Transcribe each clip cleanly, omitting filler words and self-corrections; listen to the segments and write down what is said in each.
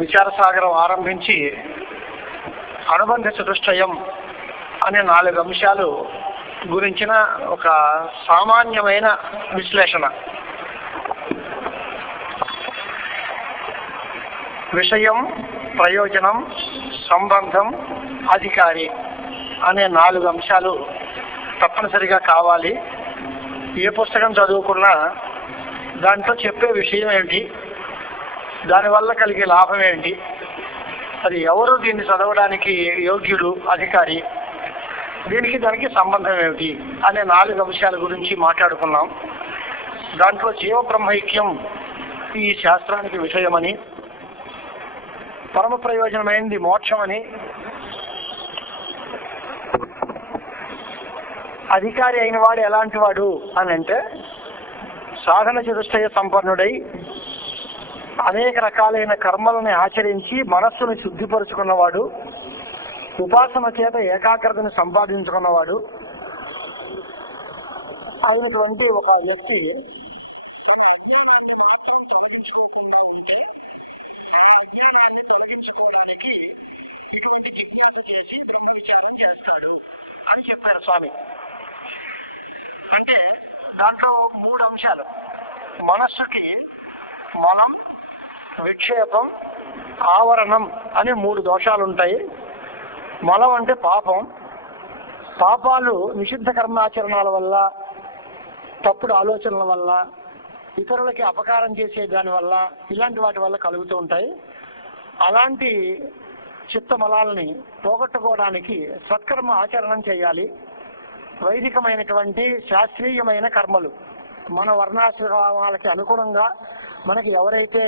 విచారసాగరం ఆరంభించి అనుబంధ చతుష్టయం అనే 4 అంశాలు గురించిన ఒక సామాన్యమైన విశ్లేషణ. విషయం, ప్రయోజనం, సంబంధం, అధికారి అనే 4 అంశాలు తప్పనిసరిగా కావాలి. ఏ పుస్తకం చదువుకున్నా దాంట్లో చెప్పే విషయం ఏంటి, దానివల్ల కలిగే లాభం ఏంటి, అది ఎవరు దీన్ని చదవడానికి యోగ్యుడు, అధికారి, దానికి సంబంధం ఏమిటి అనే 4 అంశాల గురించి మాట్లాడుకున్నాం. దాంట్లో జీవ బ్రహ్మైక్యం ఈ శాస్త్రానికి విషయమని, పరమ ప్రయోజనమైనది మోక్షమని, అధికారి అయిన వాడు ఎలాంటి వాడు అని అంటే సాధన చతుష్టయ సంపన్నుడై అనేక రకాలైన కర్మలని ఆచరించి మనస్సును శుద్ధిపరుచుకున్నవాడు, ఉపాసన చేత ఏకాగ్రతను సంపాదించుకున్నవాడు అయినటువంటి ఒక వ్యక్తి తన అజ్ఞానాన్ని మాత్రం తొలగించుకోకుండా ఉంటే ఆ అజ్ఞానాన్ని తొలగించుకోవడానికి ఇటువంటి జిజ్ఞాస చేసి బ్రహ్మ విచారం చేస్తాడు అని చెప్పారు స్వామి. అంటే దాంట్లో 3 అంశాలు. మనస్సుకి మలం, విక్షేపం, ఆవరణం అనే 3 దోషాలు ఉంటాయి. మలం అంటే పాపం. పాపాలు నిషిద్ధ కర్మాచరణాల వల్ల, తప్పుడు ఆలోచనల వల్ల, ఇతరులకి అపకారం చేసే దాని వల్ల, ఇలాంటి వాటి వల్ల కలుగుతూ ఉంటాయి. అలాంటి చిత్త మలాలని పోగొట్టుకోవడానికి సత్కర్మ ఆచరణం చేయాలి. వైదికమైనటువంటి శాస్త్రీయమైన కర్మలు, మన వర్ణాశ్రమాలకి అనుగుణంగా మనకి ఎవరైతే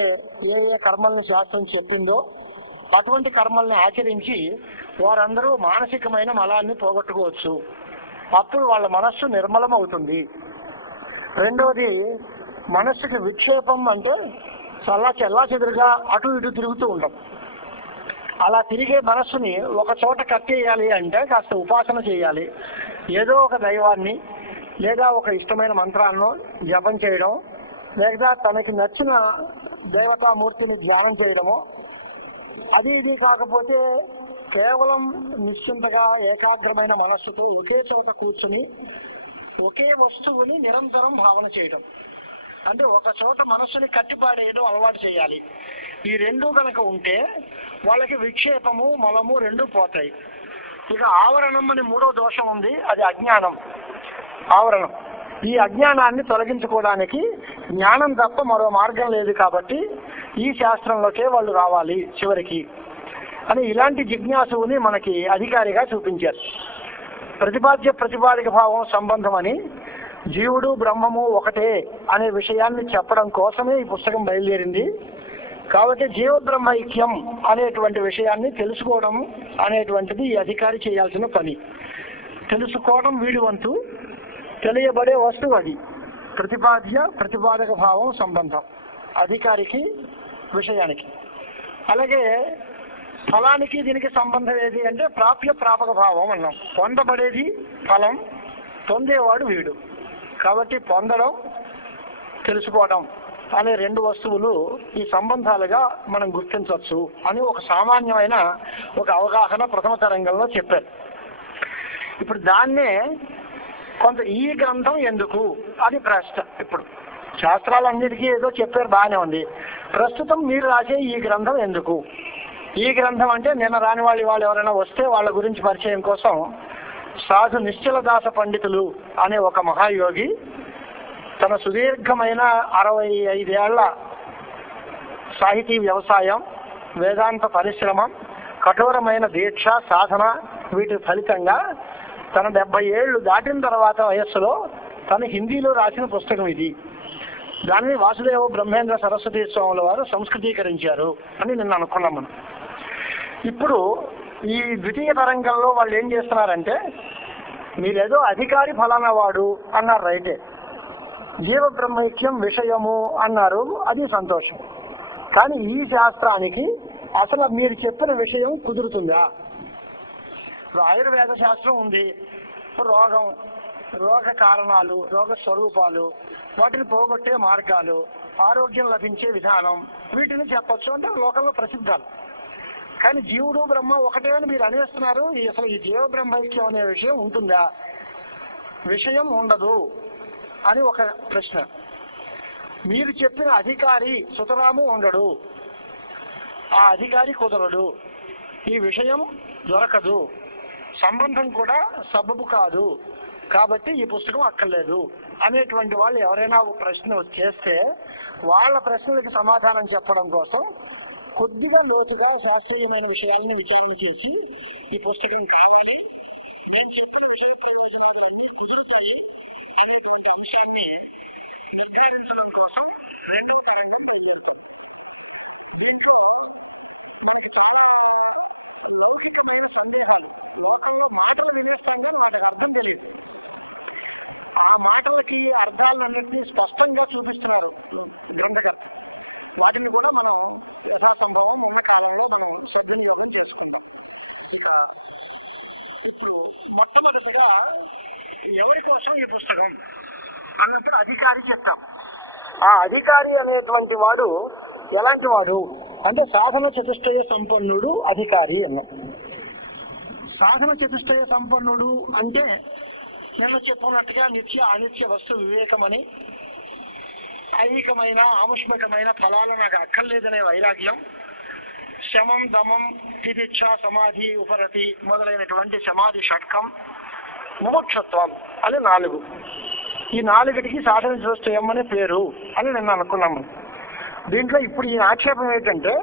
ఏ కర్మలను శాస్త్రం చెప్పిందో అటువంటి కర్మల్ని ఆచరించి వారందరూ మానసికమైన మలాన్ని పోగొట్టుకోవచ్చు. అప్పుడు వాళ్ళ మనస్సు నిర్మలం అవుతుంది. రెండవది, మనస్సుకి విక్షేపం అంటే చెల్లా చెదురుగా అటు ఇటు తిరుగుతూ ఉంటాం. అలా తిరిగే మనస్సుని ఒక చోట కట్టేయాలి అంటే కాస్త ఉపాసన చేయాలి. ఏదో ఒక దైవాన్ని లేదా ఒక ఇష్టమైన మంత్రాన్ని జపం చేయడం, లేదా తనకి నచ్చిన దేవతామూర్తిని ధ్యానం చేయడమో, అది ఇది కాకపోతే కేవలం నిశ్చింతగా ఏకాగ్రమైన మనస్సుతో ఒకే చోట కూర్చుని ఒకే వస్తువుని నిరంతరం భావన చేయడం. అంటే ఒక చోట మనస్సుని కట్టిపాడేయడం అలవాటు చేయాలి. ఈ 2 కనుక ఉంటే వాళ్ళకి విక్షేపము, మలము 2 పోతాయి. ఇక ఆవరణం అని 3వ దోషం ఉంది, అది అజ్ఞానం. ఆవరణం, ఈ అజ్ఞానాన్ని తొలగించుకోవడానికి జ్ఞానం తప్ప మరో మార్గం లేదు కాబట్టి ఈ శాస్త్రంలోకే వాళ్ళు రావాలి చివరికి అని ఇలాంటి జిజ్ఞాసుని మనకి అధికారిగా చూపించారు. ప్రతిపాదిక భావం సంబంధం అని, జీవుడు బ్రహ్మము ఒకటే అనే విషయాన్ని చెప్పడం కోసమే ఈ పుస్తకం బయలుదేరింది. కాబట్టి జీవ బ్రహ్మైక్యం అనేటువంటి విషయాన్ని తెలుసుకోవడం అనేటువంటిది ఈ అధికారి చేయాల్సిన పని. తెలుసుకోవడం వీడి వంతు, తెలియబడే వస్తువు అది. ప్రతిపాదక భావం సంబంధం అధికారికి విషయానికి. అలాగే ఫలానికి దీనికి సంబంధం ఏది అంటే ప్రాపక భావం అన్నాం. పొందబడేది ఫలం, పొందేవాడు వీడు. కాబట్టి పొందడం, తెలుసుకోవడం అనే 2 వస్తువులు ఈ సంబంధాలుగా మనం గుర్తించవచ్చు అని ఒక సామాన్యమైన ఒక అవగాహన ప్రథమ తరంగంలో చెప్పారు. ఇప్పుడు దాన్నే కొంత ఈ గ్రంథం ఎందుకు అని ప్రశ్న. ఇప్పుడు శాస్త్రాలన్నిటికీ ఏదో చెప్పారు, బాగానే ఉంది. ప్రస్తుతం మీరు రాసే ఈ గ్రంథం ఎందుకు? ఈ గ్రంథం అంటే నిన్న రాని వాళ్ళు ఎవరైనా వస్తే వాళ్ళ గురించి పరిచయం కోసం సాధు నిశ్చలదాస పండితులు అనే ఒక మహాయోగి తన సుదీర్ఘమైన 65 ఏళ్ల సాహితీ వ్యవసాయం, వేదాంత పరిశ్రమ, కఠోరమైన దీక్ష, సాధన వీటి ఫలితంగా తన 70 ఏళ్ళు దాటిన తర్వాత వయస్సులో తను హిందీలో రాసిన పుస్తకం ఇది. దానిని వాసుదేవ బ్రహ్మేంద్ర సరస్వతి స్వాముల వారు సంస్కృతీకరించారు అని నిన్న అనుకున్నాం మనం. ఇప్పుడు ఈ ద్వితీయ తరంగంలో వాళ్ళు ఏం చేస్తున్నారంటే, మీరేదో అధికారి ఫలానా వాడు అన్నారు, రైటే. జీవ బ్రహ్మైక్యం విషయము అన్నారు, అది సంతోషం. కానీ ఈ శాస్త్రానికి అసలు మీరు చెప్పిన విషయం కుదురుతుందా? ఆయుర్వేద శాస్త్రం ఉంది, రోగ కారణాలు, రోగ స్వరూపాలు, వాటిని పోగొట్టే మార్గాలు, ఆరోగ్యం లభించే విధానం, వీటిని చెప్పచ్చు అంటే లోకంలో ప్రసిద్ధాలు. కానీ జీవుడు బ్రహ్మ ఒకటే అని మీరు అనేస్తున్నారు. అసలు ఈ జీవ బ్రహ్మైక్యం అనే విషయం ఉంటుందా? విషయం ఉండదు అని ఒక ప్రశ్న. మీరు చెప్పిన అధికారి సుతరాము ఉండడు, ఆ అధికారి కుదరడు, ఈ విషయం దొరకదు, సంబంధం కూడా సబబు కాదు, కాబట్టి ఈ పుస్తకం అక్కర్లేదు అనేటువంటి వాళ్ళు ఎవరైనా ఒక ప్రశ్న చేస్తే వాళ్ళ ప్రశ్నలకు సమాధానం చెప్పడం కోసం కొద్దిగా లోతుగా శాస్త్రీయమైన విషయాలను విచారణ చేసి ఈ పుస్తకం కావాలి, నేను చెప్పిన విషయం అన్నీ కుదురుతాయి అనేటువంటి అంశాన్ని నిర్ధారించడం కోసం రెండవ తరంగం నిర్వహించారు. ఇప్పుడు మొట్టమొదటిగా ఎవరి కోసం ఈ పుస్తకం అన్నప్పుడు అధికారి చెప్తాం. ఆ అధికారి అనేటువంటి వాడు ఎలాంటి వాడు అంటే సాధన చతుష్టయ సంపన్నుడు అధికారి అన్నాం. సాధన చతుష్టయ సంపన్నుడు అంటే నిన్న చెప్పుకున్నట్టుగా నిత్య అనిత్య వస్తు వివేకమని, ఐహికమైన ఆముష్మికమైన ఫలాలు నాకు అక్కర్లేదనే వైరాగ్యం, శమం దమం తితిక్ష సమాధి ఉపరతి మొదలైనటువంటి సమాధి షట్కం, ముముక్షత్వం అని 4. ఈ 4టికి సాధన చతుష్టయం అనే పేరు అని నిన్న అనుకున్నాము. దీంట్లో ఇప్పుడు ఈ ఆక్షేపం ఏంటంటే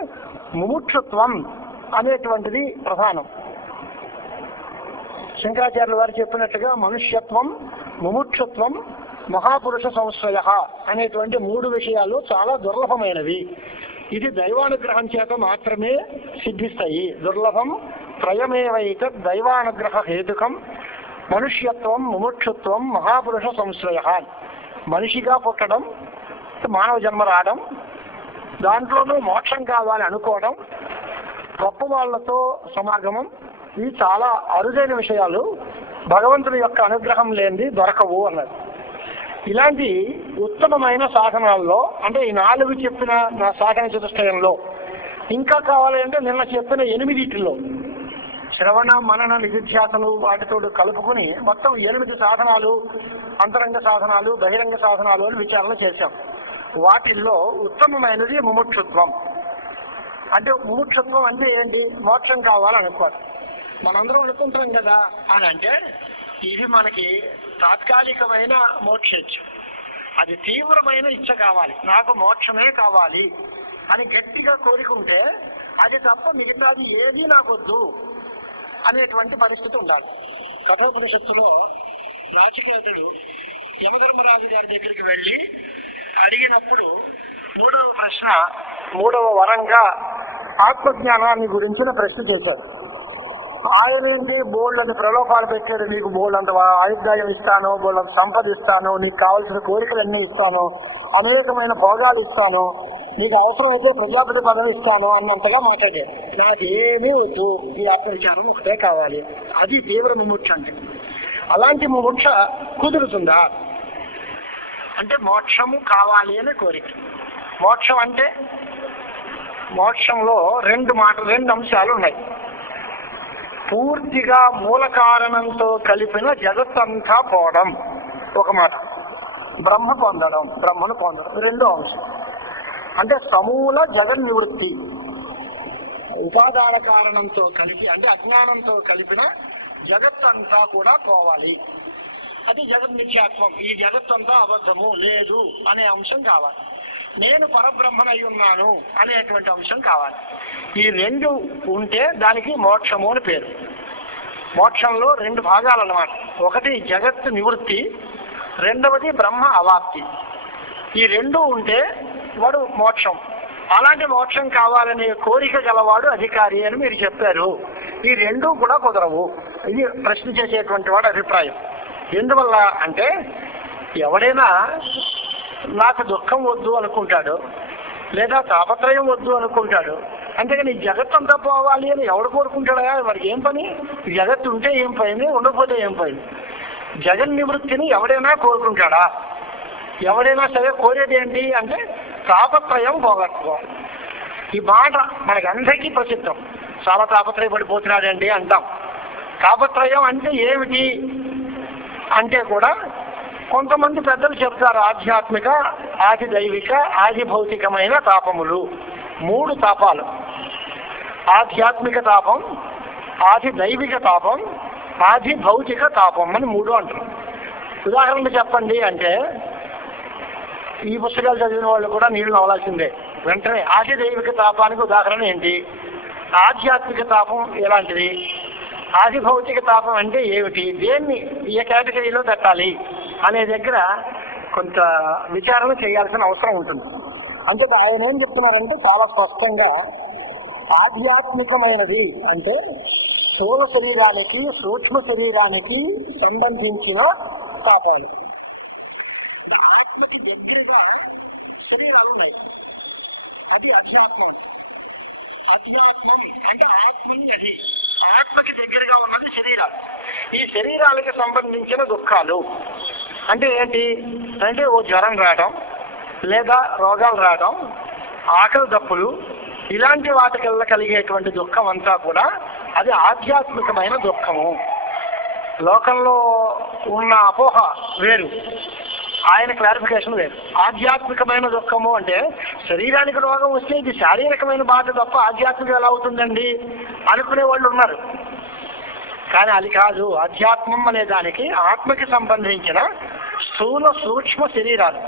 ముముక్షత్వం అనేటువంటిది ప్రధానం. శంకరాచార్యుల వారు చెప్పినట్టుగా మనుష్యత్వం, ముముక్షత్వం, మహాపురుష సంశ్రయ అనేటువంటి 3 విషయాలు చాలా దుర్లభమైనవి. ఇది దైవానుగ్రహం చేత మాత్రమే సిద్ధిస్తాయి. దుర్లభం త్రయమేవైక దైవానుగ్రహ హేతుకం మనుష్యత్వం, ముముక్షత్వం, మహాపురుష సంశ్రయ. మనిషిగా పుట్టడం, మానవ జన్మ రావడం, దాంట్లోనూ మోక్షం కావాలి అనుకోవడం, గొప్ప వాళ్లతో సమాగమం, ఇవి చాలా అరుదైన విషయాలు. భగవంతుని యొక్క అనుగ్రహం లేనిది దొరకవు అన్నారు. ఇలాంటి ఉత్తమమైన సాధనాల్లో అంటే ఈ 4 చెప్పిన నా సాధన చతుష్టయంలో ఇంకా కావాలి అంటే నిన్న చెప్పిన 8 శ్రవణ మనన నిధిధ్యాసలు వాటితో కలుపుకుని మొత్తం 8 సాధనాలు, అంతరంగ సాధనాలు, బహిరంగ సాధనాలు అని విచారణ చేశాం. వాటిల్లో ఉత్తమమైనది ముముక్షత్వం. అంటే ముముక్షత్వం అంటే ఏంటి? మోక్షం కావాలనుకోవాలి. మనందరం అనుకుంటాం కదా అని అంటే ఇది మనకి తాత్కాలికమైన మోక్ష, అది తీవ్రమైన ఇచ్చ కావాలి, నాకు మోక్షమే కావాలి అని గట్టిగా కోరుకుంటే అది తప్ప మిగతాది ఏది నాకొద్దు అనేటువంటి పరిస్థితి ఉండాలి. కఠోపనిషత్తులో రాజకేతుడు యమధర్మరాజు గారి దగ్గరికి వెళ్ళి అడిగినప్పుడు 3వ ప్రశ్న, 3వ వరంగా ఆత్మజ్ఞానాన్ని గురించిన ప్రశ్న చేశారు. ఆయన ఏంటి బోల్డ్ని ప్రలోభాలు పెట్టాడు, నీకు బోల్డ్ ఆయుర్దాయం ఇస్తాను, బోల్డ్ సంపద ఇస్తాను, నీకు కావలసిన కోరికలన్నీ ఇస్తాను, అనేకమైన భోగాలు ఇస్తాను, నీకు అవసరమైతే ప్రజాపతి పదవి ఇస్తాను అన్నంతగా మాట్లాడాడు. నాకు ఏమీ వద్దు, ఈ ఆత్మవిచారం ఒకటే కావాలి. అది తీవ్ర ముముక్ష అంటే. అలాంటి ముముక్ష కుదురుతుందా అంటే మోక్షము కావాలి అనే కోరిక. మోక్షం అంటే మోక్షంలో 2 అంశాలు ఉన్నాయి. పూర్తిగా మూల కారణంతో కలిపిన జగత్తంతా పోవడం ఒక మాట, బ్రహ్మను పొందడం. 2వ అంశం అంటే సమూల జగన్నివృత్తి. ఉపాదాన కారణంతో కలిపి అంటే అజ్ఞానంతో కలిపిన జగత్తంతా కూడా పోవాలి. అది జగన్మిథ్యాత్వం. ఈ జగత్తంతా అబద్ధము, లేదు అనే అంశం కావాలి. నేను పరబ్రహ్మనై ఉన్నాను అనేటువంటి అంశం కావాలి. ఈ 2 ఉంటే దానికి మోక్షము అని పేరు. మోక్షంలో 2 భాగాలు అన్నమాట. ఒకటి జగత్తు నివృత్తి, రెండవది బ్రహ్మ అవాప్తి. ఈ 2 ఉంటే వాడు మోక్షం. అలాంటి మోక్షం కావాలనే కోరిక గలవాడు అధికారి అని మీరు చెప్పారు. ఈ 2 కూడా కుదరవు. ఇది ప్రశ్న చేసేటువంటి వాడు అభిప్రాయం. ఎందువల్ల అంటే ఎవడైనా నాకు దుఃఖం వద్దు అనుకుంటాడు, లేదా తాపత్రయం వద్దు అనుకుంటాడు. అంతేగాని జగత్తంతా పోవాలి అని ఎవడు కోరుకుంటాడా? వాడికి ఏం పని? జగత్తు ఉంటే ఏం పోయింది, ఉండకపోతే ఏం పోయింది. జగన్ నివృత్తిని ఎవడైనా కోరుకుంటాడా? ఎవడైనా సరే కోరేది ఏంటి అంటే తాపత్రయం పోగొట్టుకోవాలి. ఈ మాట మనకి అందరికీ ప్రసిద్ధం. చాలా తాపత్రయపడిపోతున్నాడండి అంటాం. తాపత్రయం అంటే ఏమిటి అంటే కూడా కొంతమంది పెద్దలు చెప్తారు, ఆధ్యాత్మిక, ఆది దైవిక, ఆది భౌతికమైన తాపములు. 3 తాపాలు: ఆధ్యాత్మిక తాపం, ఆది దైవిక తాపం, ఆది భౌతిక తాపం అని 3 అంటారు. ఉదాహరణ చెప్పండి అంటే ఈ పుస్తకాలు చదివిన వాళ్ళు కూడా నీళ్లు నవ్వాల్సిందే. వెంటనే ఆది దైవిక తాపానికి ఉదాహరణ ఏంటి, ఆధ్యాత్మిక తాపం ఎలాంటిది, ఆది భౌతిక తాపం అంటే ఏమిటి, దేన్ని ఏ కేటగిరీలో పెట్టాలి అనే దగ్గర కొంత విచారణ చేయాల్సిన అవసరం ఉంటుంది. అంటే ఆయన ఏం చెప్తున్నారంటే చాలా స్పష్టంగా ఆధ్యాత్మికమైనది అంటే స్థూల శరీరానికి సూక్ష్మ శరీరానికి సంబంధించిన తాపాలు. ఆత్మకి దగ్గరగా శరీరాలు ఉన్నాయి, అది అధ్యాత్మం. అధ్యాత్మం అంటే ఆత్మీయది, ఆత్మకి దగ్గరగా ఉన్నది శరీరాలు. ఈ శరీరాలకి సంబంధించిన దుఃఖాలు అంటే ఏంటి అంటే ఓ జ్వరం రావడం, లేదా రోగాలు రావడం, ఆకలి దప్పులు, ఇలాంటి వాటికల్లా కలిగేటువంటి దుఃఖం అంతా కూడా అది ఆధ్యాత్మికమైన దుఃఖము. లోకంలో ఉన్న అపోహ వేరు, ఆయన క్లారిఫికేషన్ వేరు. ఆధ్యాత్మికమైన దుఃఖము అంటే శరీరానికి రోగం వస్తే ఇది శారీరకమైన బాధ తప్ప ఆధ్యాత్మికం ఎలా అవుతుందండి అనుకునే వాళ్ళు ఉన్నారు. కానీ అది కాదు. అధ్యాత్మం అనే దానికి ఆత్మకి సంబంధించిన స్థూల సూక్ష్మ శరీరాలు.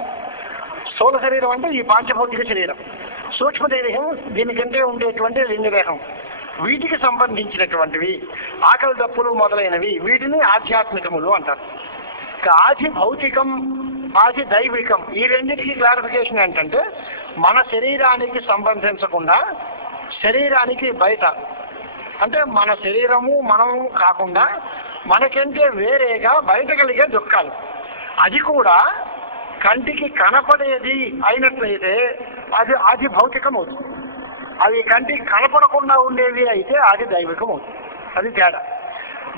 స్థూల శరీరం అంటే ఈ పాంచభౌతిక శరీరం, సూక్ష్మ దేహం దీనికంటే ఉండేటువంటి లింగదేహం, వీటికి సంబంధించినటువంటివి ఆకలి దప్పులు మొదలైనవి, వీటిని ఆధ్యాత్మికములు అంటారు. ఆది భౌతికం, ఆది దైవికం, ఈ రెండింటికి క్లారిఫికేషన్ ఏంటంటే మన శరీరానికి సంబంధించకుండా శరీరానికి బయట అంటే మన శరీరము మనము కాకుండా మనకంటే వేరేగా బయట కలిగే దుఃఖాలు, అది కూడా కంటికి కనపడేది అయినట్లయితే అది ఆది భౌతికం అవుతుంది. అవి కంటికి కనపడకుండా ఉండేవి అయితే ఆది దైవికం అవుతుంది. అది తేడా.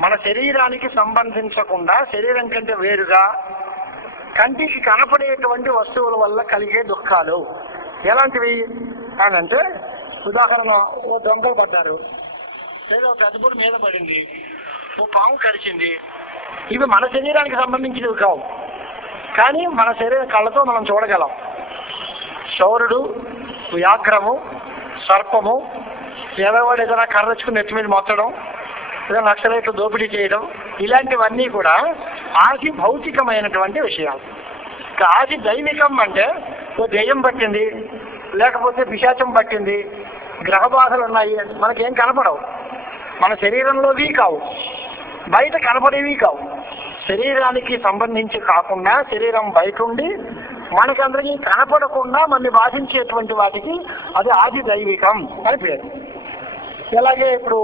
మన శరీరానికి సంబంధించకుండా శరీరం కంటే వేరుగా కంటికి కనపడేటువంటి వస్తువుల వల్ల కలిగే దుఃఖాలు ఎలాంటివి అని అంటే, ఉదాహరణ ఓ దొంగలు పడ్డారు, లేదా పెద్దపుడు మీద పడింది, ఓ పాము కరిచింది. ఇవి మన శరీరానికి సంబంధించినవి కావు, కానీ మన శరీర కళ్ళతో మనం చూడగలం. శౌరుడు, వ్యాఘ్రము, సర్పము, ఎవరివాడు ఏదైనా కర్రచుకుని నెత్తి మీద మొత్తడం, లేదా నక్సలైట్లు దోపిడీ చేయడం, ఇలాంటివన్నీ కూడా ఆది భౌతికమైనటువంటి విషయాలు. ఆది దైవికం అంటే ఓ దెయ్యం పట్టింది, లేకపోతే పిశాచం పట్టింది, గ్రహ బాధలు ఉన్నాయి, మనకేం కనపడవు, మన శరీరంలోవి కావు, బయట కనపడేవి కావు. శరీరానికి సంబంధించి కాకుండా శరీరం బయట ఉండి మనకందరికీ కనపడకుండా మనని బాధించేటువంటి వాటికి అది ఆది దైవికం అని పేరు. అలాగే ఇప్పుడు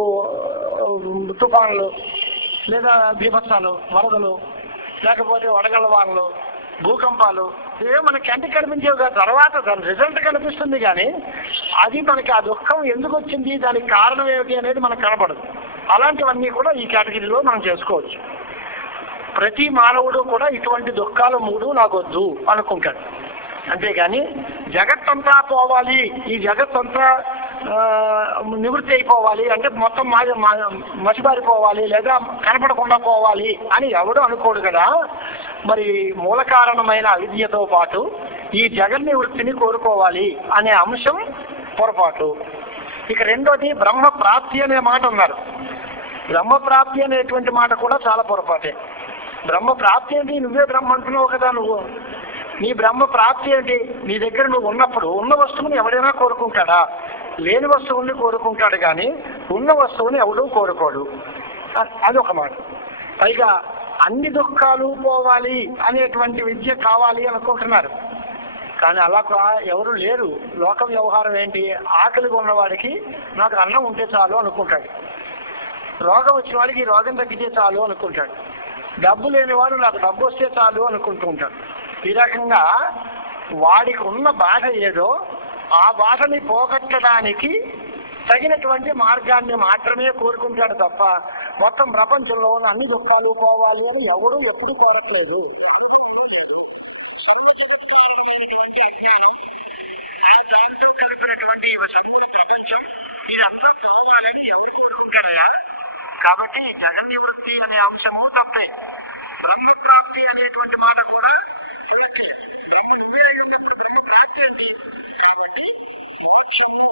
తుఫాన్లు, లేదా బీభత్సాలు, వరదలు, లేకపోతే వడగళ్ళ వానలు, భూకంపాలు, ఇవే మనకి కంటికి కనిపించేవి కాదు. తర్వాత దాని రిజల్ట్ కనిపిస్తుంది, కానీ అది మనకి ఆ దుఃఖం ఎందుకు వచ్చింది, దానికి కారణం ఏమిటి అనేది మనకు కనపడదు. అలాంటివన్నీ కూడా ఈ కేటగిరీలో మనం చేసుకోవచ్చు. ప్రతి మానవుడు కూడా ఇటువంటి దుఃఖాలు 3 నాకొద్దు అనుకుంటాడు. అంతేగాని జగత్తంతా పోవాలి, ఈ జగత్తంతా నివృత్తి అయిపోవాలి అంటే మొత్తం మసిబారిపోవాలి లేదా కనపడకుండా పోవాలి అని ఎవడు అనుకోడు కదా. మరి మూల కారణమైన అవిద్యతో పాటు ఈ జగన్ నివృత్తిని కోరుకోవాలి అనే అంశం పొరపాటు. ఇక రెండోది బ్రహ్మ ప్రాప్తి అనే మాట ఉన్నారు. బ్రహ్మ ప్రాప్తి అనేటువంటి మాట కూడా చాలా పొరపాటే. బ్రహ్మ ప్రాప్తి ఏంటి, నువ్వే బ్రహ్మ అంటున్నావు కదా, నువ్వు నీ బ్రహ్మ ప్రాప్తి ఏంటి? నీ దగ్గర నువ్వు ఉన్నప్పుడు ఉన్న వస్తువుని ఎవడైనా కోరుకుంటాడా? లేని వస్తువుని కోరుకుంటాడు, కానీ ఉన్న వస్తువుని ఎవడూ కోరుకోడు. అది ఒక మాట. పైగా అన్ని దుఃఖాలు పోవాలి అనేటువంటి విద్య కావాలి అనుకుంటున్నారు, కానీ అలా ఎవరు లేరు. లోక వ్యవహారం ఏంటి, ఆకలిగా ఉన్నవాడికి నాకు అన్నం ఉంటే చాలు అనుకుంటాడు, రోగం వచ్చిన వాడికి ఈ రోగం తగ్గితే చాలు అనుకుంటాడు, డబ్బు లేనివాడు నాకు డబ్బు వస్తే చాలు అనుకుంటూ ఉంటాడు. ఈ రకంగా వాడికి ఉన్న బాధ ఏదో ఆ బాధని పోగొట్టడానికి తగినటువంటి మార్గాన్ని మాత్రమే కోరుకుంటాడు తప్ప మొత్తం ప్రపంచంలో ఉన్న అన్ని దుఃఖాలు పోవాలి అని ఎవడూ ఎప్పుడు కోరట్లేదు. ఇదంతా కావాలని ఎవరు కోరుకుంటారా? కాబట్టి జగన్ నివృత్తి అనే అంశము తప్పే. బ్రహ్మప్రాప్తి అనేటువంటి మాట కూడా ప్రాప్తి. కాబట్టి మోక్షము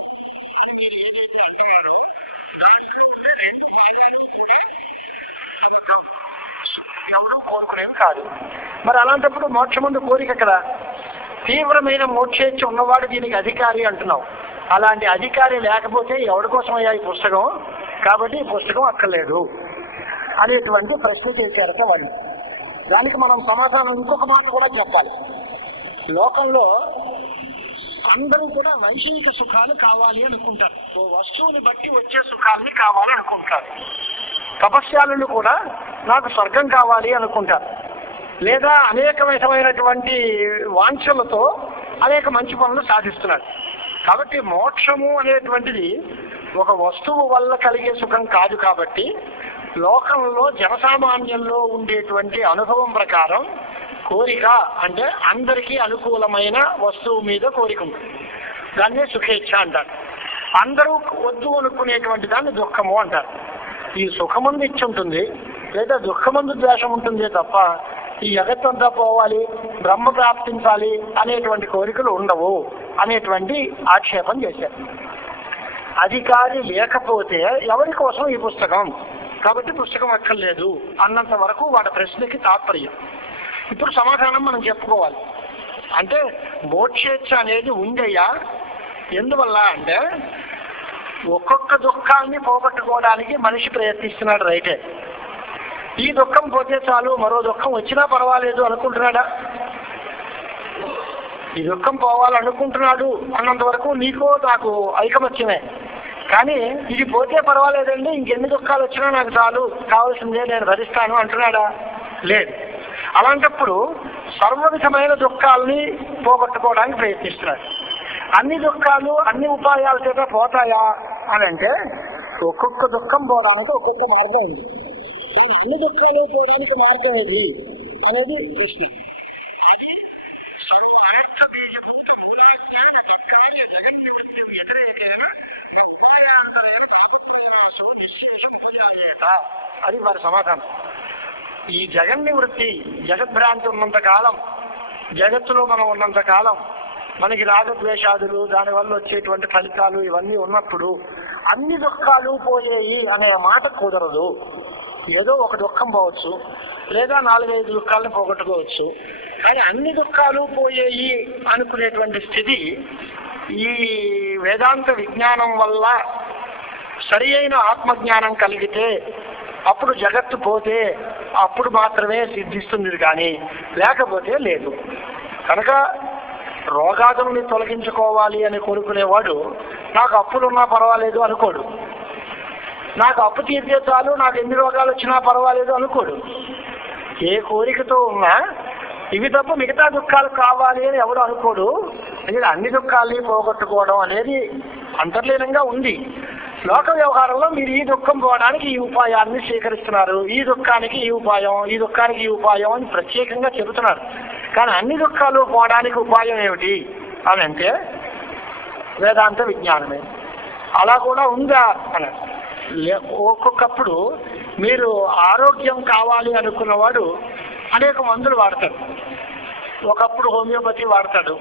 అని మీరు ఏదైతే అంటున్నారో దాంట్లో ఉంటే రెండు భాగాలు ఎవరు కోరుకునేవి కాదు. మరి అలాంటప్పుడు మోక్షముందు కోరిక కదా. తీవ్రమైన మోక్షేచ్ఛ ఉన్నవాడు దీనికి అధికారి అంటున్నావు. అలాంటి అధికారి లేకపోతే ఎవరి కోసం అయ్యా ఈ పుస్తకం? కాబట్టి ఈ పుస్తకం అక్కర్లేదు అనేటువంటి ప్రశ్న చేశారట వాళ్ళు. దానికి మనం సమాధానం ఇంకొక మాట కూడా చెప్పాలి. లోకంలో అందరూ కూడా వైషయిక సుఖాలు కావాలి అనుకుంటారు. ఓ వస్తువుని బట్టి వచ్చే సుఖాలని కావాలి అనుకుంటారు. తపస్యాలు కూడా నాకు స్వర్గం కావాలి అనుకుంటారు. లేదా అనేక విధమైనటువంటి వాంఛలతో అనేక మంచి పనులు సాధిస్తున్నారు. కాబట్టి మోక్షము అనేటువంటిది ఒక వస్తువు వల్ల కలిగే సుఖం కాదు. కాబట్టి లోకంలో జనసామాన్యంలో ఉండేటువంటి అనుభవం ప్రకారం కోరిక అంటే అందరికీ అనుకూలమైన వస్తువు మీద కోరిక ఉంటుంది. దాన్నే సుఖేచ్ఛ అంటారు. అందరూ వద్దు అనుకునేటువంటి దాన్ని దుఃఖము అంటారు. ఈ సుఖమందు ఇచ్చి ఉంటుంది, లేదా దుఃఖమందు ద్వేషం ఉంటుందే తప్ప ఈ జగత్తంతా పోవాలి, బ్రహ్మ ప్రాప్తించాలి అనేటువంటి కోరికలు ఉండవు అనేటువంటి ఆక్షేపం చేశారు. అధికారి లేకపోతే ఎవరి కోసం ఈ పుస్తకం? కాబట్టి పుస్తకం అక్కర్లేదు అన్నంత వరకు వాడి ప్రశ్నకి తాత్పర్యం. ఇప్పుడు సమాధానం మనం చెప్పుకోవాలి. అంటే మోక్షేచ్ఛ అనేది ఉందయ్యా. ఎందువల్ల అంటే ఒక్కొక్క దుఃఖాన్ని పోగొట్టుకోవడానికి మనిషి ప్రయత్నిస్తున్నాడు, రైటే. ఈ దుఃఖం పోతే చాలు, మరో దుఃఖం వచ్చినా పర్వాలేదు అనుకుంటున్నాడా? ఈ దుఃఖం పోవాలనుకుంటున్నాడు అన్నంత వరకు నీకో నాకు ఐకమత్యమే. కానీ ఇది పోతే పర్వాలేదండి, ఇంకెన్ని దుఃఖాలు వచ్చినా నాకు చాలు, కావాల్సిందే నేను భరిస్తాను అంటున్నాడా? లేదు. అలాంటప్పుడు సర్వవిధమైన దుఃఖాలని పోగొట్టుకోవడానికి ప్రయత్నిస్తున్నాడు. అన్ని దుఃఖాలు అన్ని ఉపాయాల చేత పోతాయా అని అంటే ఒక్కొక్క దుఃఖం పోవడానికి ఒక్కొక్క మార్గం ఉంది. అన్ని దుఃఖాలు పోవడానికి మార్గం ఏది అనేది ప్రశ్న. అది వారి సమాధానం. ఈ జగన్ నివృత్తి, జగద్భ్రాంతి ఉన్నంత కాలం, జగత్తులో మనం ఉన్నంత కాలం మనకి రాగద్వేషాదులు దానివల్ల వచ్చేటువంటి ఫలితాలు ఇవన్నీ ఉన్నప్పుడు అన్ని దుఃఖాలు పోయేయి అనే మాట కుదరదు. ఏదో ఒక దుఃఖం పోవచ్చు, లేదా 4-5 దుఃఖాలను పోగొట్టుకోవచ్చు. కానీ అన్ని దుఃఖాలు పోయేయి అనుకునేటువంటి స్థితి ఈ వేదాంత విజ్ఞానం వల్ల సరి అయిన ఆత్మజ్ఞానం కలిగితే అప్పుడు జగత్తు పోతే అప్పుడు మాత్రమే సిద్ధిస్తుంది, కానీ లేకపోతే లేదు. కనుక రోగాదుల్ని తొలగించుకోవాలి అని కోరుకునేవాడు నాకు అప్పులున్నా పర్వాలేదు అనుకోడు. నాకు అప్పు తీర్చే చాలు, నాకు ఎన్ని రోగాలు వచ్చినా పర్వాలేదు అనుకోడు. ఏ కోరికతో ఉన్నా ఇవి తప్ప మిగతా దుఃఖాలు కావాలి అని ఎవడు అనుకోడు. ఎందుకంటే అన్ని దుఃఖాలని పోగొట్టుకోవడం అనేది అంతర్లీనంగా ఉంది. లోక వ్యవహారంలో మీరు ఈ దుఃఖం పోవడానికి ఈ ఉపాయాన్ని స్వీకరిస్తున్నారు, ఈ దుఃఖానికి ఈ ఉపాయం, ఈ దుఃఖానికి ఈ ఉపాయం అని ప్రత్యేకంగా చెబుతున్నారు. కానీ అన్ని దుఃఖాలు పోవడానికి ఉపాయం ఏమిటి అని అంటే వేదాంత విజ్ఞానమే. అలా కూడా ఉందా అని ఒక్కొక్కప్పుడు మీరు ఆరోగ్యం కావాలి అనుకున్నవాడు అనేక మందులు వాడతాడు. ఒకప్పుడు హోమియోపతి వాడతాడు,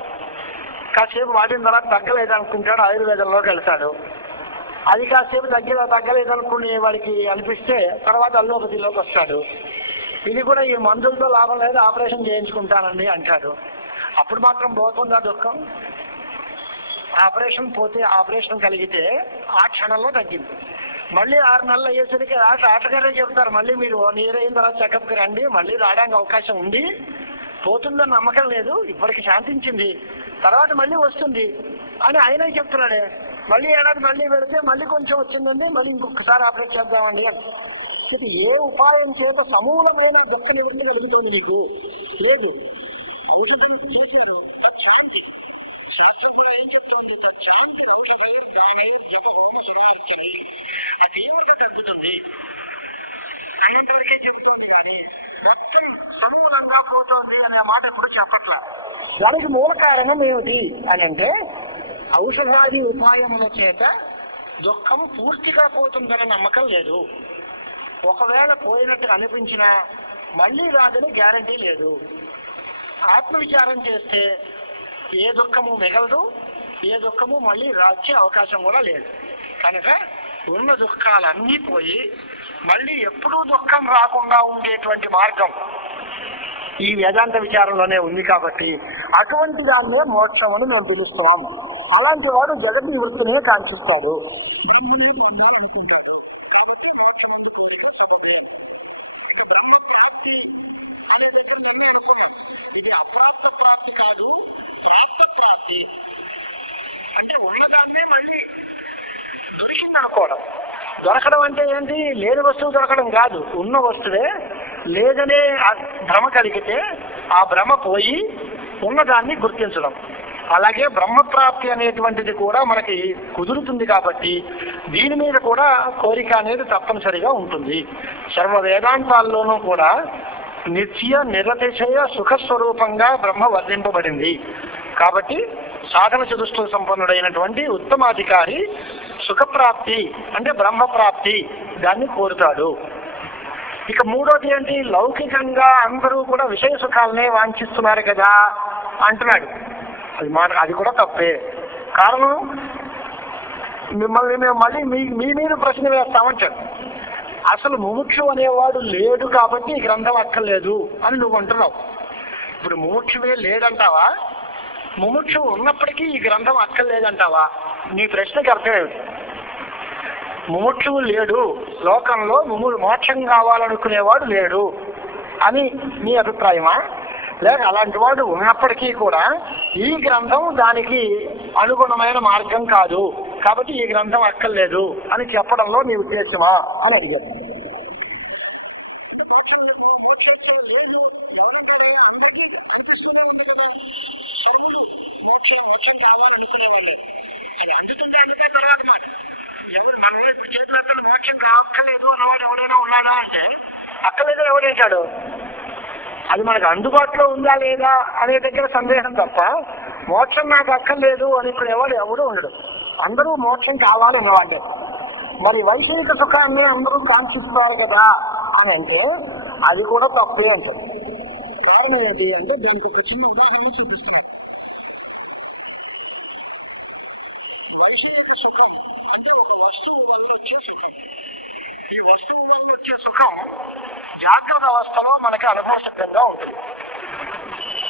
కాసేపు వాడిన తర్వాత తగ్గలేదు అనుకుంటాడు, ఆయుర్వేదంలోకి వెళ్తాడు. అది కాసేపు తగ్గలేదు అనుకునే వాడికి అనిపిస్తే తర్వాత అల్లోపతిలోకి వస్తాడు. ఇది కూడా ఈ మందులతో లాభం లేదు, ఆపరేషన్ చేయించుకుంటానండి అంటాడు. అప్పుడు మాత్రం పోతుందా దుఃఖం? ఆపరేషన్ పోతే, ఆపరేషన్ కలిగితే ఆ క్షణంలో తగ్గింది. మళ్ళీ 6 నెలలు అయ్యేసరికి ఆటగానే చెప్తారు, మళ్ళీ మీరు 1 year అయిన తర్వాత చెకప్కి రండి, మళ్ళీ రావడానికి అవకాశం ఉంది, పోతుందని నమ్మకం లేదు, ఇప్పటికి శాంతించింది, తర్వాత మళ్ళీ వస్తుంది అని ఆయనే చెప్తున్నాడే. మళ్ళీ ఏడాది మళ్ళీ పెడితే మళ్ళీ కొంచెం వచ్చిందండి, మళ్ళీ ఇంకొకసారి ఆపరేట్ చేద్దామండి అని. ఏ ఉపాయం చేత సమూలమైన దుఃఖ నివృత్తి కలుగుతుంది నీకు? లేదు. ఔషధం చూశారు శాంతి, శాస్త్రం కూడా ఏం చెప్తోంది? శాంతి ఔషధే జ్ఞానే జప హోమ సురార్చనే. ఆ తీవ్రత తగ్గుతుంది అన్నంతవరకే చెప్తోంది, కానీ రక్తం సమూలంగా పోతోంది అనే మాట ఎప్పుడు చెప్పట్లా. దానికి మూల కారణం ఏమిటి అని అంటే ఔషధాది ఉపాయముల చేత దుఃఖం పూర్తిగా పోతుందనే నమ్మకం లేదు. ఒకవేళ పోయినట్టు అనిపించినా మళ్ళీ రాదని గ్యారంటీ లేదు. ఆత్మవిచారం చేస్తే ఏ దుఃఖము మిగలదు, ఏ దుఃఖము మళ్ళీ రాచే అవకాశం కూడా లేదు. కనుక ఉన్న దుఃఖాలన్నీ పోయి మళ్ళీ ఎప్పుడూ దుఃఖం రాకుండా ఉండేటువంటి మార్గం ఈ వేదాంత విచారంలోనే ఉంది. కాబట్టి అటువంటి దాన్నే మోక్షం అని మేము పిలుస్తున్నాం. అలాంటి వాడు జగత్ నివృత్తినే కాంక్షిస్తాడు, బ్రహ్మనే పొందాలనుకుంటాడు. కాబట్టి మోక్షమందు కోరిక సబబే. బ్రహ్మ ప్రాప్తి అనే దగ్గర నిన్నే అనుకున్నాను, ఇది అప్రాప్త ప్రాప్తి కాదు, ప్రాప్త ప్రాప్తి. అంటే ఉన్నదాన్నే మళ్ళీ దొరికిందనుకోవడం. దొరకడం అంటే ఏంటి? లేని వస్తువు దొరకడం కాదు, ఉన్న వస్తువే లేదనే భ్రమ కలిగితే ఆ భ్రమ పోయి ఉన్నదాన్ని గుర్తించడం. అలాగే బ్రహ్మప్రాప్తి అనేటువంటిది కూడా మనకి కుదురుతుంది. కాబట్టి దీని మీద కూడా కోరిక అనేది తప్పనిసరిగా ఉంటుంది. సర్వ వేదాంతాల్లోనూ కూడా నిత్య నిరతిశయ సుఖస్వరూపంగా బ్రహ్మ వర్ణింపబడింది. కాబట్టి సాధన చతుష్ట సంపన్నుడైనటువంటి ఉత్తమాధికారి సుఖప్రాప్తి అంటే బ్రహ్మప్రాప్తి దాన్ని కోరుతాడు. ఇక మూడోది ఏంటి? లౌకికంగా అందరూ కూడా విషయ సుఖాలనే వాంఛిస్తున్నారు కదా అంటున్నాడు. అది కూడా తప్పే. కారణం మిమ్మల్ని మేము మళ్ళీ మీ మీద ప్రశ్న వేస్తామంటాడు. అసలు ముముక్షు అనేవాడు లేడు కాబట్టి ఈ గ్రంథం అక్కర్లేదు అని నువ్వు అంటున్నావు. ఇప్పుడు ముముక్షువే లేదంటావా? ముముక్షు ఉన్నప్పటికీ ఈ గ్రంథం అక్కర్లేదంటావా? నీ ప్రశ్నకి అర్థమేమిటి? ముముక్షువు లేడు, లోకంలో మోక్షం కావాలనుకునేవాడు లేడు అని నీ అభిప్రాయమా? లేక అలాంటి వాడు ఉన్నప్పటికీ కూడా ఈ గ్రంథం దానికి అనుగుణమైన మార్గం కాదు కాబట్టి ఈ గ్రంథం అక్కర్లేదు అని చెప్పడంలో నీ ఉద్దేశమా అని అడిగారు. అందరికీ అనిపిస్తూనే ఉంది కదా, సర్వులు మోక్షం కావాలనుకునేవాళ్ళే. అది అందుతుందే అందుకే తర్వాత మాట ఎవరు మనం ఇప్పుడు చేతులు అక్కడ మోక్షం కాక్కర్లేదు అన్నవాడు ఎవడైనా ఉన్నాడా అంటే అక్కర్లేదు ఎవడేశాడు? అది మనకు అందుబాటులో ఉందా లేదా అనే దగ్గర సందేహం తప్ప మోక్షం నాకు అక్కర్లేదు అని ఇప్పుడు ఎవడు ఉండడు. అందరూ మోక్షం కావాలన్నవాడే. మరి వైషయిక సుఖాన్ని అందరూ కాంక్షిస్తారు కదా అని అంటే అది కూడా తప్పే ఉంటుంది. కారణం ఏంటి అంటే దానికి ఒక చిన్న ఉదాహరణ చూపిస్తున్నారు. వైషయిక సుఖం అంటే ఒక వస్తువు వల్ల వచ్చే సుఖం. ఈ వస్తువు వల్ల వచ్చే సుఖం జాగ్రత్త అవస్థలో మనకి అనుభవసిద్ధంగా ఉంటుంది.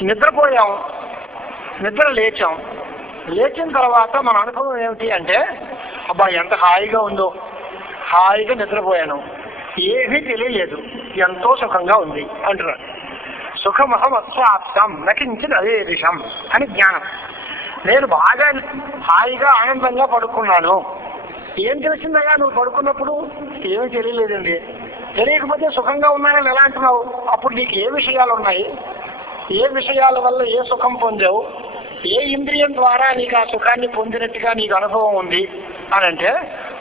నిద్రపోయాం, నిద్ర లేచాం, లేచిన తర్వాత మన అనుభవం ఏమిటి అంటే అబ్బా ఎంత హాయిగా ఉందో, హాయిగా నిద్రపోయాను, ఏమీ తెలియలేదు, ఎంతో సుఖంగా ఉంది అంటున్నాడు. సుఖమహం అస్వాప్తం నకించిది అదే విషం అని జ్ఞానం. నేను బాగా హాయిగా ఆనందంగా పడుకున్నాను. ఏం తెలిసిందయ్యా నువ్వు పడుకున్నప్పుడు? ఏమీ తెలియలేదండి. తెలియకపోతే సుఖంగా ఉన్నానని ఎలా అంటున్నావు? అప్పుడు నీకు ఏ విషయాలు ఉన్నాయి, ఏ విషయాల వల్ల ఏ సుఖం పొందావు, ఏ ఇంద్రియం ద్వారా నీకు ఆ సుఖాన్ని పొందినట్టుగా నీకు అనుభవం ఉంది అని అంటే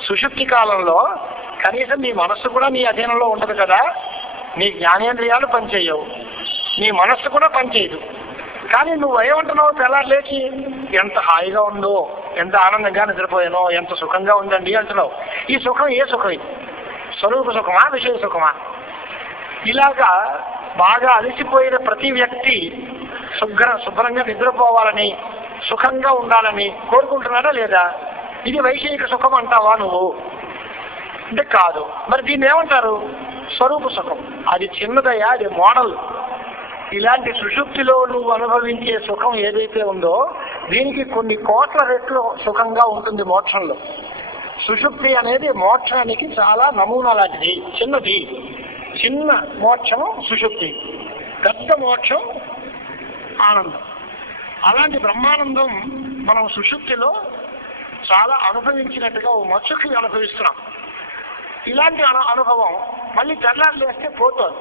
సుషుప్తి కాలంలో కనీసం నీ మనస్సు కూడా నీ అధీనంలో ఉండదు కదా. నీ జ్ఞానేంద్రియాలు పనిచేయవు, నీ మనస్సు కూడా పనిచేయదు. కానీ నువ్వు ఏమంటున్నావు? తెల్లారి లేచి ఎంత హాయిగా ఉందో, ఎంత ఆనందంగా నిద్రపోయానో, ఎంత సుఖంగా ఉందండి అంటున్నావు. ఈ సుఖం ఏ సుఖం? ఇది స్వరూప సుఖమా, విషయ సుఖమా? ఇలాగా బాగా అలసిపోయిన ప్రతి వ్యక్తి శుభ్రంగా నిద్రపోవాలని, సుఖంగా ఉండాలని కోరుకుంటున్నాడా లేదా? ఇది వైషయిక సుఖం అంటావా నువ్వు? అంటే కాదు. మరి దీన్ని ఏమంటారు? స్వరూప సుఖం. అది చిన్నదయ్యా, అది మోడల్. ఇలాంటి సుషుప్తిలో నువ్వు అనుభవించే సుఖం ఏదైతే ఉందో దీనికి కొన్ని కోట్ల రెట్లు సుఖంగా ఉంటుంది మోక్షంలో. సుషుప్తి అనేది మోక్షానికి చాలా నమూనా లాంటిది. చిన్నది, చిన్న మోక్షం సుషుప్తి, పెద్ద మోక్షం ఆనందం. అలాంటి బ్రహ్మానందం మనం సుషుప్తిలో చాలా అనుభవించినట్టుగా ఓ మచ్చుకి అనుభవిస్తున్నాం. ఇలాంటి అనుభవం మళ్ళీ తెల్లారి లేస్తే పోతుంది.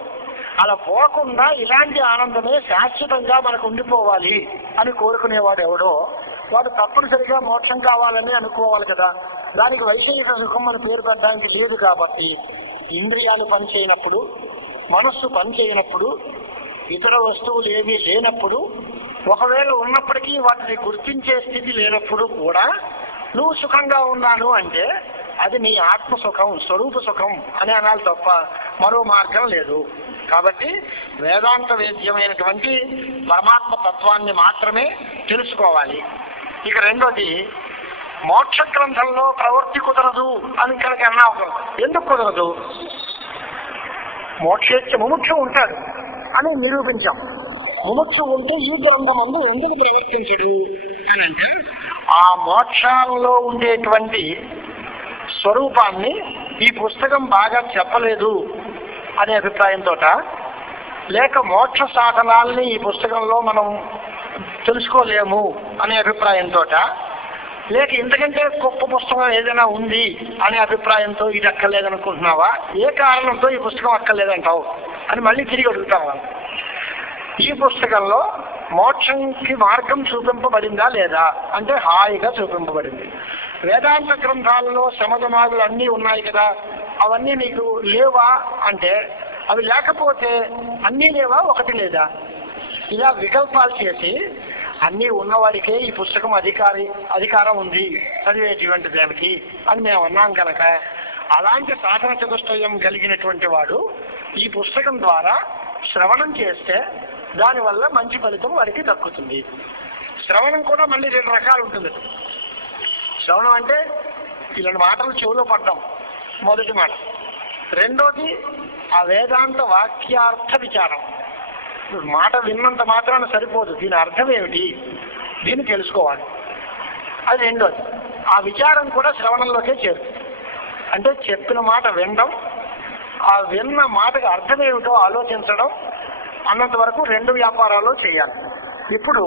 అలా పోకుండా ఇలాంటి ఆనందమే శాశ్వతంగా మనకు ఉండిపోవాలి అని కోరుకునేవాడు ఎవడో వాడు తప్పనిసరిగా మోక్షం కావాలని అనుకోవాలి కదా. దానికి వైషయిక సుఖం అని పేరు పెట్టడానికి లేదు. కాబట్టి ఇంద్రియాలు పనిచేయనప్పుడు, మనస్సు పనిచేయనప్పుడు, ఇతర వస్తువులు ఏమీ లేనప్పుడు, ఒకవేళ ఉన్నప్పటికీ వాటిని గుర్తించే స్థితి లేనప్పుడు కూడా నువ్వు సుఖంగా ఉన్నాను అంటే అది నీ ఆత్మ సుఖం, స్వరూప సుఖం అని అనాలి తప్ప మరో మార్గం లేదు. కాబట్టి వేదాంత వేద్యమైనటువంటి పరమాత్మ తత్వాన్ని మాత్రమే తెలుసుకోవాలి. ఇక రెండోది, మోక్ష గ్రంథంలో ప్రవృత్తి కుదరదు అని కనుక అన్నావు. ఎందుకు కుదరదు? మోక్షేచ్ఛ ముముక్షు ఉంటాడు అని నిరూపించాం. ముముక్షు ఉంటే ఈ గ్రంథం అందు ఎందుకు ప్రవర్తించడు అని అంటే, ఆ మోక్షాలలో ఉండేటువంటి స్వరూపాన్ని ఈ పుస్తకం బాగా చెప్పలేదు అనే అభిప్రాయంతో, లేక మోక్ష సాధనాల్ని ఈ పుస్తకంలో మనం తెలుసుకోలేము అనే అభిప్రాయంతో, లేక ఇంతకంటే గొప్ప పుస్తకం ఏదైనా ఉంది అనే అభిప్రాయంతో ఇది అక్కర్లేదనుకుంటున్నావా? ఏ కారణంతో ఈ పుస్తకం అక్కర్లేదంటావు అని మళ్ళీ తిరిగి అడుగుతాం. ఈ పుస్తకంలో మోక్షంకి మార్గం చూపింపబడిందా లేదా అంటే హాయిగా చూపింపబడింది. వేదాంత గ్రంథాలలో శమధమాదులు అన్నీ ఉన్నాయి కదా, అవన్నీ నీకు లేవా అంటే అవి లేకపోతే అన్నీ లేవా, ఒకటి లేదా? ఇలా వికల్పాలు చేసి అన్నీ ఉన్నవాడికే ఈ పుస్తకం అధికారం ఉంది చదివేటువంటి దానికి అని మేము అన్నాం కనుక, అలాంటి సాధన చతుష్టయం కలిగినటువంటి వాడు ఈ పుస్తకం ద్వారా శ్రవణం చేస్తే దానివల్ల మంచి ఫలితం వారికి దక్కుతుంది. శ్రవణం కూడా మళ్ళీ 2 రకాలు ఉంటుంది. శ్రవణం అంటే ఇలాంటి మాటలు చెవులో పడ్డం మొదటి మాట. రెండోది ఆ వేదాంత వాక్యార్థ విచారం. మాట విన్నంత మాత్రాన సరిపోదు, దీని అర్థం ఏమిటి దీన్ని తెలుసుకోవాలి, అది రెండోది. ఆ విచారం కూడా శ్రవణంలోకే చేరుతుంది. అంటే చెప్పిన మాట వినడం, ఆ విన్న మాటకు అర్థం ఏమిటో ఆలోచించడం అన్నంత వరకు 2 వ్యాపారాలు చేయాలి. ఇప్పుడు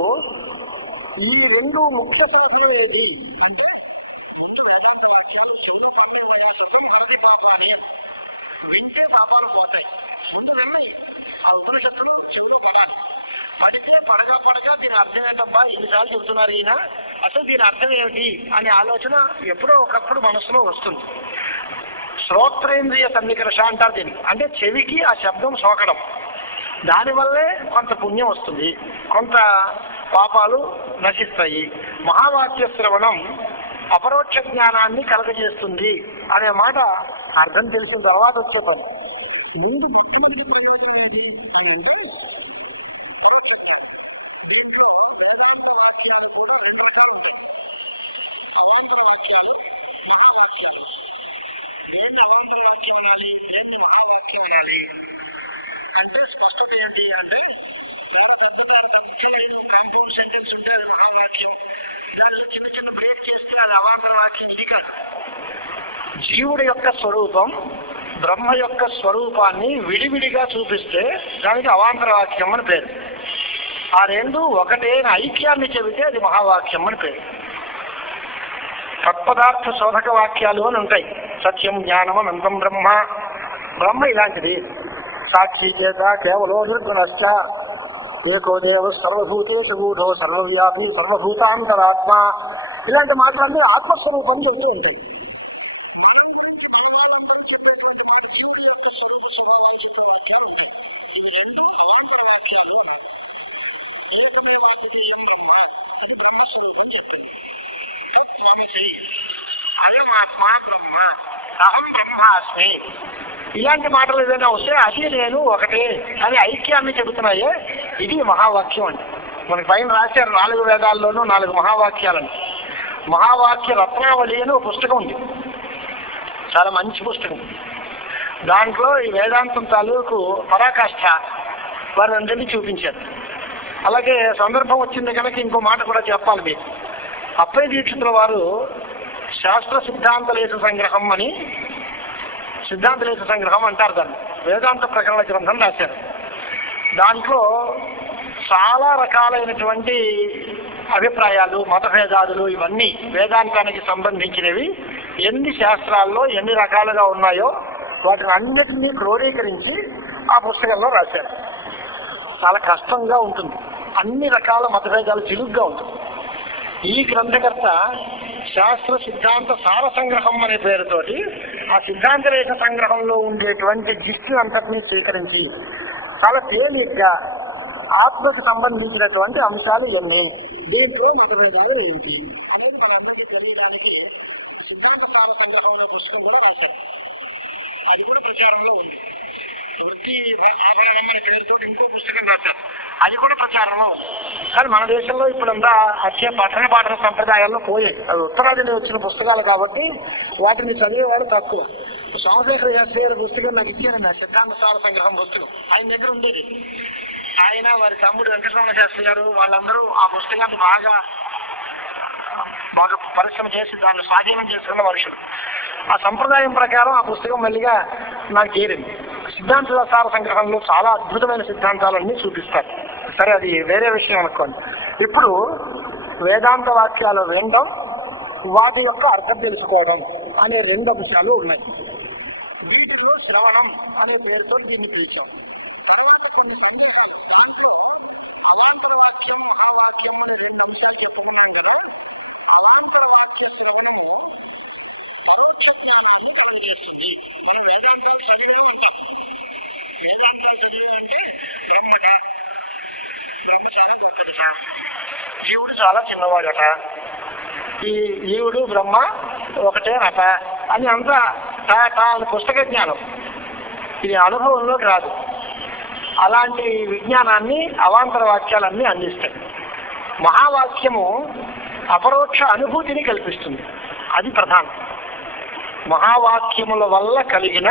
ఈ 2 ముఖ్య సాధనలు ఏది అంటే, వేదాంత వాక్యాలు చెవులో హరిది పాపాలి, వింటే పాపాలు పోతాయి. ముందు విన్నాయి ఆ ఉపనిషత్తులు చెవులో పడాలి. పడితే పడగా దీని అర్థం ఏంటబ్బా ఎన్నిసార్లు చెబుతున్నారు ఈయన, అసలు దీని అర్థం ఏమిటి అనే ఆలోచన ఎప్పుడో ఒకప్పుడు మనసులో వస్తుంది. శ్రోత్రేంద్రియ సన్నికర్ష అంటారు దీన్ని. అంటే చెవికి ఆ శబ్దం సోకడం, దానివల్లే కొంత పుణ్యం వస్తుంది, కొంత పాపాలు నశిస్తాయి. మహావాక్య శ్రవణం అపరోక్ష జ్ఞానాన్ని కలగజేస్తుంది అనే మాట అర్థం తెలిసిన తర్వాత వచ్చేతాం. మూడు మొట్టమొదటి ప్రయోజనం ఏంటి అని అంటే పరోక్ష జ్ఞానం. దీంట్లో వేదాంత వాక్యాలు కూడా 2 రకాలు ఉంటాయి. అవాంతర వాక్యాలు, మహావాక్యాలు. ఏంటి అవాంతర వాక్యం అనాలి, ఏంటి మహావాక్యం అనాలి అంటే స్పష్టత ఏంటి అంటే, చాలా పెద్దగా ముఖ్యమైన కాంపౌండ్ సెంటెన్స్ ఉంటే అది మహావాక్యం, దానిలో చిన్న బ్రేక్ చేస్తే అది అవాంతర వాక్యం. ఇది కాదు. జీవుడి యొక్క స్వరూపం బ్రహ్మ యొక్క స్వరూపాన్ని విడివిడిగా చూపిస్తే దానికి అవాంతర వాక్యం అని పేరు. ఆ 2 ఒకటే ఐక్యాన్ని చెబితే అది మహావాక్యం అని పేరు. తత్పదార్థ శోధక వాక్యాలు అని ఉంటాయి. సత్యం, జ్ఞానం, అనంతం బ్రహ్మ. బ్రహ్మ ఇలాంటిది. సాక్షి చేత కేవలో నిర్గుణశ్చ ఏకో దేవ సర్వభూతేషు గూఢో సర్వవ్యాపి సర్వభూతాంతరాత్మ. ఇలాంటి మాటలన్నీ ఆత్మస్వరూపం చెబుతూ ఉంటాయి. చెప్పేటువంటి మాట జీవుడి యొక్క స్వరూప స్వభావాలు చెప్పే వాక్యాలు ఉంటాయి. ఇవి 2 అవాంతర వాక్యాలు అన్నారు. ఏకమేవాద్వితీయం బ్రహ్మ అది బ్రహ్మస్వరూపం చెప్పింది. అయమాత్మ బ్రహ్మ, అహం బ్రహ్మాస్మి. ఇలాంటి మాటలు ఏదైనా వస్తే అది నేను ఒకటే అని ఐక్యాన్ని చెబుతున్నాయే, ఇది మహావాక్యం అండి. మనకి పైన రాశారు 4 వేదాల్లోనూ 4 మహావాక్యాలని. మహావాక్య రత్నావళి అని ఒక పుస్తకం ఉంది, చాలా మంచి పుస్తకం. దాంట్లో ఈ వేదాంతం తాలూకు పరాకాష్ఠ వారి అందరినీ చూపించారు. అలాగే సందర్భం వచ్చింది కనుక ఇంకో మాట కూడా చెప్పాలి మీకు. అప్పయ్య దీక్షితుల వారు శాస్త్ర సిద్ధాంతలేశ సంగ్రహం అని, సిద్ధాంతలేశ సంగ్రహం అంటారు దాన్ని, వేదాంత ప్రకరణ గ్రంథం రాశారు. దాంట్లో చాలా రకాలైనటువంటి అభిప్రాయాలు, మతభేదాదులు ఇవన్నీ వేదాంతానికి సంబంధించినవి ఎన్ని శాస్త్రాల్లో ఎన్ని రకాలుగా ఉన్నాయో వాటిని అన్నిటినీ క్రోడీకరించి ఆ పుస్తకంలో రాశారు. చాలా కష్టంగా ఉంటుంది, అన్ని రకాల మతభేదాలు చిలుగ్గా ఉంటుంది. ఈ గ్రంథకర్త శాస్త్ర సిద్ధాంత సార సంగ్రహం అనే పేరుతోటి ఆ సిద్ధాంత రేఖ సంగ్రహంలో ఉండేటువంటి జిస్టు అంతటినీ స్వీకరించి చాలా తేలిగ్గా ఆత్మకు సంబంధించినటువంటి అంశాలు ఎన్ని, దీంట్లో మతభేదాలు ఏంటి అనేది మనందరికీ తెలియడానికి సిద్ధాంత సార సంగ్రహం అనే పుస్తకం కూడా రాశారు. అది కూడా ప్రచారంలో ఉంది. వృత్తి ఆభరణం అనే పేరుతో ఇంకో పుస్తకం రాశారు. అది కూడా ప్రచారంలో ఉంది. కానీ మన దేశంలో ఇప్పుడంతా పఠన పాఠన సంప్రదాయాల్లో పోయాయి. అవి ఉత్తరాదిని వచ్చిన పుస్తకాలు కాబట్టి వాటిని చదివేవాడు తక్కువ. సోమశేఖర శాస్త్రి గారి పుస్తకం నాకు ఇచ్చారండి, ఆ సిద్ధాంత సార సంగ్రహం పుస్తకం ఆయన దగ్గర ఉండేది. ఆయన వారి తమ్ముడు వెంకటరమణ శాస్త్రి గారు వాళ్ళందరూ ఆ పుస్తకాన్ని బాగా పరిశ్రమ చేసి దాన్ని స్వాధీనం చేసుకున్న మనుషులు. ఆ సంప్రదాయం ప్రకారం ఆ పుస్తకం మళ్ళీగా నాకు చేరింది. సిద్ధాంత సార సంగ్రహంలో చాలా అద్భుతమైన సిద్ధాంతాలన్నీ చూపిస్తారు. సరే, అది వేరే విషయం అనుకోండి. ఇప్పుడు వేదాంత వాక్యాలు వినడం, వాటి యొక్క అర్థం తెలుసుకోవడం అనే రెండు అంశాలు ఉన్నాయి. వీటిలో శ్రవణం అనే పేరుతో దీన్ని పిలిచాం. జీవుడు చాలా చిన్నవాడట, ఈ జీవుడు బ్రహ్మ ఒకటే అట అని అంతా అని పుస్తక జ్ఞానం. ఇది అనుభవంలోకి రాదు. అలాంటి విజ్ఞానాన్ని అవాంతర వాక్యాలన్నీ అందిస్తాయి. మహావాక్యము అపరోక్ష అనుభూతిని కల్పిస్తుంది. అది ప్రధానం. మహావాక్యముల వల్ల కలిగిన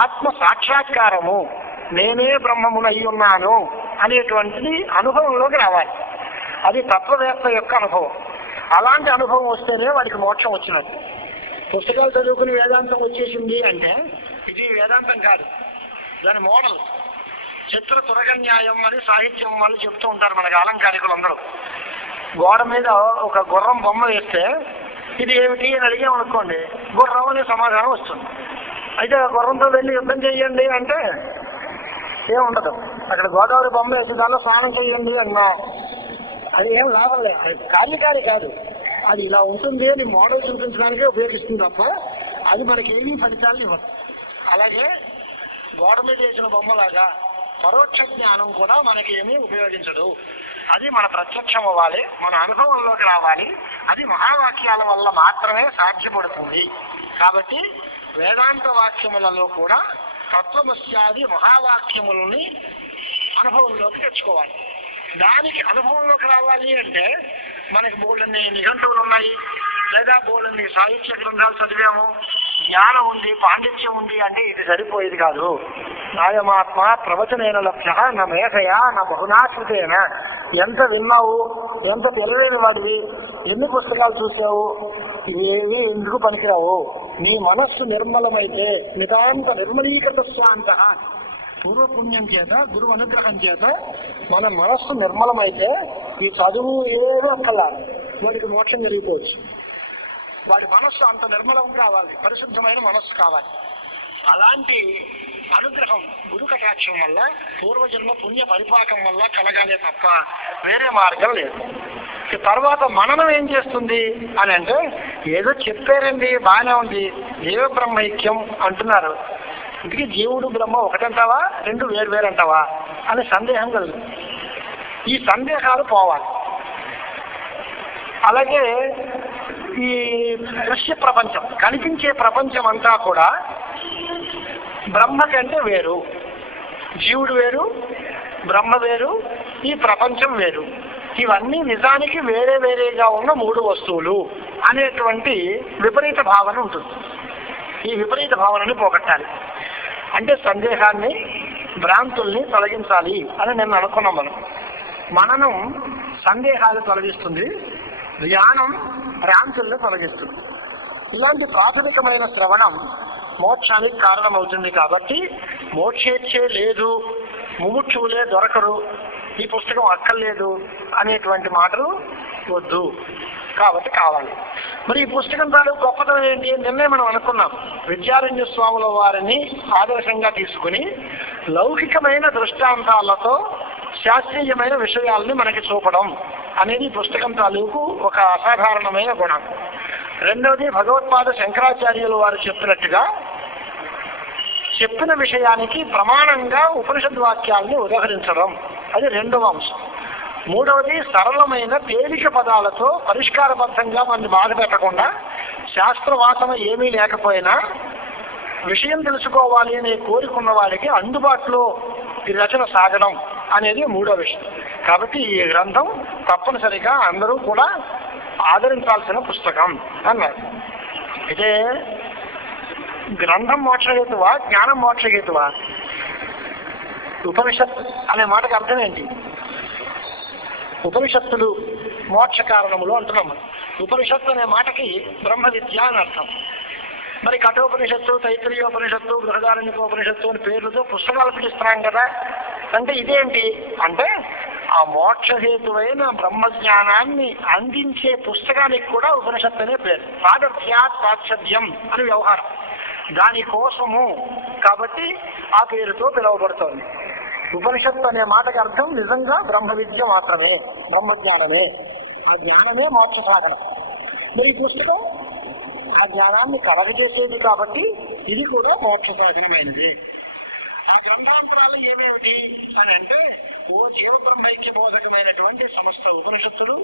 ఆత్మ సాక్షాత్కారము, నేనే బ్రహ్మమునై ఉన్నాను అనేటువంటిది అనుభవంలోకి రావాలి. అది తత్వవేత్త యొక్క అనుభవం. అలాంటి అనుభవం వస్తేనే వాడికి మోక్షం వచ్చినట్టు. పుస్తకాలు చదువుకుని వేదాంతం వచ్చేసింది అంటే ఇది వేదాంతం కాదు, దాని మోడల్. చిత్ర తురగ న్యాయం అని సాహిత్యం వాళ్ళు చెప్తూ ఉంటారు మనకి అలంకారికులు అందరూ. గోడ మీద ఒక గుర్రం బొమ్మ వేస్తే ఇది ఏమిటి అని అడిగామనుకోండి, గుర్రం అనే సమాధానం వస్తుంది. అయితే గుర్రంతో వెళ్ళి యుద్ధం చేయండి అంటే ఏముండదు. అక్కడ గోదావరి బొమ్మ వేసి దానిలో స్నానం చేయండి అన్నా అది ఏం లాభం లేదు. అది కార్యకారి కాదు. అది ఇలా ఉంటుంది అని మోడల్ చూపించడానికే ఉపయోగిస్తుంది తప్ప అది మనకి ఏమీ ఫలితాలను ఇవ్వదు. అలాగే గోడ మీద వేసిన బొమ్మలాగా పరోక్ష జ్ఞానం కూడా మనకి ఏమీ ఉపయోగించదు. అది మన ప్రత్యక్షం అవ్వాలి, మన అనుభవంలోకి రావాలి. అది మహావాక్యాల వల్ల మాత్రమే సాధ్యపడుతుంది. కాబట్టి వేదాంత వాక్యములలో కూడా తత్వమస్యాది మహావాక్యములని అనుభవంలోకి తెచ్చుకోవాలి. దానికి అనుభవంలోకి రావాలి అంటే మనకి బోళ్ళని నిఘంటువులు ఉన్నాయి, లేదా బోళ్ళని సాహిత్య గ్రంథాలు చదివాము, జ్ఞానం ఉంది, పాండిత్యం ఉంది అంటే ఇది సరిపోయేది కాదు. నాయమాత్మ ప్రవచనైన లక్ష్య నా మేఘయ నా బహునాశ్రితేన. ఎంత విన్నావు, ఎంత తెలివైన వాడివి, ఎన్ని పుస్తకాలు చూసావు, ఇవేవి ఎందుకు పనికిరావు. నీ మనస్సు నిర్మలమైతే నితాంత నిర్మలీకృత స్వాంత, పూర్వపుణ్యం చేత గురువు అనుగ్రహం చేత మన మనస్సు నిర్మలమైతే ఈ చదువు ఏమీ అక్కర్లేదు, వాడికి మోక్షం జరిగిపోవచ్చు. వాడి మనస్సు అంత నిర్మలం కావాలి, పరిశుద్ధమైన మనస్సు కావాలి. అలాంటి అనుగ్రహం గురు కటాక్షం వల్ల, పూర్వజన్మ పుణ్య పరిపాకం వల్ల కలగాలే తప్ప వేరే మార్గం లేదు. తర్వాత మననం ఏం చేస్తుంది అని అంటే, ఏదో చెప్పారండి బాగానే ఉంది, జీవ బ్రహ్మైక్యం అంటున్నారు, ఇంటికి జీవుడు బ్రహ్మ ఒకటంటావా రెండు వేరు అంటావా అనే సందేహం కలుగుతుంది. ఈ సందేహాలు పోవాలి. అలాగే ఈ దృశ్య ప్రపంచం, కనిపించే ప్రపంచం అంతా కూడా బ్రహ్మ కంటే వేరు. జీవుడు వేరు, బ్రహ్మ వేరు, ఈ ప్రపంచం వేరు. ఇవన్నీ నిజానికి వేరే వేరేగా ఉన్న మూడు వస్తువులు అనేటువంటి విపరీత భావన ఉంటుంది. ఈ విపరీత భావనని పోగొట్టాలి అంటే సందేహాన్ని, భ్రాంతుల్ని తొలగించాలి అని నేను అనుకున్నాం. మననం సందేహాలు తొలగిస్తుంది, జ్ఞానం భ్రాంతుల్ని తొలగిస్తుంది. ఇలాంటి ప్రాథమికమైన శ్రవణం మోక్షానికి కారణమవుతుంది. కాబట్టి మోక్షేచ్ఛే లేదు, ముముక్షువులే దొరకరు, ఈ పుస్తకం అక్కర్లేదు అనేటువంటి మాటలు వద్దు. కాబట్టి కావాలి. మరి ఈ పుస్తకం తాలూ గొప్పతనం ఏంటి? నిన్నే మనం అనుకున్నాం. విద్యారణ్య స్వాముల వారిని ఆదర్శంగా తీసుకుని లౌకికమైన దృష్టాంతాలతో శాస్త్రీయమైన విషయాల్ని మనకి చూపడం అనేది పుస్తకం తాలూకు ఒక అసాధారణమైన గుణం. రెండవది, భగవత్పాద శంకరాచార్యులు వారు చెప్పినట్టుగా చెప్పిన విషయానికి ప్రమాణంగా ఉపనిషద్ వాక్యాల్ని ఉదహరించడం, అది రెండవ అంశం. మూడవది సరళమైన తేలిక పదాలతో పరిష్కారబద్ధంగా మనల్ని బాధ పెట్టకుండా శాస్త్రవాసన ఏమీ లేకపోయినా విషయం తెలుసుకోవాలి అనే కోరుకున్న వారికి అందుబాటులో ఈ రచన సాగడం అనేది మూడో విషయం. కాబట్టి ఈ గ్రంథం తప్పనిసరిగా అందరూ కూడా ఆదరించాల్సిన పుస్తకం అన్నారు. అయితే గ్రంథం మోక్షహేతువా, జ్ఞానం మోక్షహేతువా? ఉపనిషత్ అనే మాటకు అర్థం ఏంటి? ఉపనిషత్తులు మోక్ష కారణములు అంటున్నాం. ఉపనిషత్తు అనే మాటకి బ్రహ్మ విద్య అని అర్థం. మరి కఠోపనిషత్తు, తైత్రీయోపనిషత్తు, బృహదారణ్యకోపనిషత్తు అని పేర్లతో పుస్తకాలు పిలుస్తున్నాం కదా. అంటే ఇదేంటి అంటే ఆ మోక్షహేతువైన బ్రహ్మజ్ఞానాన్ని అందించే పుస్తకానికి కూడా ఉపనిషత్తు అనే పేరు. సాగర్ధ్యాత్ పాశ్చర్యం అని వ్యవహారం దానికోసము, కాబట్టి ఆ పేరుతో పిలువబడుతోంది. ఉపనిషత్తు అనే మాటకు అర్థం నిజంగా బ్రహ్మ విద్య మాత్రమే, బ్రహ్మజ్ఞానమే. ఆ జ్ఞానమే మోక్ష సాధనం. మరి ఈ పుస్తకం ఆ జ్ఞానాన్ని కలగజేసేది కాబట్టి ఇది కూడా మోక్ష సాధనమైనది. ఆ గ్రంథాంతరాలు ఏమేమిటి అని అంటే ఓ జీవ బ్రహ్మైక్య బోధకమైనటువంటి సమస్త ఉపనిషత్తులు,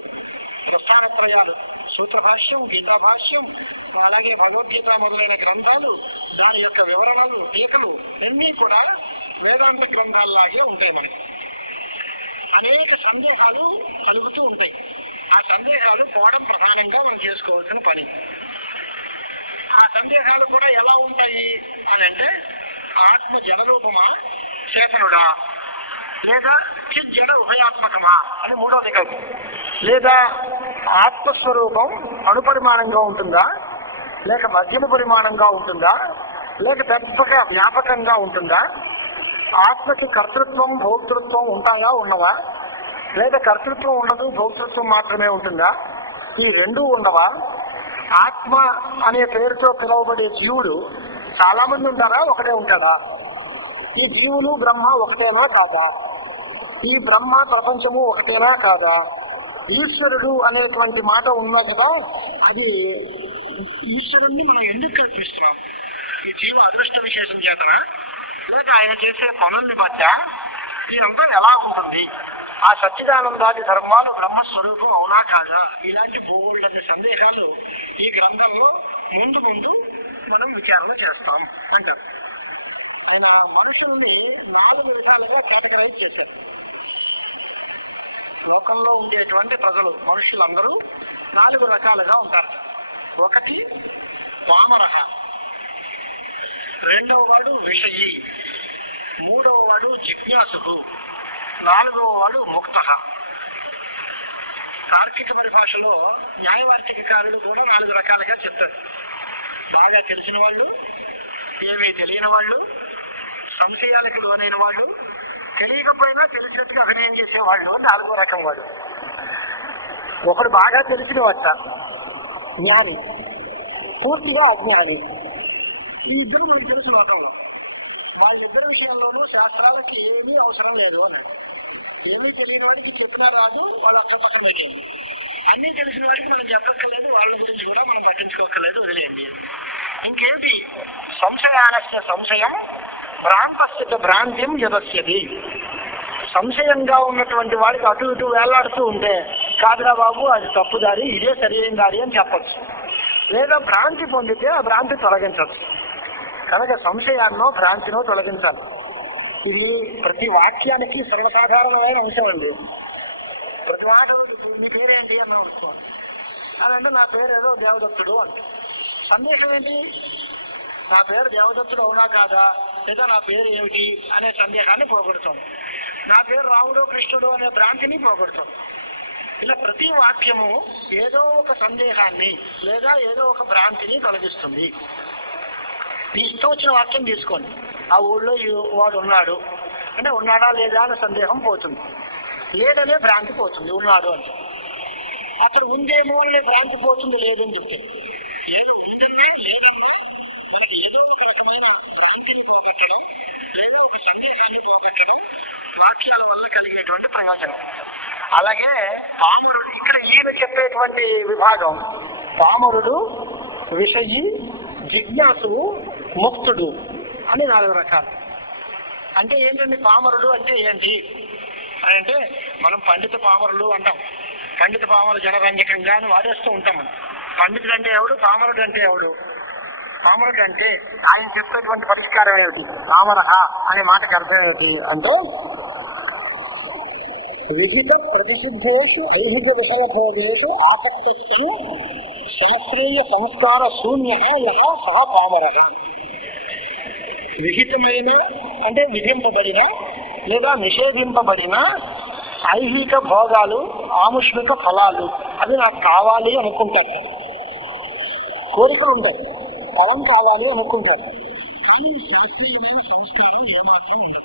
ప్రస్థానత్రయాలు, సూత్రభాష్యం, గీతాభాష్యం, అలాగే భగవద్గీత మొదలైన గ్రంథాలు, దాని యొక్క వివరణలు, టీకలు అన్నీ కూడా వేదాంత గ్రంథాల్లాగే ఉంటాయి. మనకి అనేక సందేహాలు కలుగుతూ ఉంటాయి. ఆ సందేహాలు పోవడం ప్రధానంగా మనం చేసుకోవాల్సిన పని. ఆ సందేహాలు కూడా ఎలా ఉంటాయి అని అంటే ఆత్మ జడరూపమా, చేతనుడా, లేదా జడ ఉభయాత్మకమా అని మూడో వికల్పం. లేదా ఆత్మస్వరూపం అణుపరిమాణంగా ఉంటుందా, లేక మధ్యమ పరిమాణంగా ఉంటుందా, లేక పెద్దగా వ్యాపకంగా ఉంటుందా, ఆత్మకి కర్తృత్వం భోక్తృత్వం ఉంటాయా ఉన్నవా, లేదా కర్తృత్వం ఉండదు భోక్తృత్వం మాత్రమే ఉంటుందా, ఈ రెండూ ఉండవా, ఆత్మ అనే పేరుతో పిలువబడే జీవుడు చాలా మంది ఉంటారా, ఒకటే ఉంటాడా, ఈ జీవులు బ్రహ్మ ఒకటేనా కాదా, ఈ బ్రహ్మ ప్రపంచము ఒకటేనా కాదా, ఈశ్వరుడు అనేటువంటి మాట ఉన్నా కదా, అది ఈశ్వరుణ్ణి మనం ఎందుకు కల్పిస్తున్నాం? ఈ జీవ అదృష్ట విశేషం చేతనా, లేక ఆయన చేసే పనుల్ని బట్టా, ఇదంతా ఎలా ఉంటుంది? ఆ సచ్చిదానందాది ధర్మాలు బ్రహ్మస్వరూపం అవునా కాదా? ఇలాంటి బోల్డని సందేహాలు ఈ గ్రంథంలో ముందు ముందు మనం విచారణ చేస్తాం అంటారు. ఆయన మనుషుల్ని 4 విధాలుగా కేటగరైజ్ చేశారు. లోకంలో ఉండేటువంటి ప్రజలు, మనుషులందరూ 4 రకాలుగా ఉంటారు. ఒకటి పామరహ, రెండవ వాడు విషయి, మూడవ వాడు జిజ్ఞాసుకు, 4వ వాడు ముక్త. తార్కిక పరిభాషలో న్యాయవార్తికారులు కూడా 4 రకాలుగా చెప్తారు. బాగా తెలిసిన వాళ్ళు, ఏమీ తెలియని వాళ్ళు, సంశయాలకు లోనైన వాళ్ళు, తెలియకపోయినా తెలిసినట్టుగా అభినయం చేసేవాళ్ళు, 4వ రకం వాడు. ఒకడు బాగా తెలిసిన వాట జ్ఞాని, పూర్తిగా అజ్ఞాని. ఈ ఇద్దరు మనకు తెలుసు లోకంలో. వాళ్ళిద్దరి విషయంలోనూ శాస్త్రాలకి ఏమీ అవసరం లేదు అన్నారు. ఏమీ తెలియని వాడికి చెప్పినా రాదు, వాళ్ళు అక్కడ పక్కన పెట్టేయండి. అన్నీ తెలిసిన వాడికి మనం చెప్పక్కర్లేదు, వాళ్ళ గురించి కూడా మనం పట్టించుకోక్కర్లేదు, వదిలేయండి. ఇంకేంటి? సంశయాలస్య సంశయం, భ్రాంతస్య భ్రాంత్యం యదస్యది. సంశయంగా ఉన్నటువంటి వాడికి అటు ఇటు వేలాడుతూ ఉంటే, కాదురా బాబు అది తప్పుదారి, ఇదే సరైన దారి అని చెప్పచ్చు. లేదా భ్రాంతి పొందితే ఆ భ్రాంతి తొలగించవచ్చు. కనుక సంశయాన్నో భ్రాంతినో తొలగించాలి. ఇది ప్రతి వాక్యానికి సర్వసాధారణమైన అంశం అండి. ప్రతి మాట నీ పేరేంటి అన్నా అనుకోవాలి. అదంటే నా పేరు ఏదో దేవదత్తుడు అంటే సందేహం ఏంటి? నా పేరు దేవదత్తుడు అవునా కాదా, లేదా నా పేరు ఏమిటి అనే సందేహాన్ని పోగొడతాం. నా పేరు రాముడు కృష్ణుడు అనే భ్రాంతిని పోగొడతాం. ఇలా ప్రతి వాక్యము ఏదో ఒక సందేహాన్ని లేదా ఏదో ఒక భ్రాంతిని తొలగిస్తుంది. మీ ఇష్టం వచ్చిన వాక్యం తీసుకోండి. ఆ ఊళ్ళో వాడు ఉన్నాడు అంటే ఉన్నాడా లేదా అనే సందేహం పోతుంది, లేదనే భ్రాంతి పోతుంది, ఉన్నాడు అంటే. అక్కడ ఉందేమో అనే భ్రాంతి పోతుంది, లేదని చెప్తే. ఏదో ఉందన్నా లేదన్నా మనకి ఏదో ఒక రకమైన భ్రాంతిని పోగొట్టడం లేదా ఒక సందేహాన్ని పోగొట్టడం వాక్యాల వల్ల కలిగేటువంటి ప్రయోజనం. అలాగే పామరుడు, ఇక్కడ ఈయన చెప్పేటువంటి విభాగం పామరుడు, విషయి, జిజ్ఞాసువు, ముక్తుడు అని 4 రకాలు. అంటే ఏంటండి పామరుడు అంటే ఏంటి అని అంటే మనం పండిత పామరులు అంటాం. పండిత పామరు జనరంజకంగా అని వాడేస్తూ ఉంటాం. పండితుడు అంటే ఎవడు, పామరుడు అంటే ఎవడు? పామరుడు అంటే ఆయన చెప్పేటువంటి పరిష్కారం ఏమిటి? పామరహ అనే మాటకి అర్థం ఏమిటి అంటే విహిత ప్రతిసిద్ధేషు ఐహిక విషయభోగేషు ఆసక్తిషు శాస్త్రీయ సంస్కార శూన్య సహా పామరహ. విహితమైన అంటే విధింపబడిన లేదా నిషేధింపబడిన ఐహిక భోగాలు, ఆముష్మిక ఫలాలు అవి నాకు కావాలి అనుకుంటారు. కోరికలు ఉంటాయి, ఫలం కావాలి అనుకుంటారు. కానీ శాస్త్రీయమైన సంస్కారం ఏమాత్రం ఉంది.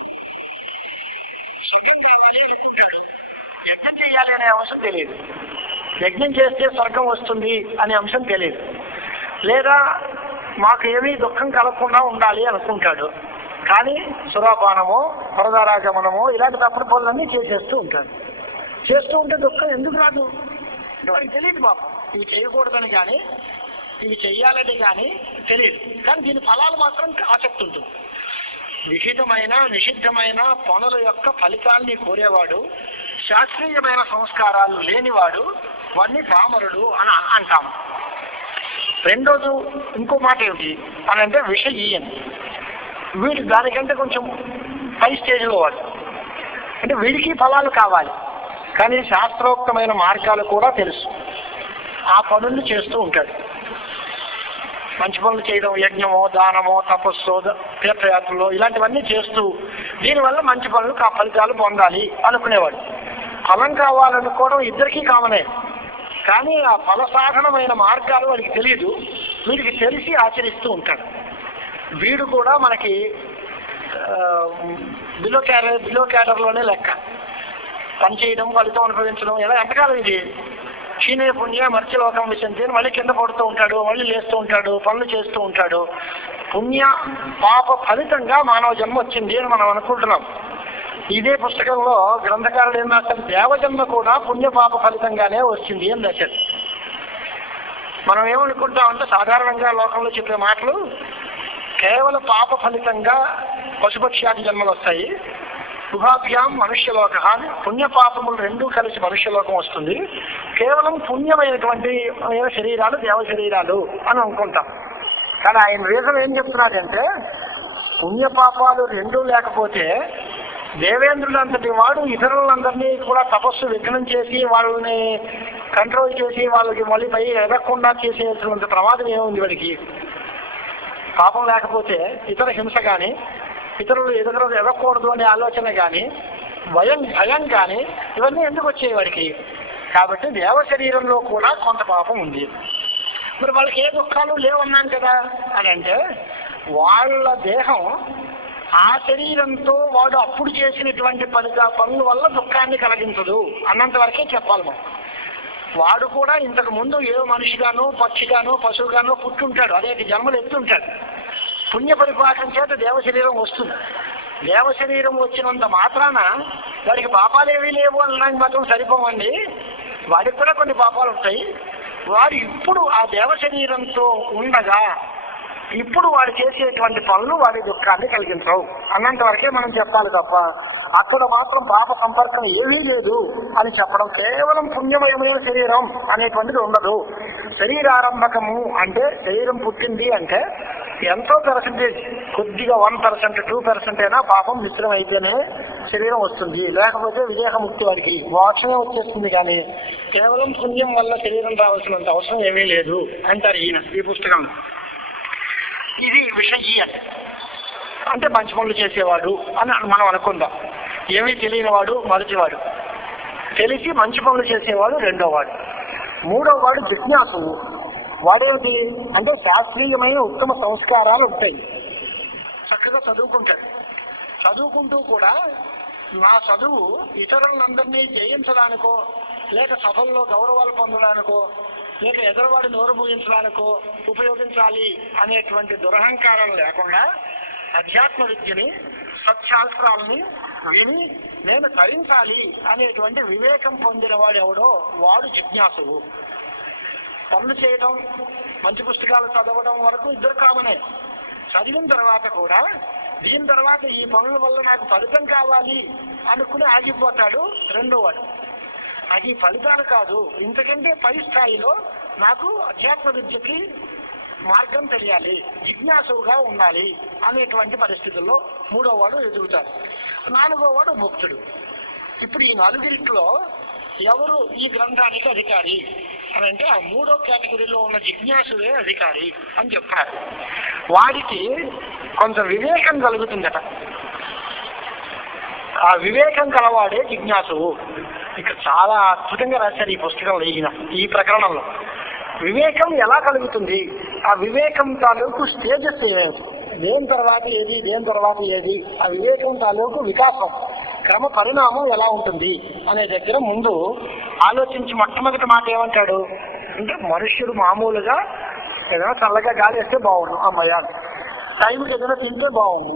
స్వర్గం కావాలి అనుకుంటాడు, యజ్ఞం చేయాలి అనే అంశం తెలియదు. యజ్ఞం చేస్తే స్వర్గం వస్తుంది అనే అంశం తెలియదు. లేదా మాకు ఏమీ దుఃఖం కలగకుండా ఉండాలి అనుకుంటాడు. కానీ సురాపానమో పరదారాగమనమో ఇలాంటి తప్పుడు పనులన్నీ చేసేస్తూ ఉంటాడు. చేస్తూ ఉంటే దుఃఖం ఎందుకు రాదు? వాడికి తెలియదు పాపం. ఇవి చేయకూడదని కానీ ఇవి చెయ్యాలని కానీ తెలియదు. కానీ దీని ఫలాలు మాత్రం ఆసక్తి ఉంటుంది. విహితమైన నిషిద్ధమైన పనుల యొక్క ఫలితాల్ని కోరేవాడు, శాస్త్రీయమైన సంస్కారాలు లేనివాడు, వాడిని పామరుడు అని అంటాము. రెండోది ఇంకో మాట ఏమిటి అని అంటే విషయీయం. వీడు దానికంటే కొంచెం పై స్టేజ్లో వాడు. అంటే వీడికి ఫలాలు కావాలి, కానీ శాస్త్రోక్తమైన మార్గాలు కూడా తెలుసు. ఆ పనులు చేస్తూ ఉంటాడు. మంచి పనులు చేయడం, యజ్ఞమో దానమో తపస్సో తీర్థయాత్రలో ఇలాంటివన్నీ చేస్తూ దీనివల్ల మంచి పనులు ఫలితాలు పొందాలి అనుకునేవాడు. ఫలం కావాలనుకోవడం ఇద్దరికీ కామనే. కానీ ఆ ఫల సాధనమైన మార్గాలు వాడికి తెలియదు. వీడికి తెలిసి ఆచరిస్తూ ఉంటాడు. వీడు కూడా మనకి బిలో క్యాడర్లోనే లెక్క. పని చేయడం, ఫలితం అనుభవించడం ఎలా ఎంతకాలం ఇది? క్షీణే పుణ్య మర్చిలోకం విషయంతో మళ్ళీ కింద పడుతూ ఉంటాడు, మళ్ళీ లేస్తూ ఉంటాడు, పనులు చేస్తూ ఉంటాడు. పుణ్య పాప ఫలితంగా మానవ జన్మ వచ్చింది అని మనం అనుకుంటున్నాం. ఇదే పుస్తకంలో గ్రంథకారుడు ఏం రాశారు? దేవజన్మ కూడా పుణ్యపాప ఫలితంగానే వచ్చింది అని రాశారు. మనం ఏమనుకుంటామంటే సాధారణంగా లోకంలో చెప్పే మాటలు కేవలం పాప ఫలితంగా పశుపక్ష్యాది జన్మలు వస్తాయి. శుభాభ్యాం మనుష్యలోక, పుణ్యపాపములు రెండూ కలిసి మనుష్యలోకం వస్తుంది. కేవలం పుణ్యమైనటువంటి శరీరాలు దేవ శరీరాలు అని అనుకుంటాం. కానీ ఆయన రీజన్ ఏం చెప్తున్నాడంటే పుణ్యపాపాలు రెండూ లేకపోతే దేవేంద్రులంతటి వాడు ఇతరులందరినీ కూడా తపస్సు విఘ్నం చేసి వాళ్ళని కంట్రోల్ చేసి వాళ్ళకి మళ్ళీ పై ఎదగకుండా చేసేటువంటి ప్రమాదం ఏముంది వాడికి? పాపం లేకపోతే ఇతర హింస కానీ, ఇతరులు ఎదగకూడదు అనే ఆలోచన కానీ, భయం కానీ ఇవన్నీ ఎందుకు వచ్చాయి వాడికి? కాబట్టి దేవ శరీరంలో కూడా కొంత పాపం ఉంది. మరి వాళ్ళకి ఏ దుఃఖాలు లేవన్నాను కదా అని అంటే వాళ్ళ దేహం ఆ శరీరంతో వాడు అప్పుడు చేసినటువంటి పనుల వల్ల దుఃఖాన్ని కలిగించదు అన్నంత వరకే చెప్పాలి మనం. వాడు కూడా ఇంతకు ముందు ఏ మనిషిగానో పక్షిగానో పశువుగానో పుట్టుంటాడు, అనేక జన్మలు ఎత్తుంటాడు. పుణ్య పరిపాకం చేత దేవ శరీరం వస్తుంది. దేవ శరీరం వచ్చినంత మాత్రాన వాడికి పాపాలు ఏవీ లేవు అనడానికి మాత్రం సరిపోవండి. వాడికి కూడా కొన్ని పాపాలు ఉంటాయి. వాడు ఇప్పుడు ఆ దేవ శరీరంతో ఉండగా ఇప్పుడు వాడు చేసేటువంటి పనులు వాడి దుఃఖాన్ని కలిగించవు అన్నంత వరకే మనం చెప్పాలి తప్ప అక్కడ మాత్రం పాప సంపర్కం ఏమీ లేదు అని చెప్పడం. కేవలం పుణ్యమయమైన శరీరం అనేటువంటిది ఉండదు. శరీరారంభకము అంటే శరీరం పుట్టింది అంటే ఎంతో పర్సెంటేజ్, కొద్దిగా 1%, 2% అయినా పాపం మిశ్రం అయితేనే శరీరం వస్తుంది. లేకపోతే విదేహముక్తి వాడికి మోక్షమే వచ్చేస్తుంది. కానీ కేవలం పుణ్యం వల్ల శరీరం రావాల్సినంత అవసరం ఏమీ లేదు అంటారు ఈయన ఈ పుస్తకంలో. ఇది విషయీ అంటే మంచి పనులు చేసేవాడు అని మనం అనుకుందాం. ఏమీ తెలియనివాడు మొదటివాడు, తెలిసి మంచి పనులు చేసేవాడు రెండోవాడు. మూడోవాడు జిజ్ఞాసువు. వాడేమిటి అంటే శాస్త్రీయమైన ఉత్తమ సంస్కారాలు ఉంటాయి. చక్కగా చదువుకుంటాడు. చదువుకుంటూ కూడా నా చదువు ఇతరులందరినీ జయించడానికో, లేక సభల్లో గౌరవాలు పొందడానికో, లేక ఎదురువాడి నోరు పూజించడానికో ఉపయోగించాలి అనేటువంటి దురహంకారం లేకుండా అధ్యాత్మ విద్యని, సత్శాస్త్రాలని విని నేను తరించాలి అనేటువంటి వివేకం పొందిన వాడు ఎవడో వాడు జిజ్ఞాసువు. పనులు చేయడం, మంచి పుస్తకాలు చదవడం వరకు ఇద్దరు కామనే. చదివిన తర్వాత కూడా దీని తర్వాత ఈ పనుల వల్ల నాకు ఫలితం కావాలి అనుకుని ఆగిపోతాడు రెండోవాడు. అది ఫలితాలు కాదు, ఇంతకంటే పై స్థాయిలో నాకు అధ్యాత్మ విద్యకి మార్గం తెలియాలి, జిజ్ఞాసుగా ఉండాలి అనేటువంటి పరిస్థితుల్లో మూడో వాడు ఎదుగుతాడు. నాలుగో వాడు ముక్తుడు. ఇప్పుడు ఈ నలుగురిలో ఎవరు ఈ గ్రంథానికి అధికారి అని అంటే ఆ మూడో కేటగిరీలో ఉన్న జిజ్ఞాసువే అధికారి అని చెప్తారు. వాడికి కొంత వివేకం కలుగుతుందట. ఆ వివేకం కలవాడే జిజ్ఞాసువు. ఇక చాలా అద్భుతంగా రాశారు ఈ పుస్తకంలో, ఈ ప్రకరణంలో. వివేకం ఎలా కలుగుతుంది, ఆ వివేకం తాలూకు స్టేజెస్ ఏమేమి, దేని తర్వాత ఏది, దేని తర్వాత ఏది, ఆ వివేకం తాలూకు వికాసం క్రమ పరిణామం ఎలా ఉంటుంది అనే దగ్గర ముందు ఆలోచించి మొట్టమొదటి మాట ఏమంటాడు అంటే, మనుష్యుడు మామూలుగా ఏదైనా చల్లగా గాలి వేస్తే బాగుండు, అమ్మయ్య టైంకి ఏదైనా తింటే బాగుండు,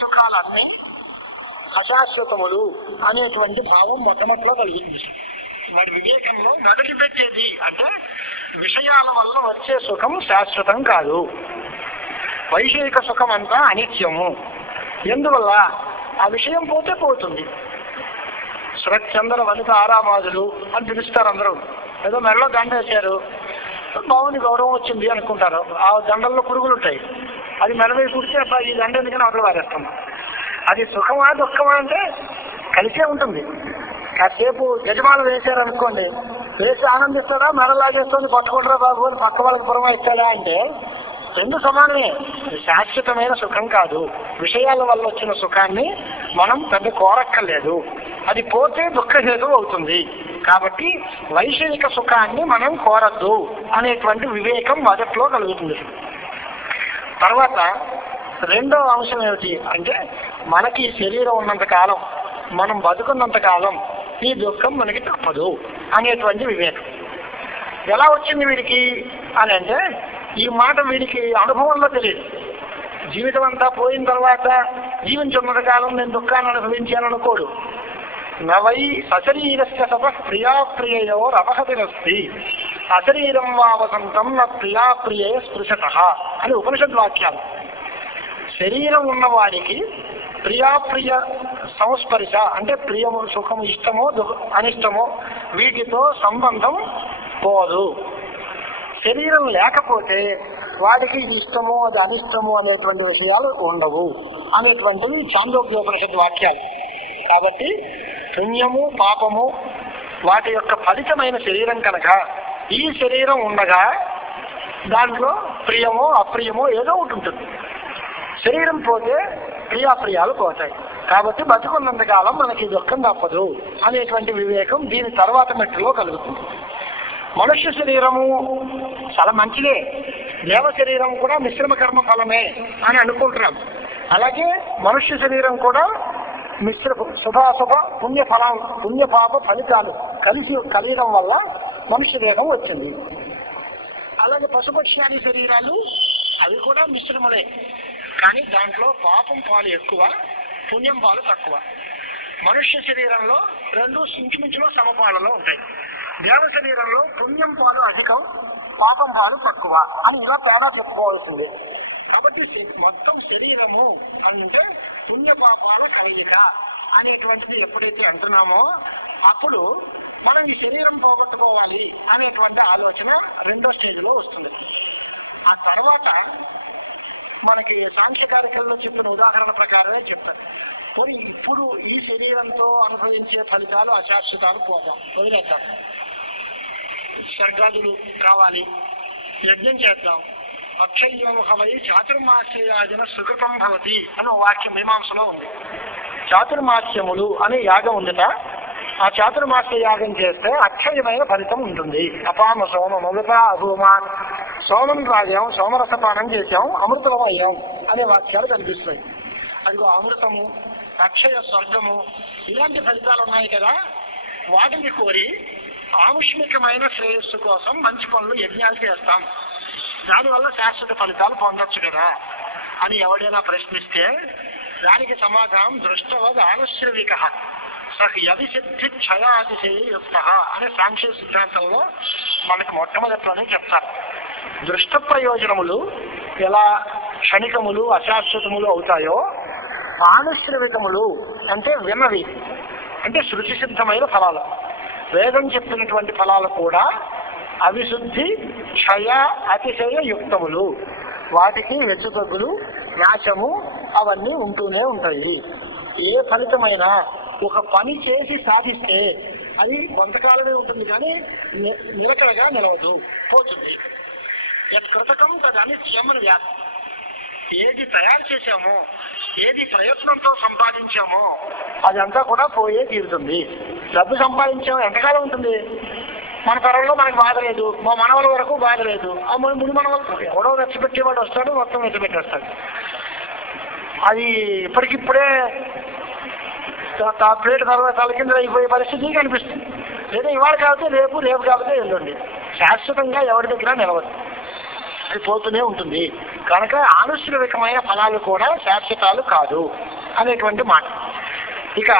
సుఖాలంటే అశాశ్వతములు అనేటువంటి భావం మొట్టమొదటిలో కలుగుతుంది. మరి వివేకంలో మొదలు పెట్టేది అంటే విషయాల వల్ల వచ్చే సుఖం శాశ్వతం కాదు, వైషయిక సుఖం అంతా అనిత్యము. ఎందువల్ల ఆ విషయం పోతే పోతుంది. సురచంద్ర వనిత ఆరామాదులు అని పిలుస్తారు అందరూ. ఏదో మెడలో దండ వేశారు, బాగుంది గౌరవం వచ్చింది అనుకుంటారు. ఆ దండల్లో పురుగులు ఉంటాయి, అది మెడవై కుడితే ఈ దండ ఎందుకని అవతల వారేస్తాం. అది సుఖమా దుఃఖమా అంటే కలిసే ఉంటుంది. కాసేపు యజమానులు వేశారనుకోండి, వేసి ఆనందిస్తాడా, మెడలాగేస్తుంది పట్టుకుంటారా బాబు అని పక్క వాళ్ళకి పురమాయిస్తాడా అంటే రెండు సమానమే. శాశ్వతమైన సుఖం కాదు. విషయాల వల్ల వచ్చిన సుఖాన్ని మనం పెద్ద కోరక్కర్లేదు, అది పోతే దుఃఖహేతు అవుతుంది. కాబట్టి వైషయిక సుఖాన్ని మనం కోరద్దు అనేటువంటి వివేకం మొదట్లో కలుగుతుంది. తర్వాత రెండో అంశం ఏమిటి అంటే, మనకి శరీరం ఉన్నంత కాలం, మనం బతుకున్నంత కాలం ఈ దుఃఖం మనకి తప్పదు అనేటువంటి వివేకం. ఎలా వచ్చింది వీడికి అని అంటే, ఈ మాట వీడికి అనుభవంలో తెలియదు. జీవితం అంతా పోయిన తర్వాత జీవించున్నత కాలం నేను దుఃఖాన్ని అనుభవించాను అనుకోడు. నవై సశరీరస్య తప ప్రియాప్రియో రవహతిరస్తి అశరీరం వావసంతం న ప్రియాప్రియే స్పృశత అని ఉపనిషద్ వాక్యాలు. శరీరం ఉన్నవాడికి ప్రియాప్రియ సంస్పర్శ అంటే ప్రియము, సుఖము, ఇష్టమో అనిష్టమో వీటితో సంబంధం పోదు. శరీరం లేకపోతే వాడికి ఇది ఇష్టము అది అనిష్టము అనేటువంటి విషయాలు ఉండవు అనేటువంటివి చాందోగ్యోపనిషత్ వాక్యాలు. కాబట్టి పుణ్యము పాపము వాటి యొక్క ఫలితమైన శరీరం కనుక ఈ శరీరం ఉండగా దాంట్లో ప్రియమో అప్రియమో ఏదో ఒకటి ఉంటుంది. శరీరం పోతే ప్రియాప్రియాలు పోతాయి. కాబట్టి బతుకున్నంతకాలం మనకి దుఃఖం తప్పదు అనేటువంటి వివేకం దీని తర్వాత మెట్టులో కలుగుతుంది. మనుష్య శరీరము చాలా మంచిదే, దేవ శరీరం కూడా మిశ్రమ కర్మ ఫలమే అని అనుకుంటున్నాం. అలాగే మనుష్య శరీరం కూడా శుభాశుభ పుణ్యపాప ఫలితాలు కలిసి కలియడం వల్ల మనుష్య దేహం వచ్చింది. అలాగే పశుపక్ష్యాది శరీరాలు అవి కూడా మిశ్రమలే, కానీ దాంట్లో పాపం పాలు ఎక్కువ, పుణ్యం పాలు తక్కువ. మనుష్య శరీరంలో రెండు ఇంచుమించులో సమపాలలో ఉంటాయి. దేవ శరీరంలో పుణ్యం పాలు అధికం, పాపం పాలు తక్కువ అని ఇలా తేడా చెప్పుకోవాల్సిందే. కాబట్టి మొత్తం శరీరము అంటే పుణ్యపాపాల కలయిక అనేటువంటిది ఎప్పుడైతే అంటున్నామో అప్పుడు మనం ఈ శరీరం పోగొట్టుకోవాలి అనేటువంటి ఆలోచన రెండో స్టేజ్లో వస్తుంది. ఆ తర్వాత మనకి సాంఖ్యకారికల్లో చెప్పిన ఉదాహరణ ప్రకారమే చెప్తారు. పోనీ ఇప్పుడు ఈ శరీరంతో అనుభవించే ఫలితాలు అశాశ్వతాలు పోదాం, వదిలేద్దాం. స్వర్గాదులు కావాలి, యజ్ఞం చేద్దాం. అక్షయోహవై చాతుర్మాస్యయాజన సుకృతం భవతి అని వాక్యం మీమాంసలో ఉంది. చాతుర్మాస్యములు అనే యాగం ఉందట. ఆ చాతుర్మాస్య యాగం చేస్తే అక్షయమైన ఫలితం ఉంటుంది. అపామ సోమం అమృత అభూమాన్, సోమం రాజాం, సోమరసపానం చేశాం, అమృతం అయ్యాం అనే వాక్యాలు కనిపిస్తాయి. అదిగో అమృతము, అక్షయ స్వర్గము ఇలాంటి ఫలితాలు ఉన్నాయి కదా, వాటిని కోరి ఆముష్మికమైన శ్రేయస్సు కోసం మంచి పనులు యజ్ఞాలు చేస్తాం, దానివల్ల శాశ్వత ఫలితాలు పొందొచ్చు కదా అని ఎవడైనా ప్రశ్నిస్తే దానికి సమాధానం దృష్టవద్ ఆనుశ్రవిక సహ్యవిసిద్ధి క్షయాతిశయుక్త అనే సాంఖ్య సిద్ధాంతంలో మనకి మొట్టమొదట్లోనే చెప్తారు. దృష్ట ప్రయోజనములు ఎలా క్షణికములు అశాశ్వతములు అవుతాయో, ఆనుశ్రవికములు అంటే విన్నవి, అంటే శృతి సిద్ధమైన ఫలాలు, వేదం చెప్పినటువంటి ఫలాలు కూడా అవిశుద్ధి క్షయ అతిశయ యుక్తములు, వాటికి హెచ్చుతగ్గులు నాశము అవన్నీ ఉంటూనే ఉంటాయి. ఏ ఫలితమైనా ఒక పని చేసి సాధిస్తే అది కొంతకాలమే ఉంటుంది, కానీ నిలకడగా నిలవదు, పోతుంది. కృతకం తదని చమన వ్యాప్తి. ఏది తయారు చేశామో, ఏది ప్రయత్నంతో సంపాదించామో అదంతా కూడా పోయే తీరుతుంది. డబ్బు సంపాదించామో ఎంతకాలం ఉంటుంది? మన తరంలో మనకు బాధ లేదు, మా మనవల వరకు బాధ లేదు. ఆ ముందు మనవలు ఎవడో వెచ్చపెట్టేవాడు వస్తాడు, మొత్తం వెచ్చపెట్టేస్తాడు. అది ఇప్పటికిప్పుడే ప్లేట్ తల కింద అయిపోయే పరిస్థితి కనిపిస్తుంది. లేదా ఇవాళ కాకపోతే రేపు, రేపు కాకపోతే ఎల్లుండి. శాశ్వతంగా ఎవరి దగ్గర నిలవదు, అది పోతూనే ఉంటుంది. కనుక ఆనుశ్రవికమైన ఫలాలు కూడా శాశ్వతాలు కాదు అనేటువంటి మాట. ఇక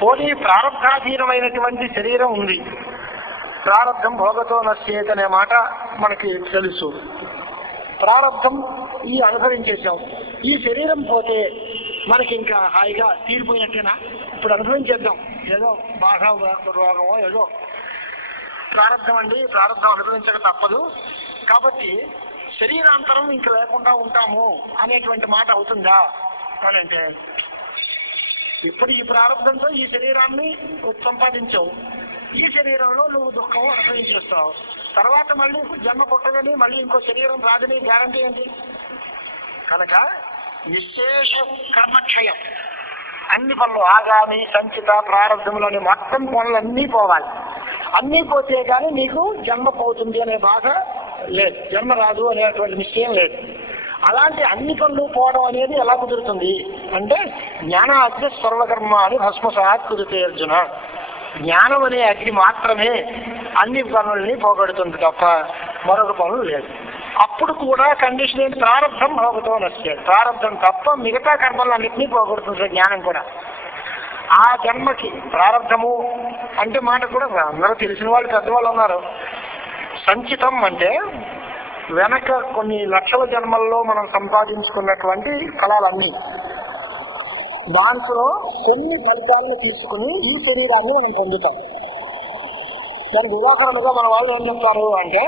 పోనీ ప్రారంభాధీనమైనటువంటి శరీరం ఉంది. ప్రారంధం భోగతో నశ్యేత్ అనే మాట మనకి తెలుసు. ప్రారంధం ఈ అనుభవించేసాం. ఈ శరీరం పోతే మనకి ఇంకా హాయిగా తీరిపోయినట్టేనా? ఇప్పుడు అనుభవించేద్దాం, ఏదో బాగా రోగమో ఏదో. ప్రారంధం అండి, ప్రారంధం అనుభవించక తప్పదు. కాబట్టి శరీరాంతరం ఇంక లేకుండా ఉంటాము అనేటువంటి మాట అవుతుందా అని అంటే, ఇప్పుడు ఈ ప్రారంభంతో ఈ శరీరాన్ని సంపాదించావు, ఈ శరీరంలో నువ్వు దుఃఖం అనుభవించేస్తావు. తర్వాత మళ్ళీ జన్మ పుట్టదని మళ్ళీ ఇంకో శరీరం రాదని గ్యారంటీ ఏంటి? కనుక విశేష కర్మక్షయం, అన్ని పనులు ఆగామి సంచిత ప్రారంభంలోని మొత్తం పనులన్నీ పోవాలి. అన్నీ పోతే కానీ నీకు జన్మ పోతుంది అనే బాధ లేదు, జన్మ రాదు అనేటువంటి నిశ్చయం లేదు. అలాంటి అన్ని పనులు పోవడం అనేది ఎలా కుదురుతుంది అంటే, జ్ఞానాగ్ని సర్వకర్మ అని భస్మసాత్ కుదిరితే అర్జున. జ్ఞానం అనే అగ్ని మాత్రమే అన్ని పనుల్ని పోగొడుతుంది తప్ప మరొక పనులు లేదు. అప్పుడు కూడా కండిషన్ ఏంటి? ప్రారంభం భోగతో నచ్చేది. ప్రారంభం తప్ప మిగతా కర్మలన్నింటినీ పోగొడుతుంది జ్ఞానం కూడా. ఆ జన్మకి ప్రారంభము అంటే మాట కూడా అందరూ తెలిసిన వాళ్ళు పెద్దవాళ్ళు ఉన్నారు. సంచితం అంటే వెనక కొన్ని లక్షల జన్మల్లో మనం సంపాదించుకున్నటువంటి ఫలాలన్నీ, దాంట్లో కొన్ని ఫలితాలను తీసుకుని ఈ శరీరాన్ని మనం పొందుతాం. దానికి ఉదాహరణగా మన వాళ్ళు ఏం చెప్తారు అంటే,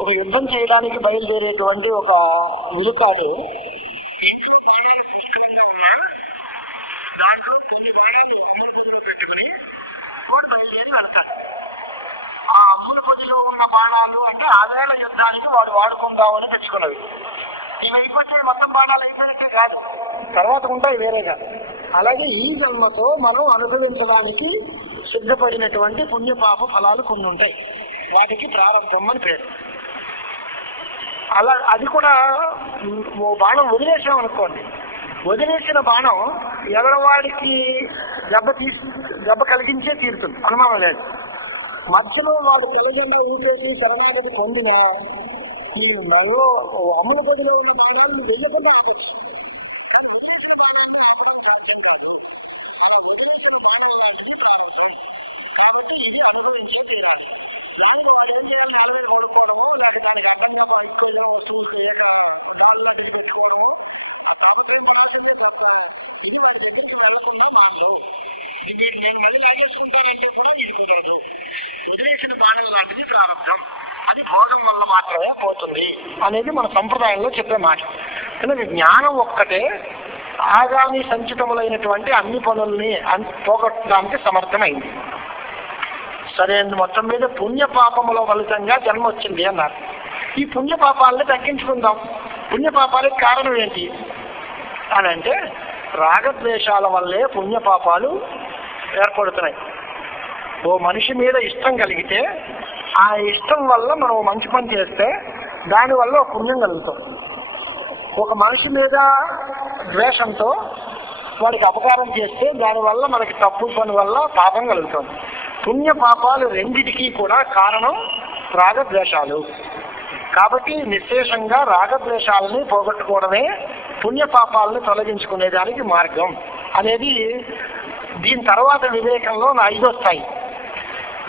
ఒక యుద్ధం చేయడానికి బయలుదేరేటువంటి ఒక ఉలుకాడు దాంట్లో కొన్ని బాణాలు అమలు పెట్టుకుని బయలుదేరి వెళ్తాడు. ఆ అమలు పొదిలో ఉన్న బాణాలు అంటే ఆవేళ యుద్ధానికి వాడు వాడుకుందామని తెచ్చుకున్నవి. ఇవి అయిపోతే మొత్తం బాణాలు అయిపోయినట్టే కాదు, తర్వాత ఉంటాయి వేరేగా. అలాగే ఈ జన్మతో మనం అనుభవించడానికి సిద్ధపడినటువంటి పుణ్యపాప ఫలాలు కొన్ని ఉంటాయి, వాటికి ప్రారంభం అని పేరు. అలా అది కూడా బాణం వదిలేసాం అనుకోండి, వదిలేసిన బాణం ఎదరవాడికి దెబ్బ కలిగించే తీరుతుంది, అనుమానం లేదు. మధ్యలో వాడు పిల్లజెండా ఊపేసి శరణాగతి పొందిన ఈ నవ్వు అమ్మల గదిలో ఉన్న బాణాలు నువ్వు వెయ్యకుండా ఆపచ్చు. వదిలేసిన బాణాన్ని ఆపడం సాధ్యం కాదు. అలా వదిలేసిన బాణం లాంటిది ప్రారంభం. కాబట్టి ఇది అనుభవించే తీరాలి. దానిలో కాలం కోల్పోవడమో లేకపోతే దానికి అర్థంగా అనుకోవడం వచ్చి గాలిలోకి పెట్టుకోవడమో కాకపోతే రాసిందే తప్ప ఇది వాడి దగ్గరికి వెళ్లకుండా మాత్రం వీడు నేను మళ్ళీ లాగేసుకుంటానంటే కూడా వీడు కుదరదు. వదిలేసిన బాణం లాంటిది ప్రారంభం, అది భోగం వల్ల మాత్రమే పోతుంది అనేది మన సంప్రదాయంలో చెప్పే మాట. ఎందుకంటే జ్ఞానం ఒక్కటే ఆగామి సంచితములైనటువంటి అన్ని పనుల్ని పోగొట్టడానికి సమర్థమైంది. సరే, మొత్తం మీద పుణ్యపాపముల ఫలితంగా జన్మ వచ్చింది అన్నారు. ఈ పుణ్యపాపాలని తగ్గించుకుందాం. పుణ్యపాపాలకు కారణం ఏంటి అని అంటే, రాగద్వేషాల వల్లే పుణ్యపాపాలు ఏర్పడుతున్నాయి. ఓ మనిషి మీద ఇష్టం కలిగితే ఆ ఇష్టం వల్ల మనం మంచి పని చేస్తే దానివల్ల ఒక పుణ్యం కలుగుతాం. ఒక మనిషి మీద ద్వేషంతో వాడికి అపకారం చేస్తే దానివల్ల మనకి తప్పు పని వల్ల పాపం కలుగుతుంది. పుణ్య పాపాలు రెండిటికీ కూడా కారణం రాగద్వేషాలు. కాబట్టి నిశ్శేషంగా రాగద్వేషాలని పోగొట్టుకోవడమే పుణ్యపాపాలను తొలగించుకునే దానికి మార్గం అనేది దీని తర్వాత వివేకంలో 5వ స్థాయి.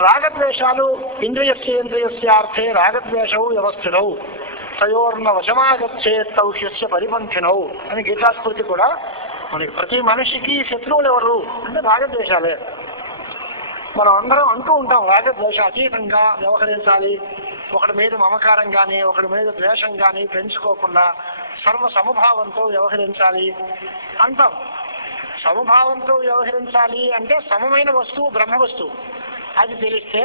రాగద్వేషాలు ఇంద్రియస్యేంద్రియస్యార్థే రాగద్వేషవు వ్యవస్థితవు తయోర్న వశమాగచ్చే తౌష్యస్య పరిపంథినవు అని గీతాస్మృతి కూడా మనకి ప్రతి మనిషికి శత్రువులు ఎవరు అంటే రాగద్వేషాలే. మనం అందరం అంటూ ఉంటాం రాగద్వేష అతీతంగా వ్యవహరించాలి, ఒకటి మీద మమకారం కానీ ఒకటి మీద ద్వేషం కానీ పెంచుకోకుండా సర్వ సమభావంతో వ్యవహరించాలి అంటాం. సమభావంతో వ్యవహరించాలి అంటే సమమైన వస్తువు బ్రహ్మ వస్తువు, అది తెలిస్తే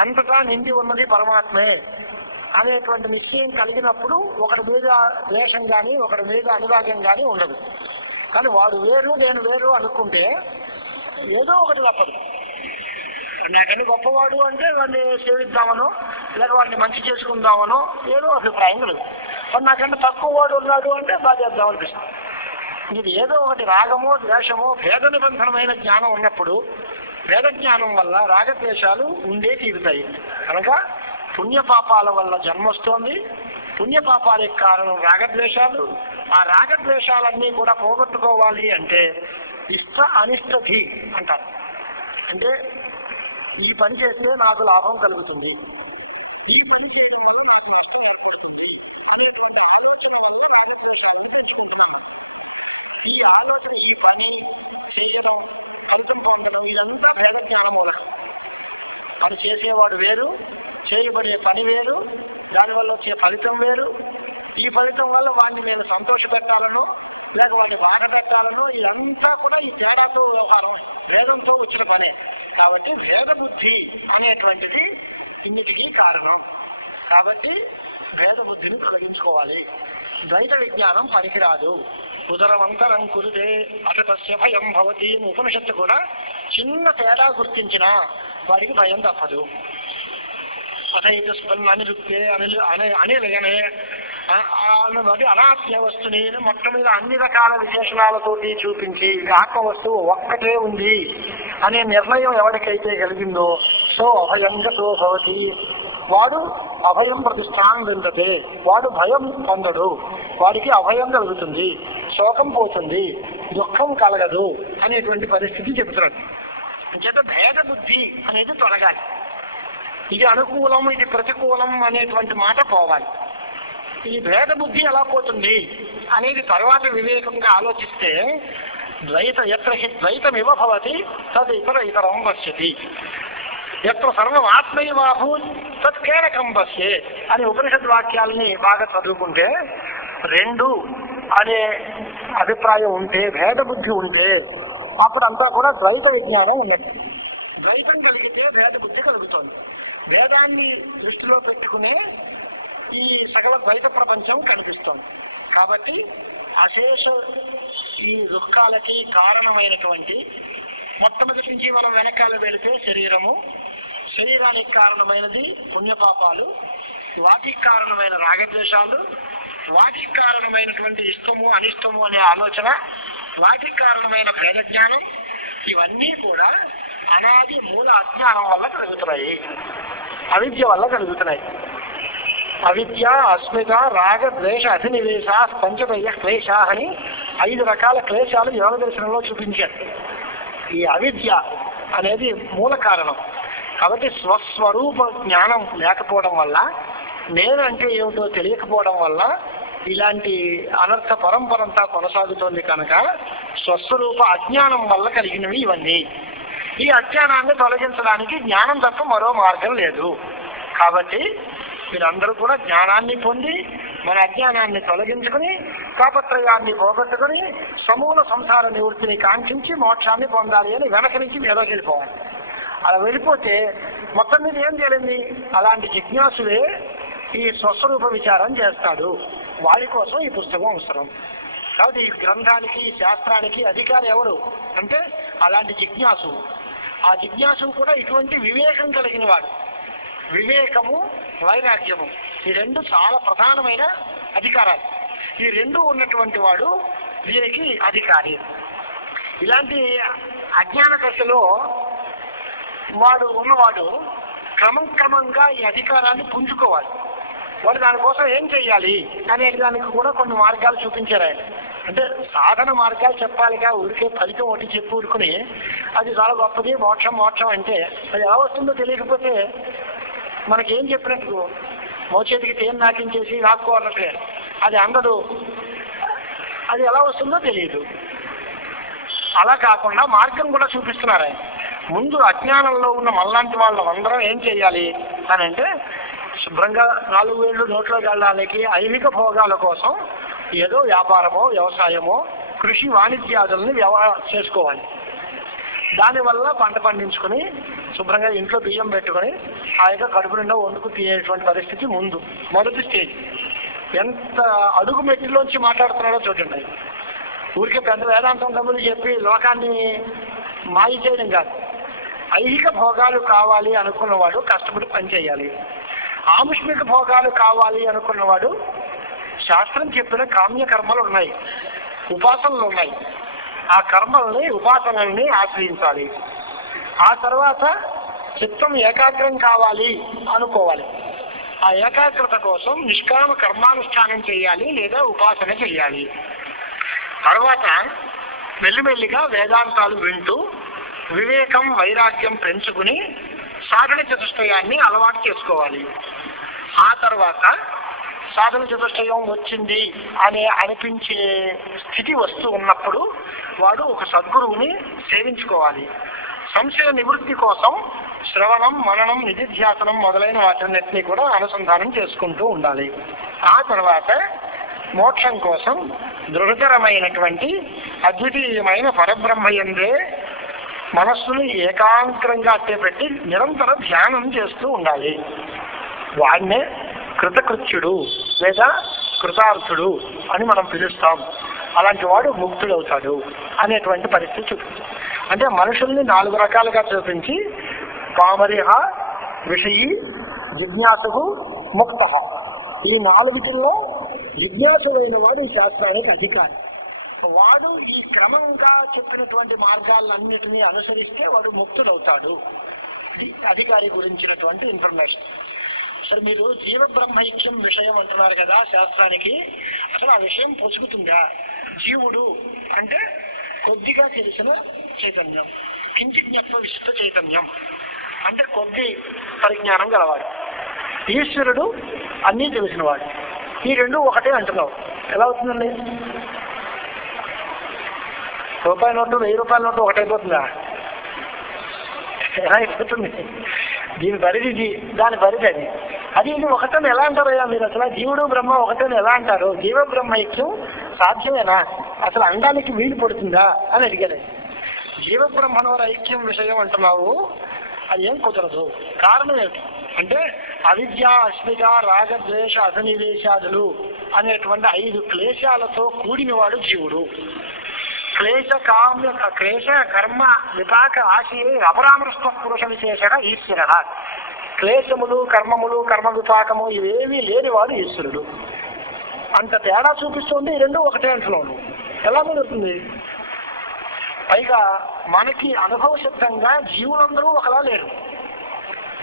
అంతటా నిండి ఉన్నది పరమాత్మే అనేటువంటి నిశ్చయం కలిగినప్పుడు ఒకటి మీద ద్వేషం కానీ ఒకటి మీద అనురాగం కానీ ఉండదు. కానీ వాడు వేరు నేను వేరు అనుకుంటే ఏదో ఒకటి తప్పదు. నాకన్నా గొప్పవాడు అంటే వాడిని సేవిద్దామనో లేక వాడిని మంచి చేసుకుందామనో ఏదో అభిప్రాయం కలదు. వాడు నాకంటే తక్కువ వాడు ఉన్నాడు అంటే బాధేద్దాం అనిపిస్తుంది. ఇది ఏదో ఒకటి రాగమో ద్వేషమో భేద నిబంధనమైన జ్ఞానం ఉన్నప్పుడు వేద జ్ఞానం వల్ల రాగద్వేషాలు ఉండే తీరుతాయి. కనుక పుణ్యపాపాల వల్ల జన్మొస్తోంది, పుణ్యపాపాలకు కారణం రాగద్వేషాలు. ఆ రాగద్వేషాలన్నీ కూడా పోగొట్టుకోవాలి అంటే ఇష్ట అనిష్టధి అంటారు. అంటే ఈ పని చేస్తే నాకు లాభం కలుగుతుంది, అది చేసేవాడు వేరు, చేయబడే పని వేరు, ఫలితం వేరు. ఈ ఫలితం వల్ల వాటిని నేను సంతోష పెట్టాలను లేక వాటిని బాధ పెట్టాలను ఇదంతా కూడా ఈ తేడాతో వ్యవహారం భేదంతో వచ్చిన పనే. కాబట్టి భేద బుద్ధి అనేటువంటిది ఇన్నిటికీ కారణం. కాబట్టి భేద బుద్ధిని తొలగించుకోవాలి. ద్వైత విజ్ఞానం పనికిరాదు. ఉదరవంతరం కురితే అతస్య భయం భవతి అని ఉపనిషత్తు కూడా చిన్న తేడా గుర్తించినా వాడికి భయం తప్పదు. అథైతస్పన్ అనిరుక్తే అనిలయనే అన్నది అనాత్మ వస్తుని మొత్తం మీద అన్ని రకాల విశేషణాలతోటి చూపించి ఆత్మ వస్తువు ఒక్కటే ఉంది అనే నిర్ణయం ఎవరికైతే కలిగిందో సో అభయంగతో భవతి, వాడు అభయం ప్రతిష్టానం విందతే, వాడు భయం పొందడు, వాడికి అభయం కలుగుతుంది, శోకం పోతుంది, దుఃఖం కలగదు అనేటువంటి పరిస్థితి చెబుతున్నాడు. అంచేత భేద బుద్ధి అనేది తొలగాలి. ఇది అనుకూలం ఇది ప్రతికూలం అనేటువంటి మాట పోవాలి. ఈ భేద బుద్ధి ఎలా పోతుంది అనేది తర్వాత వివేకంగా ఆలోచిస్తే ఎత్ర హి ద్వైతమివ భవతి తద్ ఇతరం పశ్యతి, ఎత్ర సర్వం ఆత్మైవాభూత్ తత్ కేరకం పశ్యే అని ఉపనిషత్ వాక్యాలని బాగా చదువుకుంటే రెండు అనే అభిప్రాయం ఉంటే భేద బుద్ధి ఉంటే అప్పుడంతా కూడా ద్వైత విజ్ఞానం ఉన్నది. ద్వైతం కలిగితే భేద బుద్ధి కలుగుతుంది. భేదాన్ని దృష్టిలో పెట్టుకునే ఈ సకల ద్వైత ప్రపంచం కనిపిస్తుంది. కాబట్టి అశేష ఈ దుఃఖాలకి కారణమైనటువంటి మొట్టమొదటి నుంచి మనం వెనకాల వెళితే శరీరానికి కారణమైనది పుణ్యపాపాలు, వాటికి కారణమైన రాగద్వేషాలు, వాటికి కారణమైనటువంటి ఇష్టము అనిష్టము అనే ఆలోచన, వాటికి కారణమైన భేద జ్ఞానం, ఇవన్నీ కూడా అనాది మూల అజ్ఞానం వల్ల కలుగుతున్నాయి, అవిద్య వల్ల కలుగుతున్నాయి. అవిద్య, అస్మిత, రాగ, ద్వేష, అధినివేశ, పంచదయ క్లేశ అని 5 రకాల క్లేశాలు యోగ దర్శనంలో చూపించారు. ఈ అవిద్య అనేది మూల కారణం. కాబట్టి స్వస్వరూప జ్ఞానం లేకపోవడం వల్ల, నేనంటే ఏమిటో తెలియకపోవడం వల్ల ఇలాంటి అనర్థ పరంపరంతా కొనసాగుతోంది. కనుక స్వస్వరూప అజ్ఞానం వల్ల కలిగినవి ఇవన్నీ. ఈ అజ్ఞానాన్ని తొలగించడానికి జ్ఞానం తప్ప మరో మార్గం లేదు. కాబట్టి మీరందరూ కూడా జ్ఞానాన్ని పొంది మన అజ్ఞానాన్ని తొలగించుకుని తాపత్రయాన్ని పోగొట్టుకుని సమూల సంసార నివృత్తిని కాంక్షించి మోక్షాన్ని పొందాలి అని వెనక నుంచి మీదకి వెళ్ళిపోవాలి. అలా వెళ్ళిపోతే మొత్తం మీద ఏం చేయాలి? అలాంటి జిజ్ఞాసులే ఈ స్వస్వరూప విచారం చేస్తాడు. వాడి కోసం ఈ పుస్తకం అవసరం. కాబట్టి ఈ గ్రంథానికి ఈ శాస్త్రానికి అధికారి ఎవరు అంటే అలాంటి జిజ్ఞాసు. ఆ జిజ్ఞాసు కూడా ఇటువంటి వివేకం కలిగిన వాడు. వివేకము, వైరాగ్యము ఈ రెండు చాలా ప్రధానమైన అధికారాలు. ఈ రెండు ఉన్నటువంటి వాడు వీరికి అధికారి. ఇలాంటి అజ్ఞాన దశలో వాడు ఉన్నవాడు క్రమంగా ఈ అధికారాన్ని పుంజుకోవాలి. వాడు దానికోసం ఏం చెయ్యాలి అనే దానికి కూడా కొన్ని మార్గాలు చూపించారు ఆయన. అంటే సాధన మార్గాలు చెప్పాలిగా, ఊరికే ఫలితం ఒకటి చెప్పి ఊరుకుని అది చాలా గొప్పది మోక్షం మోక్షం అంటే అది ఎలా వస్తుందో తెలియకపోతే మనకేం చెప్పినట్టు మోచేతికి తేను నాకించేసి రాసుకోవాలంటే అది అందదు, అది ఎలా వస్తుందో తెలియదు. అలా కాకుండా మార్గం కూడా చూపిస్తున్నారు ఆయన. ముందు అజ్ఞానంలో ఉన్న మళ్ళాంటి వాళ్ళం అందరం ఏం చెయ్యాలి అని అంటే శుభ్రంగా 4 వేళ్ళు నోట్లో వెళ్ళడానికి ఐహిక భోగాల కోసం ఏదో వ్యాపారమో వ్యవసాయమో కృషి వాణిజ్యాదుల్ని చేసుకోవాలి. దానివల్ల పంట పండించుకొని శుభ్రంగా ఇంట్లో బియ్యం పెట్టుకొని హాయిగా కడుపు నిండా వండుకు తినేటువంటి పరిస్థితి మొదటి స్టేజ్. ఎంత అడుగు మెట్టిలోంచి మాట్లాడుతున్నాడో చూడండి. ఊరికే పెద్ద వేదాంతం డబ్బులు చెప్పి లోకాన్ని మాయ చేయడం కాదు. ఐహిక భోగాలు కావాలి అనుకున్నవాడు కష్టపడి పనిచేయాలి. ఆముష్మిక భోగాలు కావాలి అనుకున్నవాడు శాస్త్రం చెప్పిన కామ్య కర్మలు ఉన్నాయి, ఉపాసనలు ఉన్నాయి. ఆ కర్మల్ని ఉపాసనల్ని ఆశ్రయించాలి. ఆ తర్వాత చిత్తం ఏకాగ్రం కావాలి అనుకోవాలి. ఆ ఏకాగ్రత కోసం నిష్కామ కర్మానుష్ఠానం చేయాలి లేదా ఉపాసన చేయాలి. తర్వాత మెల్లిమెల్లిగా వేదాంతాలు వింటూ వివేకం వైరాగ్యం పెంచుకుని సాధన చతుష్టయాన్ని అలవాటు చేసుకోవాలి. ఆ తర్వాత సాధన చతుష్టయం వచ్చింది అనిపించే స్థితి వస్తూ ఉన్నప్పుడు వాడు ఒక సద్గురువుని సేవించుకోవాలి. సంశయ నివృత్తి కోసం శ్రవణం మననం నిధిధ్యాసనం మొదలైన వాటిన్నిటినీ కూడా అనుసంధానం చేసుకుంటూ ఉండాలి. ఆ తర్వాత మోక్షం కోసం దృఢతరమైనటువంటి అద్వితీయమైన పరబ్రహ్మయందే మనస్సును ఏకాగ్రంగా అట్టేపెట్టి నిరంతర ధ్యానం చేస్తూ ఉండాలి. వాడినే కృతకృత్యుడు లేదా కృతార్థుడు అని మనం పిలుస్తాం. అలాంటి వాడు ముక్తుడవుతాడు అనేటువంటి పరిస్థితి చూపించాం. అంటే మనుషుల్ని 4 రకాలుగా చూపించి పామరిహ, విషయీ, జిజ్ఞాసు, ముక్త. ఈ 4 జిజ్ఞాసువైన వాడు ఈ శాస్త్రానికి అధికారి. వాడు ఈ క్రమంగా చెప్పినటువంటి మార్గాలన్నిటినీ అనుసరిస్తే వాడు ముక్తుడవుతాడు. ఇది అధికారి గురించినటువంటి ఇన్ఫర్మేషన్. సరే, మీరు జీవ బ్రహ్మైక్యం విషయం అంటున్నారు కదా శాస్త్రానికి, అసలు ఆ విషయం పొసుగుతుందా? జీవుడు అంటే కొద్దిగా తెలిసిన చైతన్యం, కించిజ్ఞత్వ విశిష్ట చైతన్యం అంటే కొద్ది పరిజ్ఞానం గలవాడు. ఈశ్వరుడు అన్నీ తెలిసినవాడు. ఈ రెండు ఒకటే అంటున్నావు, ఎలా అవుతుందండి? రూపాయి నోటు 1000 రూపాయల నోటు ఒకటైపోతుందా? ఎలా అయిపోతుంది? దీని పరిధి ఇది, దాని పరిధి అది. అది ఇది ఒకటని ఎలా అంటారయ్యా మీరు? అసలు జీవుడు బ్రహ్మ ఒకటని ఎలా అంటారు? జీవ బ్రహ్మైక్యం సాధ్యమేనా? అసలు అనడానికి వీలు పడుతుందా అని అడిగారు. జీవ బ్రహ్మణోర ఐక్యం విషయం అంటున్నావు, అది ఏం కుదరదు. కారణం ఏమిటి అంటే అవిద్య, అస్మిత, రాగద్వేష, అసనివేశాదులు అనేటువంటి 5 క్లేశాలతో కూడినవాడు జీవుడు. క్లేశ కర్మ విపాక ఆశయే అపరామృష్ట పురుష విశేష ఈశ్వర. క్లేశములు, కర్మములు, కర్మ విపాకము ఇవేమీ లేనివాడు ఈశ్వరుడు. అంత తేడా చూపిస్తుంది. ఈ రెండు ఒకటే అంటున్నాను. ఎలా కుదురుతుంది? పైగా మనకి అనుభవ సిద్ధంగా జీవులందరూ ఒకలా లేరు.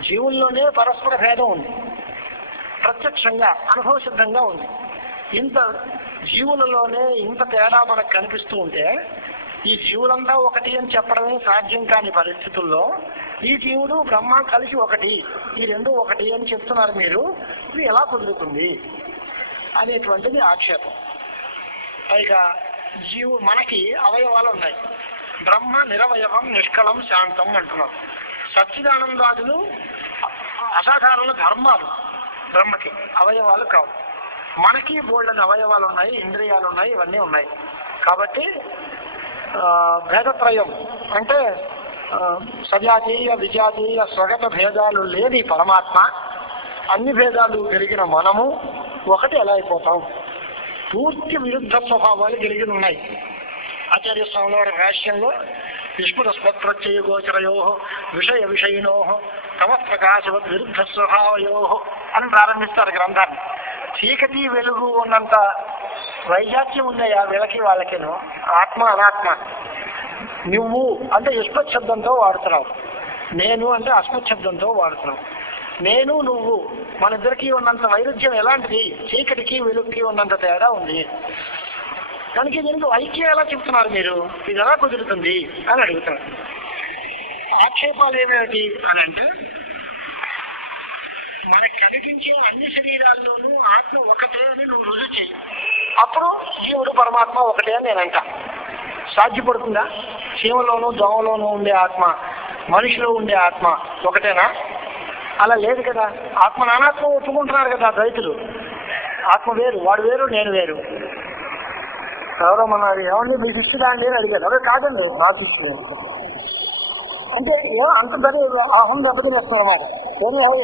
జీవుల్లోనే పరస్పర భేదం ఉంది, ప్రత్యక్షంగా అనుభవ సిద్ధంగా ఉంది. ఇంత జీవులలోనే ఇంత తేడా మనకు కనిపిస్తూ ఉంటే ఈ జీవులంతా ఒకటి అని చెప్పడమే సాధ్యం కాని పరిస్థితుల్లో ఈ జీవుడు బ్రహ్మ కలిసి ఒకటి, ఈ రెండు ఒకటి అని చెప్తున్నారు మీరు. ఇది ఎలా కుదురుతుంది అనేటువంటిది ఆక్షేపం. పైగా మనకి అవయవాలు ఉన్నాయి. బ్రహ్మ నిరవయవం, నిష్కలం, శాంతం అంటున్నాం. సచ్చిదానందాదులు అసాధారణ ధర్మాలు బ్రహ్మకి, అవయవాలు కావు. మనకి బోల్డని అవయవాలు ఉన్నాయి, ఇంద్రియాలు ఉన్నాయి, ఇవన్నీ ఉన్నాయి. కాబట్టి భేదత్రయం అంటే సజాతీయ, విజాతీయ, స్వగత భేదాలు లేని పరమాత్మ, అన్ని భేదాలు కలిగిన మనము ఒకటి ఎలా అయిపోతాం? పూర్తి విరుద్ధ స్వభావాలు కలిగి ఉన్నాయి. ఆచార్య స్వామి వారి భాష్యంలో విష్ణురస్మత్ప్రత్యయ గోచరయో విషయ విషయినో తమ ప్రకాశవత్ విరుద్ధ స్వభావయో అని ప్రారంభిస్తారు గ్రంథాన్ని. చీకటి వెలుగు ఉన్నంత వైజాత్యం ఉన్నాయా వీళ్ళకి వాళ్ళకేనో? ఆత్మ అనాత్మ. నువ్వు అంటే యుష్మత్ శబ్దంతో వాడుతున్నావు, నేను అంటే అస్మత్ శబ్దంతో వాడుతున్నావు. నేను నువ్వు మన ఇద్దరికి ఉన్నంత వైరుధ్యం ఎలాంటిది, చీకటికి వెలుగుకి ఉన్నంత తేడా ఉంది. కనుక దీనికి ఐక్యం ఎలా చెప్తున్నారు మీరు, ఇది ఎలా కుదురుతుంది అని అడుగుతారు. ఆక్షేపాలు ఏమేమిటి అని అంటే, మనకు కనిపించే అన్ని శరీరాల్లోనూ ఆత్మ ఒకటే అని నువ్వు రుజువు చేయి, అప్పుడు జీవుడు పరమాత్మ ఒకటే అని నేను అంటా. సాధ్యపడుతుందా? శివులోనూ దోమలోనూ ఉండే ఆత్మ, మనిషిలో ఉండే ఆత్మ ఒకటేనా? అలా లేదు కదా. ఆత్మ నానాత్మ ఒప్పుకుంటున్నారు కదా ద్వైతులు. ఆత్మ వేరు, వాడు వేరు, నేను వేరు. ఎవరో మన్నారు, ఏమండి మీ శిష్యుడా అండి అని అడిగారు. అదే కాదండి నా శిష్యుడే అంటే అంత ధర అహం దెబ్బతినేస్తున్నారు అన్నమాట.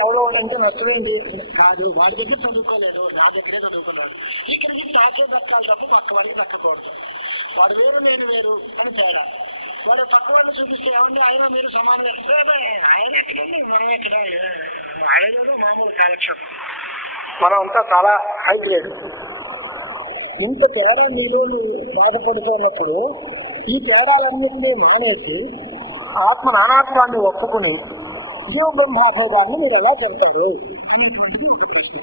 ఎవరో అంటే నష్టమేంటి కాదు, వాడి దగ్గర చదువుకోలేదు, నా దగ్గరే చదువుకున్నాడు. ఇక్కడికి నాకే దక్కాలి తప్ప పక్క వాడికి దక్కకూడదు. వాడు వేరు, నేను వేరు అని తేడా. వాడు పక్క వాడిని చూపిస్తే ఏమండి ఆయన మీరు సమానంగా ఆయన ఎక్కడండి మనం ఎక్కడ, ఆయన మామూలు కాలక్షేపం. మనం అంతా చాలా హైగ్రేడ్. ఇంత తేడా నీలో బాధపడుతున్నప్పుడు ఈ తేడాలన్నింటినీ మానేసి ఆత్మ నానాత్వాన్ని ఒప్పుకుని జీవ బ్రహ్మాభేదాన్ని మీరు ఎలా చెప్తారు అనేటువంటిది ఒక ప్రశ్న.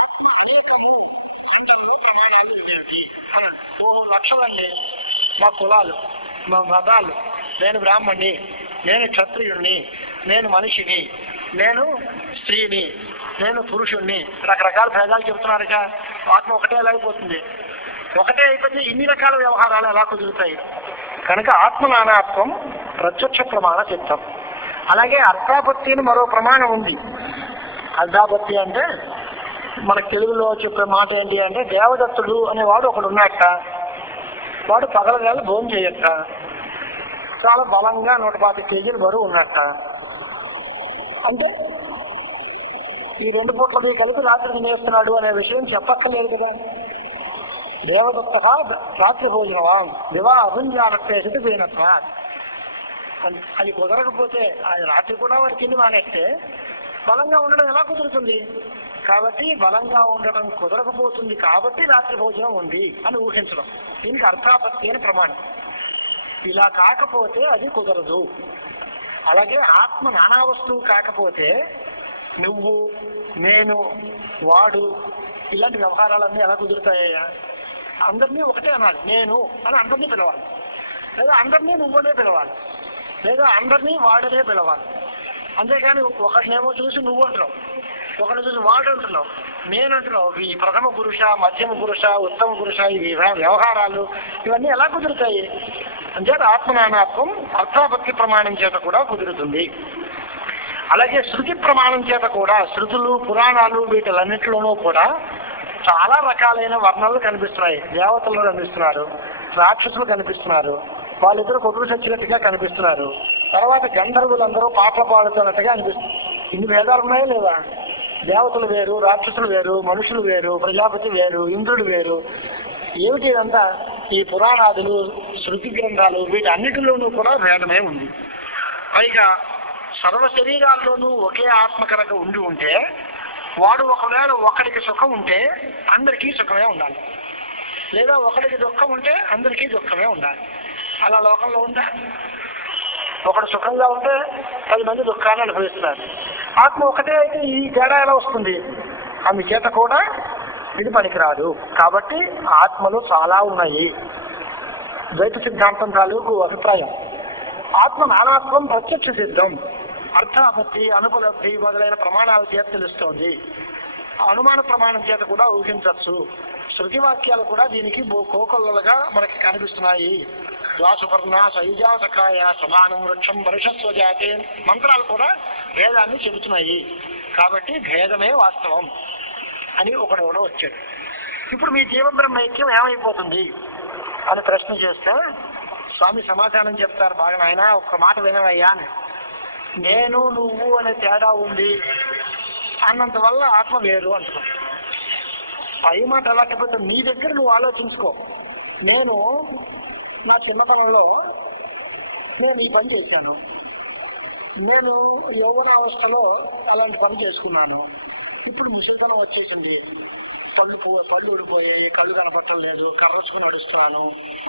ఆత్మ అనేకము అంతంలో ప్రమాణాలు ఇవేవి? లక్షలండి, మా కులాలు, మా మతాలు, నేను బ్రాహ్మణ్ణి, నేను క్షత్రియుణ్ణి, నేను మనిషిని, నేను స్త్రీని, నేను పురుషుణ్ణి, రకరకాల భేదాలు చెబుతున్నారుగా. ఆత్మ ఒకటే ఎలా అయిపోతుంది? ఒకటే అయిపోతే ఇన్ని రకాల వ్యవహారాలు ఎలా కుదురుతాయి? కనుక ఆత్మ నానాత్వం ప్రత్యక్ష ప్రమాణ చిత్తం. అలాగే అర్థాపత్తి అని మరో ప్రమాణం ఉంది. అర్థాపత్తి అంటే మనకు తెలుగులో చెప్పే మాట ఏంటి అంటే, దేవదత్తుడు అనేవాడు ఒకడు ఉన్నట్ట, వాడు పగలగాలి భోజనం చేయట, చాలా బలంగా 125 కేజీలు బరువు ఉన్నట్ట. అంటే ఈ 2 పూట్ల కలిపి రాత్రి తినేస్తున్నాడు అనే విషయం చెప్పక్కర్లేదు కదా. దేవదత్త రాత్రి భోజనమా దివా అభుంజారక్తేసి పోయినట్టు అది కుదరకపోతే అది రాత్రి కూడా వాడు తిని మానేస్తే బలంగా ఉండడం ఎలా కుదురుతుంది? కాబట్టి బలంగా ఉండడం కుదరకపోతుంది కాబట్టి రాత్రి భోజనం ఉంది అని ఊహించడం, దీనికి అర్థాపత్తి అని ప్రమాణం. ఇలా కాకపోతే అది కుదరదు. అలాగే ఆత్మ నానా వస్తువు కాకపోతే నువ్వు, నేను, వాడు ఇలాంటి వ్యవహారాలన్నీ ఎలా కుదురుతాయ్యా? అందరినీ ఒకటే అనాలి, నేను అని అందరినీ పిలవాలి, లేదా అందరినీ నువ్వునే పిలవాలి, లేదా అందరినీ వాడనే పిలవాలి. అంతేకాని ఒకటినేమో చూసి నువ్వు అంటున్నావు, ఒకటి చూసి వాడు అంటున్నావు, నేను అంటున్నావు. ఈ ప్రథమ పురుష, మధ్యమ పురుష, ఉత్తమ పురుష, ఇవి వ్యవహారాలు ఇవన్నీ ఎలా కుదురుతాయి? అంచేత ఆత్మనానాత్వం అర్థాపత్తి ప్రమాణం చేత కూడా కుదురుతుంది. అలాగే శృతి ప్రమాణం చేత కూడా, శృతులు పురాణాలు వీటిలన్నింటిలోనూ కూడా చాలా రకాలైన వర్ణనలు కనిపిస్తున్నాయి. దేవతలు కనిపిస్తున్నారు, రాక్షసులు కనిపిస్తున్నారు, వాళ్ళిద్దరు కొట్టుకు చచ్చినట్టుగా కనిపిస్తున్నారు. తర్వాత గంధర్వులందరూ పాటలు పాడుతున్నట్టుగా అనిపిస్తుంది. ఇన్ని భేదాలు ఉన్నాయా లేదా? దేవతలు వేరు, రాక్షసులు వేరు, మనుషులు వేరు, ప్రజాపతి వేరు, ఇంద్రుడు వేరు. ఏమిటి ఇదంతా? ఈ పురాణాదులు, శృతి గ్రంథాలు వీటన్నిటిలోనూ కూడా భేదమే ఉంది. పైగా సర్వ శరీరాల్లోనూ ఒకే ఆత్మ కనుక ఉంటే వాడు ఒకవేళ ఒకడికి సుఖం ఉంటే అందరికీ సుఖమే ఉండాలి, లేదా ఒకడికి దుఃఖం ఉంటే అందరికీ దుఃఖమే ఉండాలి. అలా లోకంలో ఉందా? ఒకడు సుఖంగా ఉంటే 10 మంది దుఃఖాన్ని అనుభవిస్తున్నారు. ఆత్మ ఒకటే అయితే ఈ తేడా ఎలా వస్తుంది? అందుచేత కూడా ఇది పనికిరాదు. కాబట్టి ఆత్మలు చాలా ఉన్నాయి. ద్వైత సిద్ధాంతం తాలూకు అభిప్రాయం. ఆత్మ నానాత్వం ప్రత్యక్ష సిద్ధం, అర్థాపత్తి, అనుపలబ్ధి మొదలైన ప్రమాణాల చేత తెలుస్తోంది. అనుమాన ప్రమాణం చేత కూడా ఊహించవచ్చు. శృతి వాక్యాలు కూడా దీనికి కోకొల్లలుగా మనకి కనిపిస్తున్నాయి. ద్వాసుపర్ణ సయుజా సఖాయ సమానం వృక్షం వరుషస్వజాతే మంత్రాలు కూడా భేదాన్ని చెబుతున్నాయి. కాబట్టి భేదమే వాస్తవం అని ఒకడెవడో వచ్చాడు. ఇప్పుడు మీ జీవబ్రహ్మైక్యం ఏమైపోతుంది అని ప్రశ్న చేస్తే స్వామి సమాధానం చెప్తారు. బాగా నాయనా ఒక్క మాట వినవయ్యా అని. నేను నువ్వు అనే తేడా ఉంది అన్నంత వల్ల ఆత్మ వేరు అంటున్నాను. పై మాట అలాంటి నీ దగ్గర నువ్వు ఆలోచించుకో. నేను నా చిన్నతనంలో నేను ఈ పని చేశాను, నేను యౌవనావస్థలో అలాంటి పని చేసుకున్నాను. ఇప్పుడు ముసలితనం వచ్చేసింది, పళ్ళు ఊడిపోయాయి, కళ్ళు కనపడటం లేదు, కర్రచుకుని నడుస్తున్నాను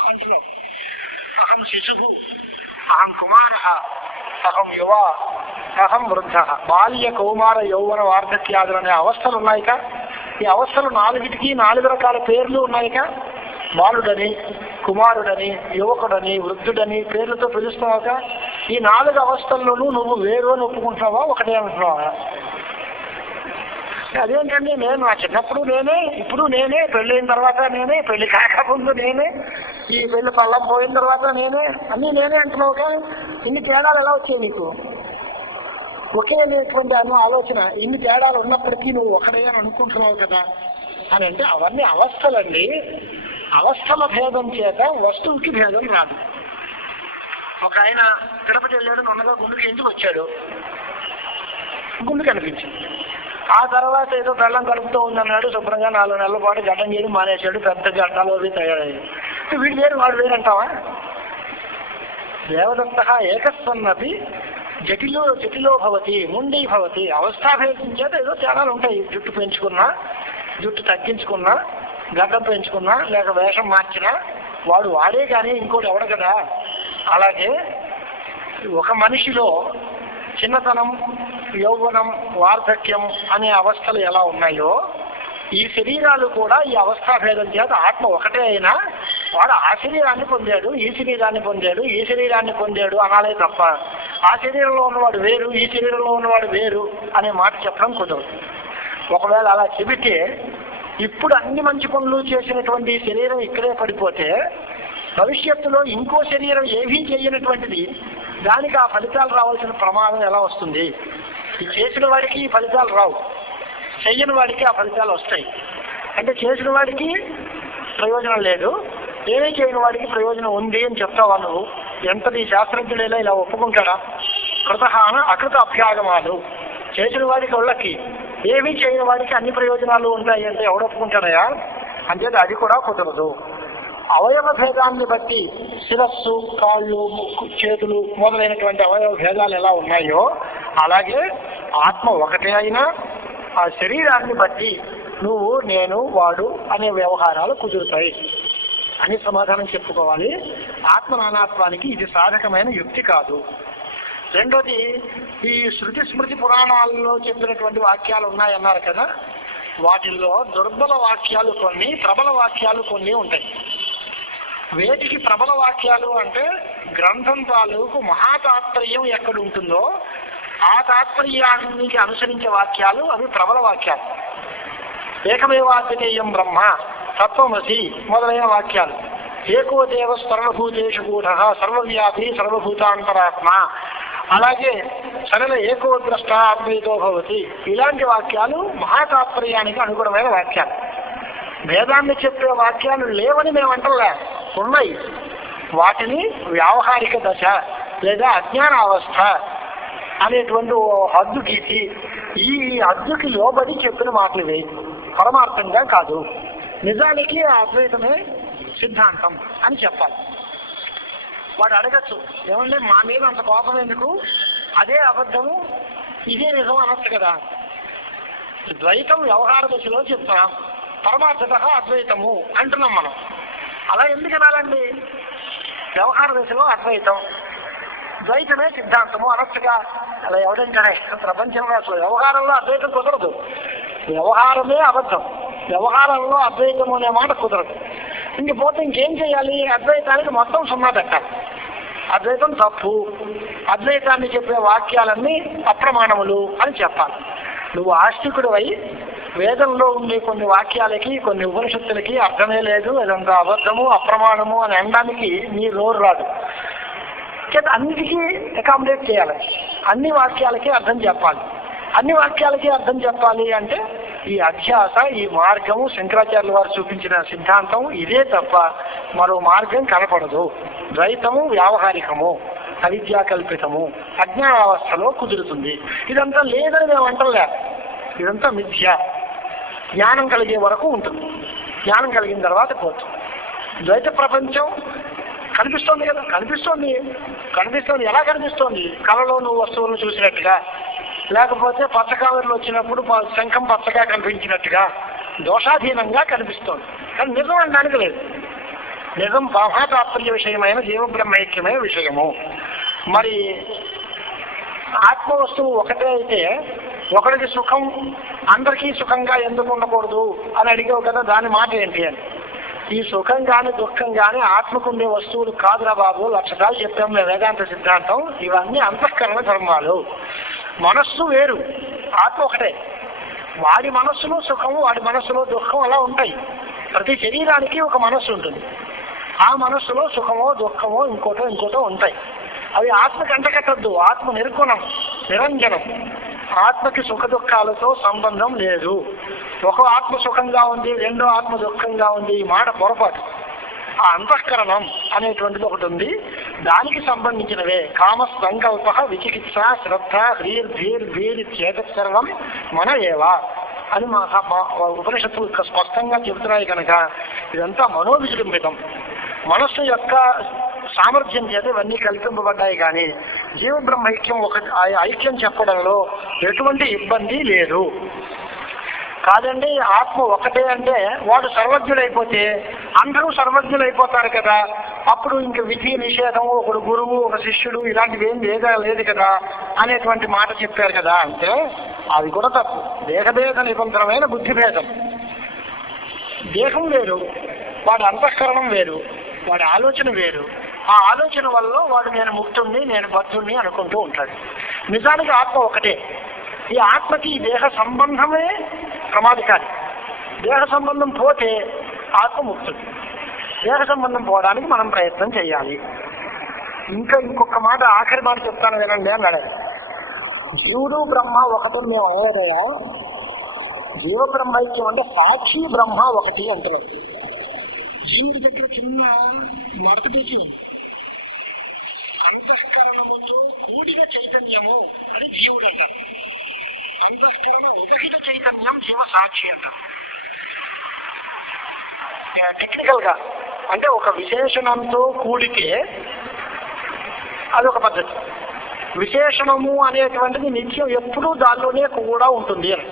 అంటున్నావు. అహం శిశువు, అహం కుమార, అహం యువ, అహం వృద్ధ. బాల్య, కౌమార, యౌవన, వార్ధక్యాదులు అనే అవస్థలు ఉన్నాయిక. ఈ అవస్థలు 4టికి 4 రకాల పేర్లు ఉన్నాయిక. బాలుడని, కుమారుడని, యువకుడని, వృద్ధుడని పేర్లతో పిలుస్తున్నావుక. ఈ 4 అవస్థల్లోనూ నువ్వు వేరు అని ఒప్పుకుంటున్నావా, ఒకటే అంటున్నావా? అదేంటండి, నేను నా చిన్నప్పుడు నేనే, ఇప్పుడు నేనే, పెళ్ళైన తర్వాత నేనే, పెళ్లి కాకముందు నేనే, ఈ పెళ్లి పళ్ళం పోయిన తర్వాత నేనే, అన్నీ నేనే అంటున్నావుగా. ఇన్ని తేడాలు ఎలా వచ్చాయి నీకు? ఒకే అనేటువంటి ఆలోచన, ఇన్ని తేడాలు ఉన్నప్పటికీ నువ్వు ఒకడే అని అనుకుంటున్నావు కదా అని అంటే అవన్నీ అవస్థలండి. అవస్థల భేదం చేత వస్తువుకి భేదం రాదు. ఒక ఆయన తిరుపతి వెళ్ళాడు, నొన్నగా గుండుకి ఎందుకు వచ్చాడు, గుండు కనిపించింది. ఆ తర్వాత ఏదో బెల్లం కలుపుతూ ఉందన్నాడు, శుభ్రంగా 4 నెలల పాటు గడ్డం చేయడం మానేశాడు, పెద్ద గడ్డలు అవి తయారయ్యాయి. వీడు వేరు వాడు వేరు అంటావా? దేవదత్త ఏకస్వన్నది జటిలో భవతి ముండీ భవతి. అవస్థాభేదం చేత ఏదో తేడాలు ఉంటాయి. జుట్టు పెంచుకున్నా, జుట్టు తగ్గించుకున్నా, గడ్డం పెంచుకున్నా, లేక వేషం మార్చినా వాడు వాడే కానీ ఇంకోటి ఎవడు కదా. అలాగే ఒక మనిషిలో చిన్నతనం, యౌవనం, వార్ధక్యం అనే అవస్థలు ఎలా ఉన్నాయో ఈ శరీరాలు కూడా ఈ అవస్థాభేదం చేత ఆత్మ ఒకటే అయినా వాడు ఆ శరీరాన్ని పొందాడు, ఈ శరీరాన్ని పొందాడు, ఈ శరీరాన్ని పొందాడు అనాలే తప్ప ఆ శరీరంలో ఉన్నవాడు వేరు, ఈ శరీరంలో ఉన్నవాడు వేరు అనే మాట చెప్పడం కుదరదు. ఒకవేళ అలా చెబితే ఇప్పుడు అన్ని మంచి పనులు చేసినటువంటి శరీరం ఇక్కడే పడిపోతే భవిష్యత్తులో ఇంకో శరీరం ఏమీ చేయనటువంటిది దానికి ఆ ఫలితాలు రావాల్సిన ప్రమాదం ఎలా వస్తుంది? ఈ చేసిన వాడికి ఈ ఫలితాలు రావు, చెయ్యని వాడికి ఆ ఫలితాలు వస్తాయి. అంటే చేసిన వాడికి ప్రయోజనం లేదు, ఏమీ చేయని వాడికి ప్రయోజనం ఉంది అని చెప్తావా నువ్వు? ఎంతది శాస్త్రజ్ఞుడైనా ఇలా ఒప్పుకుంటాడా? కృతహాన అకృత అభ్యాగమాలు. చేసిన వాడికి వాళ్ళకి, ఏమీ చేయని వాడికి అన్ని ప్రయోజనాలు ఉంటాయి అంటే ఎవడు ఒప్పుకుంటాడయా? అంతేది అది కూడా కుదరదు. అవయవ భేదాన్ని బట్టి శిరస్సు, కాళ్ళు, ముక్కు, చేతులు మొదలైనటువంటి అవయవ భేదాలు ఎలా ఉన్నాయో అలాగే ఆత్మ ఒకటే అయినా ఆ శరీరాన్ని బట్టి నువ్వు, నేను, వాడు అనే వ్యవహారాలు కుదురుతాయి అని సమాధానం చెప్పుకోవాలి. ఆత్మ నానాత్వానికి ఇది సాధకమైన యుక్తి కాదు. రెండోది, ఈ శృతి స్మృతి పురాణాల్లో చెప్పినటువంటి వాక్యాలు ఉన్నాయన్నారు కదా, వాటిల్లో దుర్బల వాక్యాలు కొన్ని, ప్రబల వాక్యాలు కొన్ని ఉంటాయి. వేటికి ప్రబల వాక్యాలు అంటే గ్రంథం తాలూకు మహాతాత్పర్యం ఎక్కడ ఉంటుందో ఆ తాత్పర్యానికి అనుసరించే వాక్యాలు అవి ప్రబల వాక్యాలు. ఏకమేవాద్వితీయం బ్రహ్మ, తత్వమసి మొదలైన వాక్యాలు. ఏకో దేవ సర్వభూతేషు గూఢ సర్వవ్యాపి సర్వభూతాంతరాత్మ, అలాగే సరళ ఏకో ద్రష్ట అద్వైతో భవతి, ఇలాంటి వాక్యాలు మహాతాత్పర్యానికి అనుగుణమైన వాక్యాలు. వేదాన్ని చెప్పే వాక్యాలు లేవని మేమంటలే, ఉన్నాయి. వాటిని వ్యావహారిక దశ లేదా అజ్ఞాన అవస్థ అనేటువంటి హద్దు గీసి ఈ హద్దుకి లోబడి చెప్పిన మాటలు ఇవి, పరమార్థంగా కాదు. నిజానికి ఆ అద్వైతమే సిద్ధాంతం అని చెప్పాలి. వాడు అడగచ్చు, ఏమంటే మా మీద అంత కోపం ఎందుకు, అదే అబద్ధము ఇదే నిజం అనొచ్చు కదా. ద్వైతం వ్యవహార దశలో చెప్తాం, పరమార్థత అద్వైతము అంటున్నాం మనం. అలా ఎందుకు అనాలండి? వ్యవహార దశలో అద్వైతం, ద్వైతమే సిద్ధాంతము అనొచ్చుగా. అలా ఎవడంటాడే ప్రపంచంలో? అసలు వ్యవహారంలో అద్వైతం కుదరదు, వ్యవహారమే అబద్ధం. వ్యవహారంలో అద్వైతం అనే మాట కుదరదు. ఇంకపోతే ఇంకేం చేయాలి? అద్వైతానికి మొత్తం సున్నా పెట్టాలి. అద్వైతం తప్పు, అద్వైతాన్ని చెప్పే వాక్యాలన్నీ అప్రమాణములు అని చెప్పాలి. నువ్వు ఆస్తికుడు అయి వేదంలో ఉండే కొన్ని వాక్యాలకి, కొన్ని ఉపనిషత్తులకి అర్థమే లేదు, ఇదంతా అబద్ధము అప్రమాణము అని అనడానికి నీ నోరు రాదు. అన్నిటికీ అకామిడేట్ చేయాలి, అన్ని వాక్యాలకి అర్థం చెప్పాలి. అన్ని వాక్యాలకి అర్థం చెప్పాలి అంటే ఈ అధ్యాస, ఈ మార్గము, శంకరాచార్యుల వారు చూపించిన సిద్ధాంతం ఇదే తప్ప మరో మార్గం కనపడదు. ద్వైతము వ్యావహారికము, అవిద్యాకల్పితము, అజ్ఞానావస్థలో కుదురుతుంది. ఇదంతా లేదని మేము అంటలే, ఇదంతా మిథ్య. జ్ఞానం కలిగే వరకు ఉంటుంది, జ్ఞానం కలిగిన తర్వాత పోతుంది. ద్వైత ప్రపంచం కనిపిస్తోంది కదా, కనిపిస్తోంది. ఎలా కనిపిస్తోంది? కళలో నువ్వు వస్తువులను చూసినట్టుగా, లేకపోతే పచ్చకావరిలో వచ్చినప్పుడు శంఖం పచ్చగా కనిపించినట్టుగా దోషాధీనంగా కనిపిస్తోంది. కానీ నిజం అనడానికి లేదు. నిజం మహాతాత్పర్య విషయమైన జీవబ్రహ్మైక్యమైన విషయము. మరి ఆత్మ వస్తువు ఒకటే అయితే ఒకరికి సుఖం అందరికీ సుఖంగా ఎందుకు ఉండకూడదు అని అడిగావు కదా, దాని మాట ఏంటి అని. ఈ సుఖం కానీ దుఃఖం కానీ ఆత్మకు ఉండే వస్తువులు కాదురా బాబు, లక్షకాలు చెప్పాం మేము వేదాంత సిద్ధాంతం. ఇవన్నీ అంతఃకరణ ధర్మాలు. మనస్సు వేరు, ఆత్మ ఒకటే. వాడి మనస్సులో సుఖము వాడి మనస్సులో దుఃఖం అలా ఉంటాయి. ప్రతి శరీరానికి ఒక మనస్సు ఉంటుంది. ఆ మనస్సులో సుఖమో దుఃఖమో ఇంకోటో ఉంటాయి. అవి ఆత్మకి అంటకట్టద్దు. ఆత్మ నిర్గుణం, నిరంజనం. ఆత్మకి సుఖ దుఃఖాలతో సంబంధం లేదు. ఒక ఆత్మ సుఖంగా ఉంది, రెండో ఆత్మ దుఃఖంగా ఉంది, ఈ మాట పొరపాటు. ఆ అంతఃకరణం అనేటువంటిది ఒకటి ఉంది, దానికి సంబంధించినవే కామ, సంకల్ప, విచికిత్స, శ్రద్ధ, హ్రీర్ ధీర్ భీర్ చేతత్సర్వం మన ఏవా అని మా ఉపనిషత్తులు స్పష్టంగా చెబుతున్నాయి. కనుక ఇదంతా మనోవిజృంభితం. మనస్సు యొక్క సామర్థ్యం చేత ఇవన్నీ కల్పింపబడ్డాయి. కానీ జీవ బ్రహ్మైక్యం ఒక ఐక్యం చెప్పడంలో ఎటువంటి ఇబ్బంది లేదు. కాదండి ఆత్మ ఒకటే అంటే వాడు సర్వజ్ఞులైపోతే అందరూ సర్వజ్ఞులైపోతారు కదా, అప్పుడు ఇంక విధి నిషేధము, ఒకడు గురువు ఒక శిష్యుడు ఇలాంటివి ఏం లేదు కదా అనేటువంటి మాట చెప్పారు కదా. అంటే అది కూడా తప్పు. దేహభేద నిబంధనమైన బుద్ధిభేదం. దేహం వేరు, వాడి అంతఃకరణం వేరు, వాడి ఆలోచన వేరు. ఆ ఆలోచన వల్ల వాడు నేను ముక్తుణ్ణి, నేను బద్ధుణ్ణి అనుకుంటూ ఉంటాడు. నిజానికి ఆత్మ ఒకటే. ఈ ఆత్మకి ఈ దేహ సంబంధమే ప్రమాదకారి. దేహ సంబంధం పోతే ఆత్మ ముక్తుడు. దేహ సంబంధం పోవడానికి మనం ప్రయత్నం చేయాలి. ఇంకొక మాట, ఆఖరి మాట చెప్తాను వినండి అన్నాడు. జీవుడు బ్రహ్మ ఒకటి మేము అనలేదయా. జీవ బ్రహ్మైక్యం అంటే సాక్షి బ్రహ్మ ఒకటి అంటున్నారు. జీవుడి దగ్గర చిన్న మరత తీసి ఉంది. అంతఃకరణముతో కూడిన చైతన్యము అని జీవుడు అంటారు. అంతఃకరణ ఉపహిత చైతన్యం జీవ సాక్షి అంటారు. టెక్నికల్ గా అంటే ఒక విశేషణంతో కూడితే అదొక పద్ధతి. విశేషణము అనేటువంటిది నిత్యం ఎప్పుడూ దానిలోనే కూడా ఉంటుంది అని.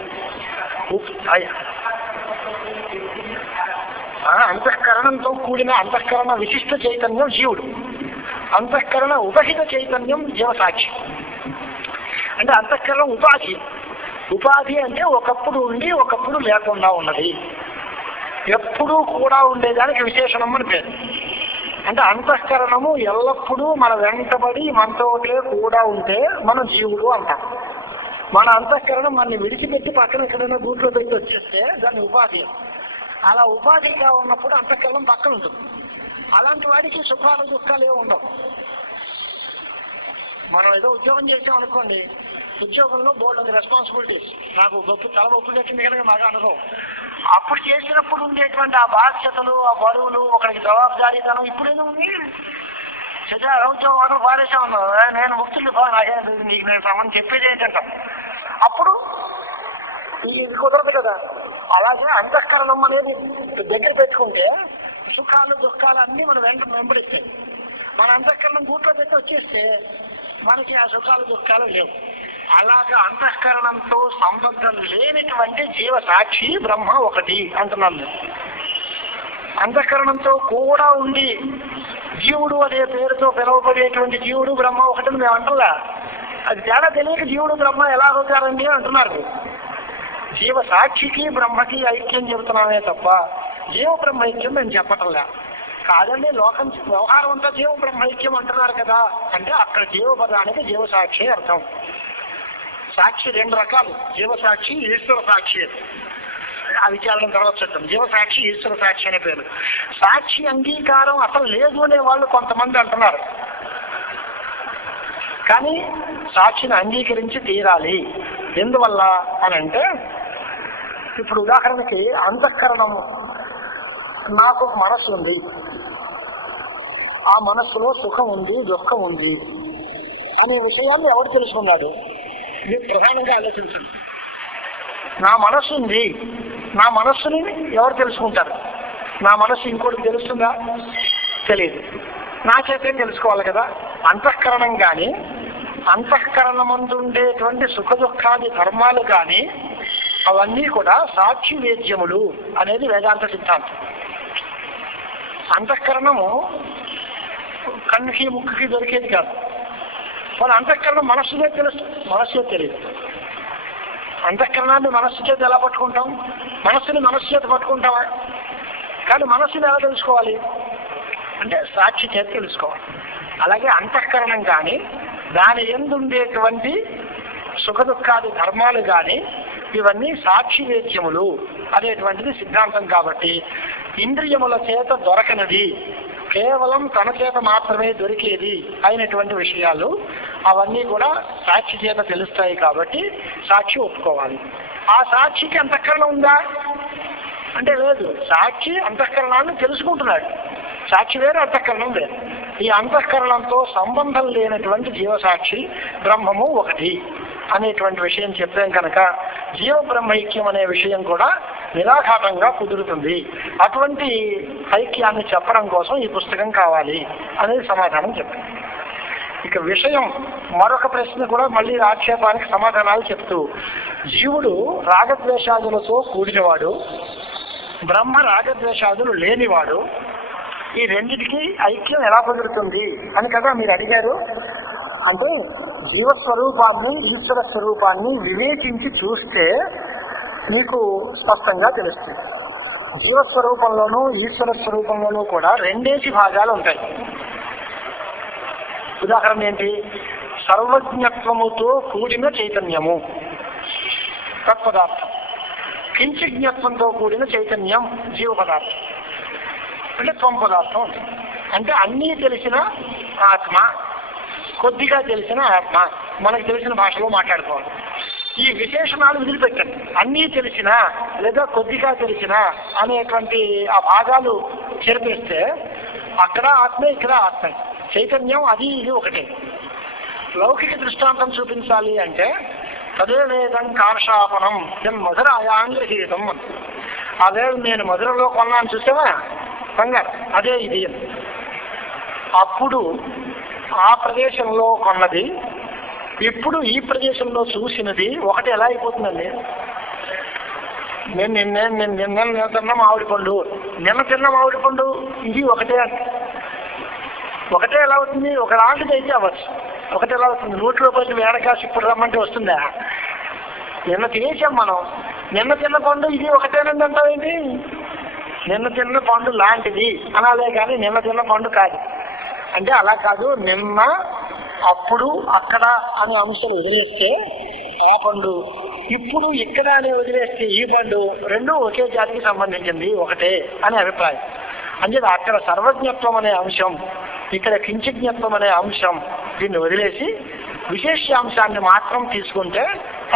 అంతఃకరణంతో కూడిన అంతఃకరణ విశిష్ట చైతన్యం జీవుడు. అంతఃకరణ ఉపహిత చైతన్యం జీవసాక్షి. అంటే అంతఃకరణం ఉపాధి. ఉపాధి అంటే ఒకప్పుడు ఉండి ఒకప్పుడు లేకుండా ఉన్నది. ఎప్పుడూ కూడా ఉండేదానికి విశేషణం అని పేరు. అంటే అంతఃకరణము ఎల్లప్పుడూ మన వెంటబడి మనతోటే కూడా ఉంటే మనం జీవుడు అంటాం. మన అంతఃకరణం మనని విడిచిపెట్టి పక్కన ఎక్కడైనా గూట్లో పెట్టి వచ్చేస్తే దాన్ని ఉపాధి. అలా ఉపాధిగా ఉన్నప్పుడు అంతఃకరణం పక్కన ఉంటుంది. అలాంటి వాడికి సుఖాలు దుఃఖాలు ఏమి ఉండవు. మనం ఏదో ఉద్యోగం చేసాం అనుకోండి, ఉద్యోగంలో బోల్డ్ రెస్పాన్సిబిలిటీస్, నాకు చాలా ఒప్పు తెచ్చింది కనుక బాగా అనుభవం. అప్పుడు చేసినప్పుడు ఉండేటువంటి ఆ బాధ్యతలు, ఆ బరువులు, ఒకరికి జవాబుదారీతనం ఇప్పుడేదో ఉంది. ఉద్యోగం మాత్రం పారేసా ఉన్నావు, నేను ముక్తులు నీకు నేను సంబంధం చెప్పేది ఏంటంటాం. అప్పుడు ఇది కుదరదు కదా. అలాగే అంతఃకరణం అనేది దగ్గర పెట్టుకుంటే సుఖాలు దుఃఖాలు అన్నీ మనం వెంబడిస్తాయి. మన అంతఃకరణం గూట్లో పెట్టి వచ్చేస్తే మనకి ఆ సుఖాలు దుఃఖాలు లేవు. అలాగా అంతఃకరణంతో సంబంధం లేనిటువంటి జీవ సాక్షి బ్రహ్మ ఒకటి అంటున్నాను. అంతఃకరణంతో కూడా ఉండి జీవుడు అనే పేరుతో పిలువబడేటువంటి జీవుడు బ్రహ్మ ఒకటి మేము అంటున్నా. అది తేడా తెలియక జీవుడు బ్రహ్మ ఎలా అవుతారండి అంటున్నారు. జీవ సాక్షికి బ్రహ్మకి ఐక్యం చెబుతున్నామే తప్ప జీవ బ్రహ్మైక్యం మేము చెప్పటంలే. కాదండి లోకం వ్యవహారం అంతా జీవ బ్రహ్మైక్యం అంటున్నారు కదా అంటే అక్కడ జీవపదానికి జీవసాక్షి అర్థం. సాక్షి రెండు రకాలు, జీవసాక్షి ఈశ్వర సాక్షి. ఆ విచారణ తర్వాత చెప్తాం. జీవసాక్షి ఈశ్వర సాక్షి అనే పేరు. సాక్షి అంగీకారం అసలు లేదు అనే వాళ్ళు కొంతమంది అంటున్నారు. కానీ సాక్షిని అంగీకరించి తీరాలి. ఎందువల్ల అని అంటే, ఇప్పుడు ఉదాహరణకి అంతఃకరణము, నాకు మనస్సు ఉంది, ఆ మనస్సులో సుఖం ఉంది దుఃఖం ఉంది అనే విషయాన్ని ఎవరు తెలుసుకున్నాడు? ఇది ప్రధానంగా ఆలోచించండి. నా మనస్సు ఉంది, నా మనస్సుని ఎవరు తెలుసుకుంటారు? నా మనస్సు ఇంకోటి తెలుస్తుందా? తెలియదు. నా చేతే తెలుసుకోవాలి కదా. అంతఃకరణం కానీ అంతఃకరణమందు ఉండేటువంటి సుఖ దుఃఖాది ధర్మాలు కానీ అవన్నీ కూడా సాక్షి వేద్యములు అనేది వేదాంత సిద్ధాంతం. అంతఃకరణము కన్నుకి ముక్కుకి దొరికేది కాదు. మన అంతఃకరణం మనస్సునే తెలుస్తుంది, మనస్సే తెలియదు. అంతఃకరణాన్ని మనస్సు చేత ఎలా పట్టుకుంటాం? మనస్సుని మనస్సు చేత పట్టుకుంటావా? కానీ మనస్సుని ఎలా తెలుసుకోవాలి అంటే సాక్షి చేత తెలుసుకోవాలి. అలాగే అంతఃకరణం కానీ దాని యందు ఉండేటువంటి సుఖ దుఃఖాది ధర్మాలు కానీ ఇవన్నీ సాక్షి వేద్యములు అనేటువంటిది సిద్ధాంతం. కాబట్టి ఇంద్రియముల చేత దొరకనది, కేవలం తన చేత మాత్రమే దొరికేది అయినటువంటి విషయాలు అవన్నీ కూడా సాక్షి చేత తెలుస్తాయి. కాబట్టి సాక్షి ఒప్పుకోవాలి. ఆ సాక్షికి అంతఃకరణం ఉందా అంటే లేదు. సాక్షి అంతఃకరణాన్ని తెలుసుకుంటున్నాడు. సాక్షి వేరు, అంతఃకరణం వేరు. ఈ అంతఃకరణంతో సంబంధం లేనటువంటి జీవసాక్షి బ్రహ్మము ఒకటి అనేటువంటి విషయం చెప్పాం కనుక జీవ బ్రహ్మైక్యం అనే విషయం కూడా నిరాఘాటంగా కుదురుతుంది. అటువంటి ఐక్యాన్ని చెప్పడం కోసం ఈ పుస్తకం కావాలి అనేది సమాధానం చెప్పాను. ఇక విషయం మరొక ప్రశ్న కూడా మళ్ళీ ఆక్షేపానికి సమాధానాలు చెప్తూ, జీవుడు రాగద్వేషాదులతో కూడినవాడు, బ్రహ్మ రాగద్వేషాదులు లేనివాడు, ఈ రెండిటికి ఐక్యం ఎలా కుదురుతుంది అని కదా మీరు అడిగారు. అంటే జీవస్వరూపాన్ని ఈశ్వర స్వరూపాన్ని వివేచించి చూస్తే మీకు స్పష్టంగా తెలుస్తుంది. జీవస్వరూపంలోనూ ఈశ్వర స్వరూపంలోనూ కూడా రెండేసి భాగాలు ఉంటాయి. ఉదాహరణ ఏంటి? సర్వజ్ఞత్వముతో కూడిన చైతన్యము తత్పదార్థం, కించిజ్ఞత్వంతో కూడిన చైతన్యం జీవ పదార్థం అంటే త్వం పదార్థం ఉంటుంది. అంటే అన్నీ తెలిసిన ఆత్మ, కొద్దిగా తెలిసిన ఆత్మ, మనకు తెలిసిన భాషలో మాట్లాడుకోవాలి. ఈ విశేషణాలు వదిలిపెట్టండి. అన్నీ తెలిసిన లేదా కొద్దిగా తెలిసిన అనేటువంటి ఆ భాగాలు చెరిపేస్తే అక్కడ ఆత్మే, ఇక్కడ ఆత్మే, చైతన్యం అది ఇది ఒకటే. లౌకిక దృష్టాంతం చూపించాలి అంటే తదే వేదం కార్షాపనం మధురాయాంగ్రహీతం. అదే నేను మధురలో కొన్నాను చూసావా బంగారు, అదే ఇది. అప్పుడు ఆ ప్రదేశంలో కొన్నది ఇప్పుడు ఈ ప్రదేశంలో చూసినది ఒకటి ఎలా అయిపోతుందండి? నిన్న తిన్న మామిడి పండు, నిన్న తిన్న మామిడి పండు ఇది ఒకటే. ఒకటే ఎలా అవుతుంది? ఒకలాంటిది అయితే అవ్వచ్చు. ఒకటి ఎలా అవుతుంది? 100 రూపాయలు వేడకాసి ఇప్పుడు రమ్మంటే వస్తుందా? నిన్న తినేసాం మనం. నిన్న తిన్న పండు ఇది ఒకటేనండి అంటావేంటి? నిన్న తిన్న పండు లాంటిది అనాలే కానీ నిన్న తిన్న పండు కాదు. అంటే అలా కాదు. నిన్న, అప్పుడు, అక్కడ అనే అంశాలు వదిలేస్తే ఆ పండు, ఇప్పుడు ఇక్కడ అనే వదిలేస్తే ఈ పండు, రెండు ఒకే జాతికి సంబంధించింది, ఒకటే అని అభిప్రాయం. అంటే అక్కడ సర్వజ్ఞత్వం అనే అంశం, ఇక్కడ కించిజ్ఞత్వం అనే అంశం, దీన్ని వదిలేసి విశేషాంశాన్ని మాత్రం తీసుకుంటే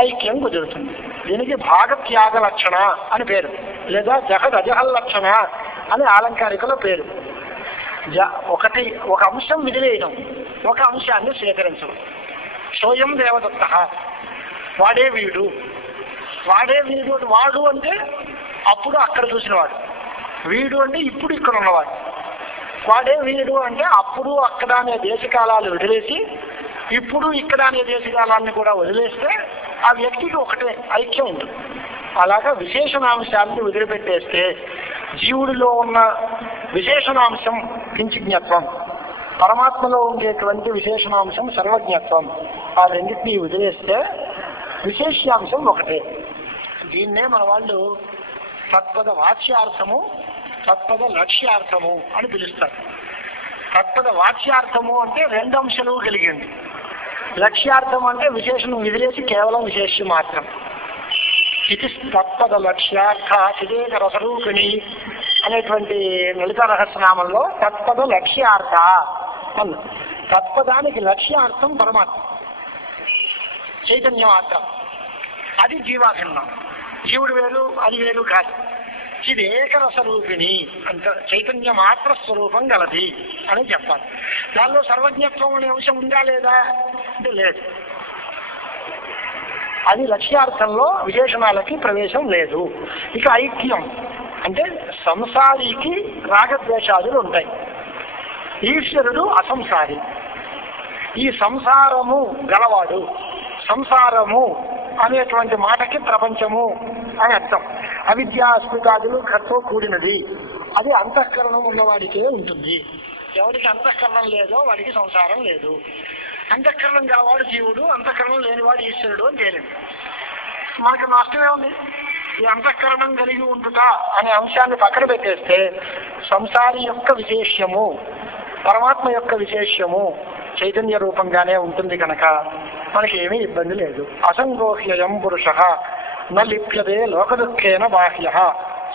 ఐక్యం కుదురుతుంది. దీనికి భాగత్యాగ లక్షణ అని పేరు, లేదా జగద్ అజహల్ లక్షణ అని ఆలంకారికలో పేరు. ఒక అంశం విదిలేయడం, ఒక అంశాన్ని స్వీకరించడం. స్వయం దేవదత్త, వాడే వీడు. వాడే వీడు, వాడు అంటే అప్పుడు అక్కడ చూసినవాడు, వీడు అంటే ఇప్పుడు ఇక్కడ ఉన్నవాడు. వాడే వీడు అంటే అప్పుడు అక్కడ అనే దేశకాలాలు వదిలేసి ఇప్పుడు ఇక్కడ అనే దేశకాలాన్ని కూడా వదిలేస్తే ఆ వ్యక్తికి ఒకటే ఐక్యం ఉంటుంది. అలాగా విశేషణాంశాన్ని వదిలిపెట్టేస్తే జీవుడిలో ఉన్న విశేషణాంశం కించిజ్ఞత్వం, పరమాత్మలో ఉండేటువంటి విశేషణాంశం సర్వజ్ఞత్వం, ఆ రెండింటినీ వదిలేస్తే విశేష్యాంశం ఒకటే. దీన్నే మన వాళ్ళు తత్పద వాచ్యార్థము, తత్పద లక్ష్యార్థము అని పిలుస్తారు. తత్పద వాచ్యార్థము అంటే రెండు అంశాలు కలిగింది. లక్ష్యార్థం అంటే విశేషణం వదిలేసి కేవలం విశేష్యం మాత్రం. ఇది తత్పద లక్ష్యార్థ చిదేక రసరూపిణి అనేటువంటి లలిత రహస్యనామంలో తత్పద లక్ష్యార్థ అన్న. తత్పదానికి లక్ష్యార్థం పరమాత్మ, చైతన్య మాత్రం. అది జీవాభిన్నం. జీవుడు వేరు, అది వేరు కాదు. ఇది ఏకరసరూపిణి అంత చైతన్య మాత్ర స్వరూపం గలది అని చెప్పాలి. దానిలో సర్వజ్ఞత్వం అనే అంశం ఉందా లేదా అంటే లేదు. అది లక్ష్యార్థంలో విశేషణాలకి ప్రవేశం లేదు. ఇక ఐక్యం అంటే సంసారికి రాగద్వేషాదులు ఉంటాయి, ఈశ్వరుడు అసంసారి. ఈ సంసారము గలవాడు, సంసారము అనేటువంటి మాటకి ప్రపంచము అని అర్థం. అవిద్యాస్పృతాదులు ఖర్చు కూడినది. అది అంతఃకరణం ఉన్నవాడికే ఉంటుంది. ఎవరికి అంతఃకరణం లేదో వాడికి సంసారం లేదు. అంతఃకరణం గలవాడు జీవుడు, అంతఃకరణం లేనివాడు ఈశ్వరుడు అని తేలింది. మనకి నష్టమే ఉంది. ఈ అంతఃకరణం కలిగి ఉంటుట అనే అంశాన్ని పక్కన పెట్టేస్తే సంసారి యొక్క విశేష్యము, పరమాత్మ యొక్క విశేష్యము చైతన్య రూపంగానే ఉంటుంది కనుక మనకి ఏమీ ఇబ్బంది లేదు. అసంగోహ్యయం పురుష న లిప్యతే లోకదుఃఖేన బాహ్య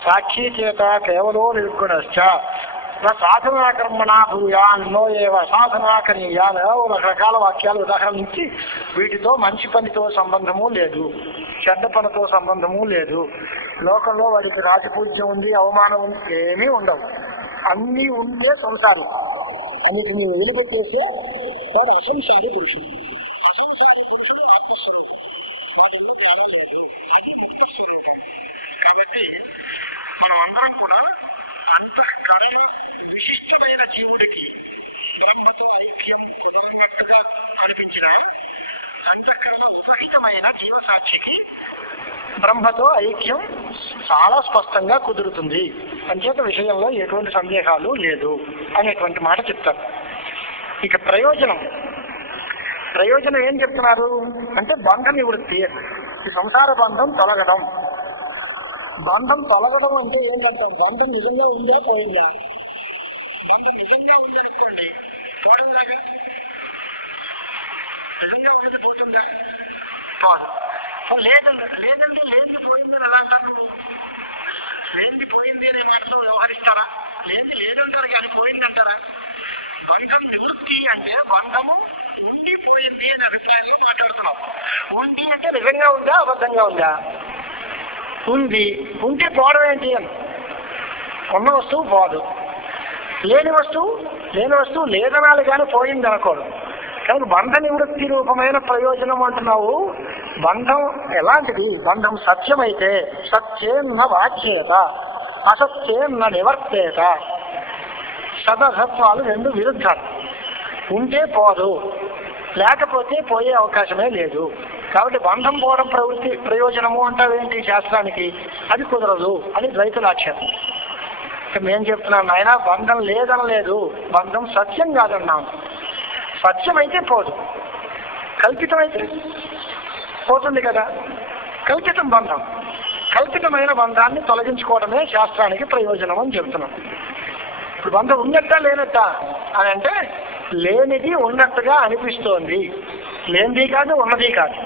సాక్షి చేత కేవలో నిర్గుణశ్చ నా సాధనా కర్మణా భూయాన్నో ఏవ సాధనాకనీయాన్ రకరకాల వాక్యాలు ఉదాహరించి వీటితో మంచి పనితో సంబంధము లేదు, చెడ్డ పనితో సంబంధము లేదు. లోకంలో వాడికి రాజపూజ్యం ఉంది, అవమానం ఉంది, ఏమీ ఉండవు. అన్నీ ఉంటే సంసారం. అన్నిటిని వెలుగొట్టేసే వాడు అసంసారి పురుషుడు. అసంసారి పురుషుడు ఆత్మస్వరూపం, వాటిలో తేడా లేదు, అది ముక్తస్వరూపం. కాబట్టి మనం అందరం కూడా అంతఃకరణ విశిష్టమైన జీవుడికి బ్రహ్మతో ఐక్యం కుదరనట్టుగా అనిపించిన అంతఃకరణ ఉపహితమైన జీవసాక్షికి బ్రహ్మతో ఐక్యం చాలా స్పష్టంగా కుదురుతుంది. అంచేత విషయంలో ఎటువంటి సందేహాలు లేదు అనేటువంటి మాట చెప్తారు. ఇక ప్రయోజనం ఏం చెప్తున్నారు అంటే బంధ నివృత్తి. ఈ సంసార బంధం తొలగడం. బంధం తొలగడం అంటే ఏంటంటాం? బంధం నిజంగా ఉందే పోయిందా? బంధం నిజంగా ఉందనుకోండి, పోవడంలాగా నిజంగా ఉన్నది పోతుందా? లేదండి లేనిది పోయిందని ఎలా అంటారు? నువ్వు లేనిది పోయింది అనే మాటతో వ్యవహరిస్తారా? లేనిది లేదంటారు కానీ పోయింది అంటారా? బంధం నివృత్తి అంటే బంధము ఉండిపోయింది అనే అభిప్రాయంలో మాట్లాడుతున్నాం. ఉండి అంటే నిజంగా ఉందా అబద్ధంగా ఉందా? ఉంది. ఉంటే పోవడం ఏంటి అని, ఉన్న వస్తువు పోదు, లేని వస్తువు లేదనాలు కానీ పోయింది అనుకోడు. కానీ బంధ నివృత్తి రూపమైన ప్రయోజనం అంటున్నావు. బంధం ఎలాంటిది? బంధం సత్యమైతే సత్యేన్న వాచ్యేత, అసత్యేన్న నివర్తేత. సదసత్వాలు రెండు విరుద్ధాలు. ఉంటే పోదు, లేకపోతే పోయే అవకాశమే లేదు. కాబట్టి బంధం పోవడం ప్రయోజనము అంటావేంటి శాస్త్రానికి? అది కుదరదు అని ద్వైతులాక్షేపం. మేము చెప్తున్నాం నాయన, బంధం లేదనలేదు, బంధం సత్యం కాదన్నాం. సత్యమైతే పోదు, కల్పితమైతే పోతుంది కదా. కల్పితం బంధం, కల్పితమైన బంధాన్ని తొలగించుకోవడమే శాస్త్రానికి ప్రయోజనం అని చెప్తున్నాం. ఇప్పుడు బంధం ఉన్నట్టా లేనట్టా అని అంటే లేనిది ఉన్నట్టుగా అనిపిస్తోంది. లేనిది కాదు, ఉన్నది కాదు,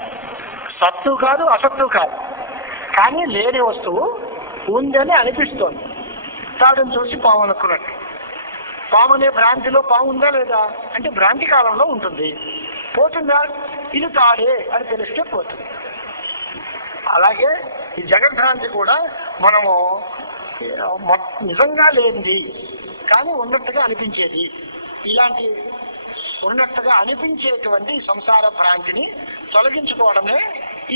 సత్తు కాదు, అసత్తు కాదు, కానీ లేని వస్తువు ఉందని అనిపిస్తోంది. తాడుని చూసి పాము అనుకున్నట్టు. పాము అనే భ్రాంతిలో పాము ఉందా లేదా అంటే భ్రాంతి కాలంలో ఉంటుంది. పోతుందా? ఇది తాడే అని తెలిస్తే పోతుంది. అలాగే ఈ జగద్భ్రాంతి కూడా మనము నిజంగా లేనిది కానీ ఉన్నట్టుగా అనిపించేది, ఇలాంటి ఉన్నట్టుగా అనిపించేటువంటి సంసార భ్రాంతిని తొలగించుకోవడమే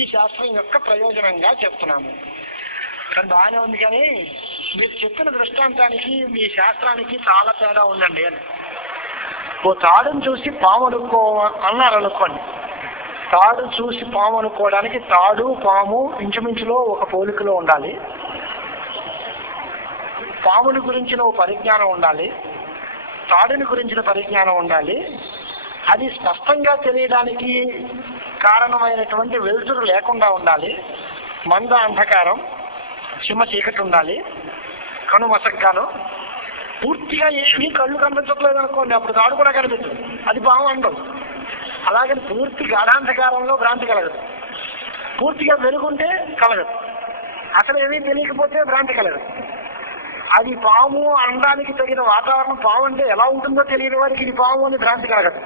ఈ శాస్త్రం యొక్క ప్రయోజనంగా చెప్తున్నాము. కానీ బాగానే ఉంది, కానీ మీరు చెప్పిన దృష్టాంతానికి మీ శాస్త్రానికి చాలా తేడా ఉందండి అని. ఓ తాడును చూసి పాము అన్నారనుకోండి. తాడు చూసి పాము అనుకోవడానికి తాడు పాము ఇంచుమించులో ఒక పోలికలో ఉండాలి. పాముని గురించిన ఓ పరిజ్ఞానం ఉండాలి, తాడుని గురించిన పరిజ్ఞానం ఉండాలి. అది స్పష్టంగా తెలియడానికి కారణమైనటువంటి వెలుతురు లేకుండా ఉండాలి. మంద అంధకారం, చిమ్మ చీకటి ఉండాలి. కను మసగ్గాను పూర్తిగా ఏమీ కళ్ళు కనిపించట్లేదు అనుకోండి, అప్పుడు తాడు కూడా కనిపించదు, అది పాము అండదు. అలాగని పూర్తి గాఢాంధకారంలో భ్రాంతి కలగదు, పూర్తిగా వెలుగుంటే కలగదు, అసలు ఏమీ తెలియకపోతే భ్రాంతి కలగదు. అది పాము అనడానికి తగిన వాతావరణం, పాము అంటే ఎలా ఉంటుందో తెలియని వారికి ఇది పాము అని భ్రాంతి కలగదు.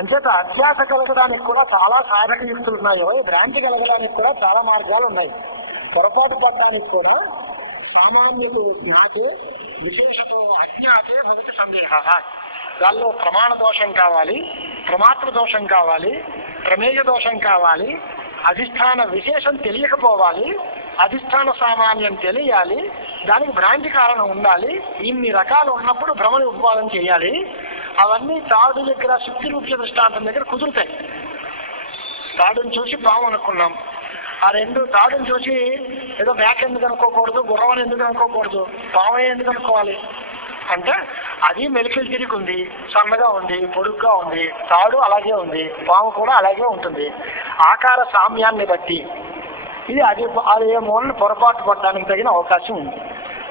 అంచేత అధ్యాస కలగడానికి కూడా చాలా సాధక యుక్తులు ఉన్నాయి, భ్రాంతి కలగడానికి కూడా చాలా మార్గాలు ఉన్నాయి. పొరపాటు పడడానికి కూడా సామాన్యులు జ్ఞాతే విశేషతో అజ్ఞాతే భవతి సందేహ. దానిలో ప్రమాణ దోషం కావాలి, ప్రమాతృ దోషం కావాలి, ప్రమేయ దోషం కావాలి, అధిష్టాన విశేషం తెలియకపోవాలి, అధిష్టాన సామాన్యం తెలియాలి, దానికి భ్రాంతి కారణం ఉండాలి. ఇన్ని రకాలు ఉన్నప్పుడు భ్రమని ఉత్పాదన చేయాలి. అవన్నీ తాడు దగ్గర శుద్ధి రూప్య దృష్టాంతం దగ్గర కుదురుతాయి. తాడుని చూసి పాము అనుకున్నాం, ఆ రెండు తాడుని చూసి ఏదో మేక ఎందుకు అనుకోకూడదు, గుర్రం ఎందుకు అనుకోకూడదు, పామే ఎందుకు అనుకోవాలి? అంటే అది మెలికలు తిరిగి ఉంది, సన్నగా ఉంది, పొడుగ్గా ఉంది. తాడు అలాగే ఉంది, పాము కూడా అలాగే ఉంటుంది. ఆకార సామ్యాన్ని బట్టి ఇది అది ఏ మూలను పొరపాటు పడడానికి తగిన అవకాశం ఉంది.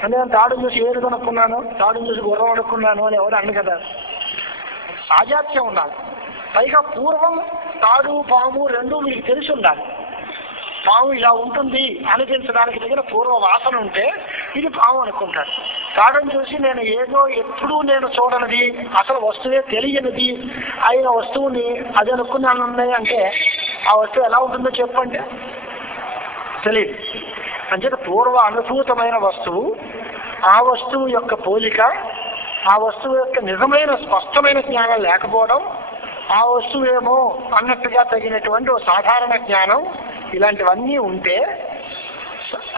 అంటే నేను తాడును చూసి ఏరు కొనుక్కున్నాను, తాడును చూసి గుర్రం అనుకున్నాను అని ఎవరు అన్న కదా. సాజాత్యం ఉండాలి. పైగా పూర్వం తాడు పాము రెండూ మీకు తెలిసి ఉండాలి. పాము ఇలా ఉంటుంది అనిపించడానికి తగిన పూర్వ వాసన ఉంటే ఇది పాము అనుకుంటారు. తాడును చూసి నేను ఏదో ఎప్పుడూ నేను చూడనిది, అసలు వస్తువే తెలియనిది అయిన వస్తువుని అది అనుకున్నాను అంటే ఆ వస్తువు ఎలా ఉంటుందో చెప్పండి, తెలియదు. అంచేత పూర్వ అనుభూతమైన వస్తువు, ఆ వస్తువు యొక్క పోలిక, ఆ వస్తువు యొక్క నిజమైన స్పష్టమైన జ్ఞానం లేకపోవడం, ఆ వస్తువు ఏమో అన్నట్టుగా తగినటువంటి ఒక సాధారణ జ్ఞానం, ఇలాంటివన్నీ ఉంటే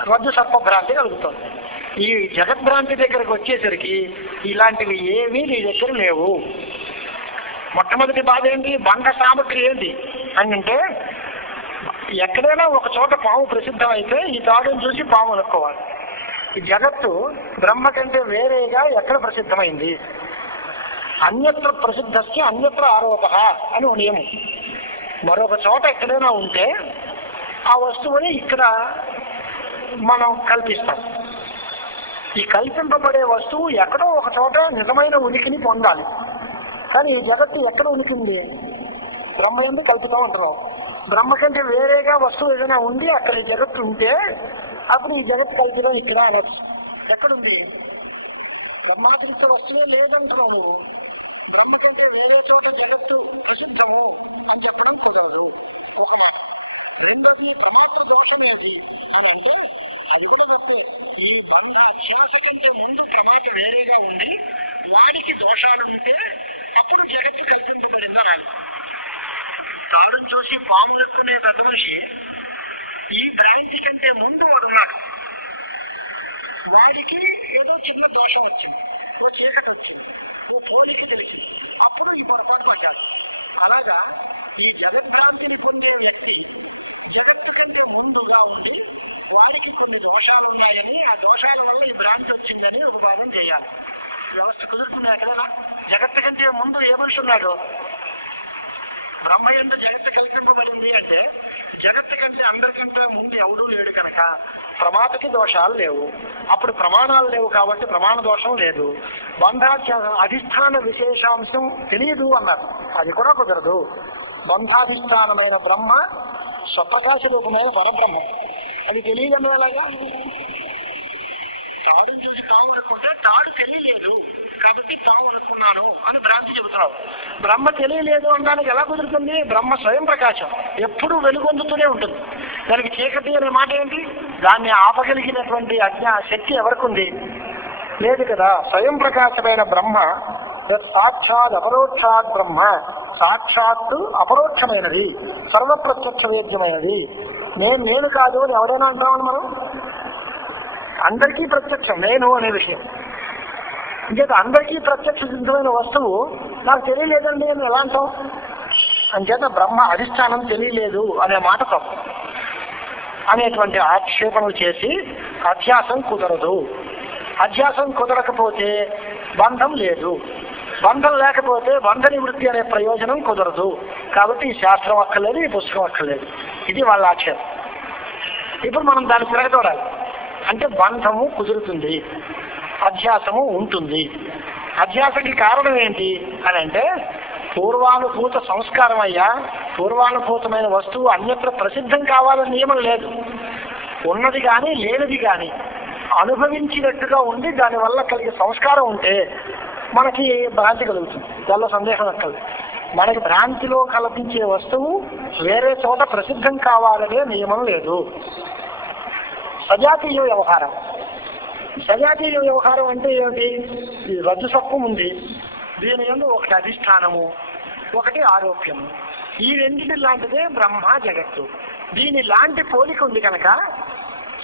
రజ్జు సర్పభ్రాంతి కలుగుతుంది. ఈ జగద్భ్రాంతి దగ్గరకు వచ్చేసరికి ఇలాంటివి ఏమీ నీ దగ్గర లేవు. మొట్టమొదటి బాధ ఏంటి? బంధ సామగ్రి ఏంటి అని అంటే, ఎక్కడైనా ఒక చోట పాము ప్రసిద్ధం అయితే ఈ తాడును చూసి పాము అనుకోవాలి. ఈ జగత్తు బ్రహ్మ కంటే వేరేగా ఎక్కడ ప్రసిద్ధమైంది? అన్యత్ర ప్రసిద్ధస్య అన్యత్ర ఆరోప అని ఒక నియమం. మరొక చోట ఎక్కడైనా ఉంటే ఆ వస్తువుని ఇక్కడ మనం కల్పిస్తాం. ఈ కల్పింపబడే వస్తువు ఎక్కడో ఒక చోట నిజమైన ఉనికిని పొందాలి. కానీ ఈ జగత్తు ఎక్కడ ఉనికింది? బ్రహ్మ యందు కల్పితం అంటున్నాం. బ్రహ్మ కంటే వేరేగా వస్తువు ఏదైనా ఉండి అక్కడ ఈ జగత్తు ఉంటే అప్పుడు ఈ జగత్తు కల్పితం ఇక్కడ అనొచ్చు. ఎక్కడుంది? బ్రహ్మాతిరిక్త వస్తువే లేదంటున్నావు నువ్వు. బ్రహ్మ కంటే వేరే చోట జగత్తు ప్రసిద్ధము అని చెప్పడం కుదరదు ఒక మాట. రెండోది ప్రమాత్ర దోషం ఏంటి అని అంటే అది కూడా గొప్పే. ఈ బంధ అధ్యాస కంటే ముందు ప్రమాత వేరేగా ఉండి వాడికి దోషాలు ఉంటే అప్పుడు జగత్తు కల్పించబడిందని. తాడును చూసి పాము ఎక్కునే పెద్ద మనిషి ఈ భ్రాంతి కంటే ముందు వాడు ఉన్నాడు. వాడికి ఏదో చిన్న దోషం వచ్చింది, ఓ చీకటి వచ్చింది, ఓ పోలికి తెలిసింది, అప్పుడు ఈ పొరపాటు పడ్డాడు. అలాగా ఈ జగద్భ్రాంతిని పొందే వ్యక్తి జగత్తు కంటే ముందుగా ఉండి వాడికి కొన్ని దోషాలు ఉన్నాయని, ఆ దోషాల వల్ల ఈ భ్రాంతి వచ్చిందని ఉపవాదం చేయాలి. వ్యవస్థ కుదురుకున్నా ఎక్కడైనా జగత్తు కంటే ముందు ఏ మనిషి ఉన్నాడు? బ్రహ్మయందు జగత్తు కల్పింపబడింది అంటే జగత్తు కంటే అందరికంటే ముందు ఎవడూ లేడు కనుక ప్రమాతకి దోషాలు లేవు. అప్పుడు ప్రమాణాలు లేవు కాబట్టి ప్రమాణ దోషం లేదు. బంధాధ్య అధిష్టాన విశేషాంశం తెలియదు అన్నారు. అది కూడా కుదరదు. బంధాధిష్టానమైన బ్రహ్మ స్వప్రకాశ రూపమైన పరబ్రహ్మం, అది తెలియదు. ఎలాగా? తాడుని చూసి తాము అనుకుంటే తాడు తెలియలేదు కాబట్టి తాము అనుకున్నాను అని భ్రాంతి చెబుతావు. బ్రహ్మ తెలియలేదు అనడానికి ఎలా కుదురుతుంది? బ్రహ్మ స్వయం ప్రకాశం, ఎప్పుడూ వెలుగొందుతూనే ఉంటుంది. దానికి చీకటి అనే మాట ఏంటి? దాన్ని ఆపగలిగినటువంటి శక్తి ఎవరికి ఉంది? లేదు కదా. స్వయం ప్రకాశమైన బ్రహ్మ సాక్షాత్ అపరోక్షాత్ బ్రహ్మ, సాక్షాత్తు అపరోక్షమైనది, సర్వప్రత్యక్ష వేద్యమైనది. నేను కాదు అని ఎవరైనా అంటామని మనం? అందరికీ ప్రత్యక్షం నేను అనే విషయం. అంచేత అందరికీ ప్రత్యక్ష సిద్ధమైన వస్తువు నాకు తెలియలేదండి అని ఎలా అంటాం? అంచేత బ్రహ్మ అధిష్టానం తెలియలేదు అనే మాట తప్పు అనేటువంటి ఆక్షేపణలు చేసి అధ్యాసం కుదరదు. అధ్యాసం కుదరకపోతే బంధం లేదు, బంధం లేకపోతే బంధ నివృత్తి అనే ప్రయోజనం కుదరదు. కాబట్టి ఈ శాస్త్రం అక్కర్లేదు, ఈ పుస్తకం అక్కర్లేదు. ఇది వాళ్ళ ఆక్షేపం. ఇప్పుడు మనం దాన్ని తిరగతోడాలి. అంటే బంధము కుదురుతుంది, అధ్యాసము ఉంటుంది. అధ్యాసకి కారణం ఏంటి అని అంటే పూర్వానుభూత సంస్కారం అయ్యా. పూర్వానుభూతమైన వస్తువు అన్యత్ర ప్రసిద్ధం కావాలని నియమం లేదు. ఉన్నది కానీ లేనిది కానీ అనుభవించినట్టుగా ఉండి దానివల్ల కలిగే సంస్కారం ఉంటే మనకి భ్రాంతి కలుగుతుంది. దానిలో సందేహం అక్కర్లేదు. మనకి భ్రాంతిలో కల్పించే వస్తువు వేరే చోట ప్రసిద్ధం కావాలనే నియమం లేదు. సజాతీయ వ్యవహారం. సజాతీయ వ్యవహారం అంటే ఏమిటి? ఈ రజ్జు సర్పం ఉంది, దీని యందు ఒకటి అధిష్టానము, ఒకటి ఆరోప్యము. ఈ రెండింటి లాంటిదే బ్రహ్మ జగత్తు. దీని లాంటి పోలిక ఉంది కనుక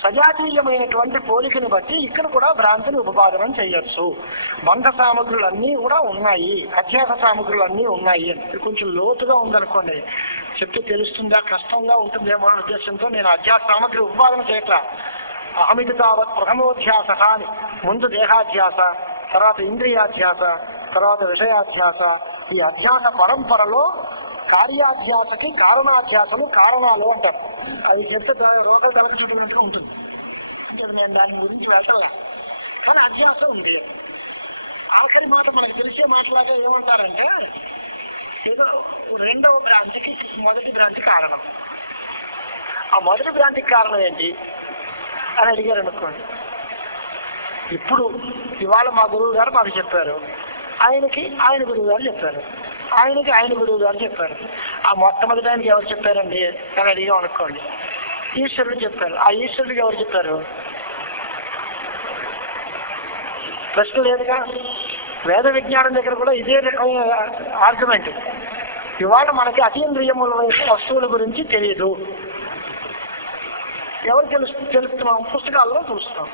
సజాతీయమైనటువంటి పోలికను బట్టి ఇక్కడ కూడా భ్రాంతిని ఉపపాదనం చేయొచ్చు. బంధ సామగ్రులన్నీ కూడా ఉన్నాయి, అధ్యాస సామగ్రులన్నీ ఉన్నాయి. కొంచెం లోతుగా ఉందనుకోండి, చెప్తే తెలుస్తుందా కష్టంగా ఉంటుందేమో అనే ఉద్దేశంతో నేను అధ్యాస సామగ్రి ఉపపాదన చేయట్లా. అహమితి తావత్ ప్రథమోధ్యాస అని ముందు దేహాధ్యాస, తర్వాత ఇంద్రియాధ్యాస, తర్వాత విషయాధ్యాస. ఈ అధ్యాస పరంపరలో కార్యాధ్యాసకి కారణాధ్యాసలు కారణాలు అంటారు. అవి చెప్తే రోగం తలకు చుట్టినట్టుగా ఉంటుంది. అంటే నేను దాని గురించి వెళ్తలే, కానీ అధ్యాస ఉంది. ఆఖరి మాట మనకు తెలిసే మాటలాగా ఏమంటారంటే, ఏదో రెండవ భ్రాంతికి మొదటి భ్రాంతి కారణం. ఆ మొదటి భ్రాంతికి కారణం ఏంటి అని అడిగారు అనుకోండి. ఇప్పుడు ఇవాళ మా గురువు గారు మాకు చెప్పారు, ఆయనకి ఆయన గురువు గారు చెప్పారు, ఆయనకి ఆయన గురువు గారు చెప్పారు. ఆ మొట్టమొదటి ఆయనకి ఎవరు చెప్పారండి అని అడిగాం అనుకోండి. ఈశ్వరుడు చెప్పారు. ఆ ఈశ్వరుడికి ఎవరు చెప్పారు? ప్రశ్న లేదుగా. వేద విజ్ఞానం దగ్గర కూడా ఇదే రకమైన ఆర్గ్యుమెంట్. ఇవాళ మనకి అతీంద్రియముల వైపు వస్తువుల గురించి తెలియదు. ఎవరు తెలుస్తున్నాం? పుస్తకాల్లో చూస్తున్నాం.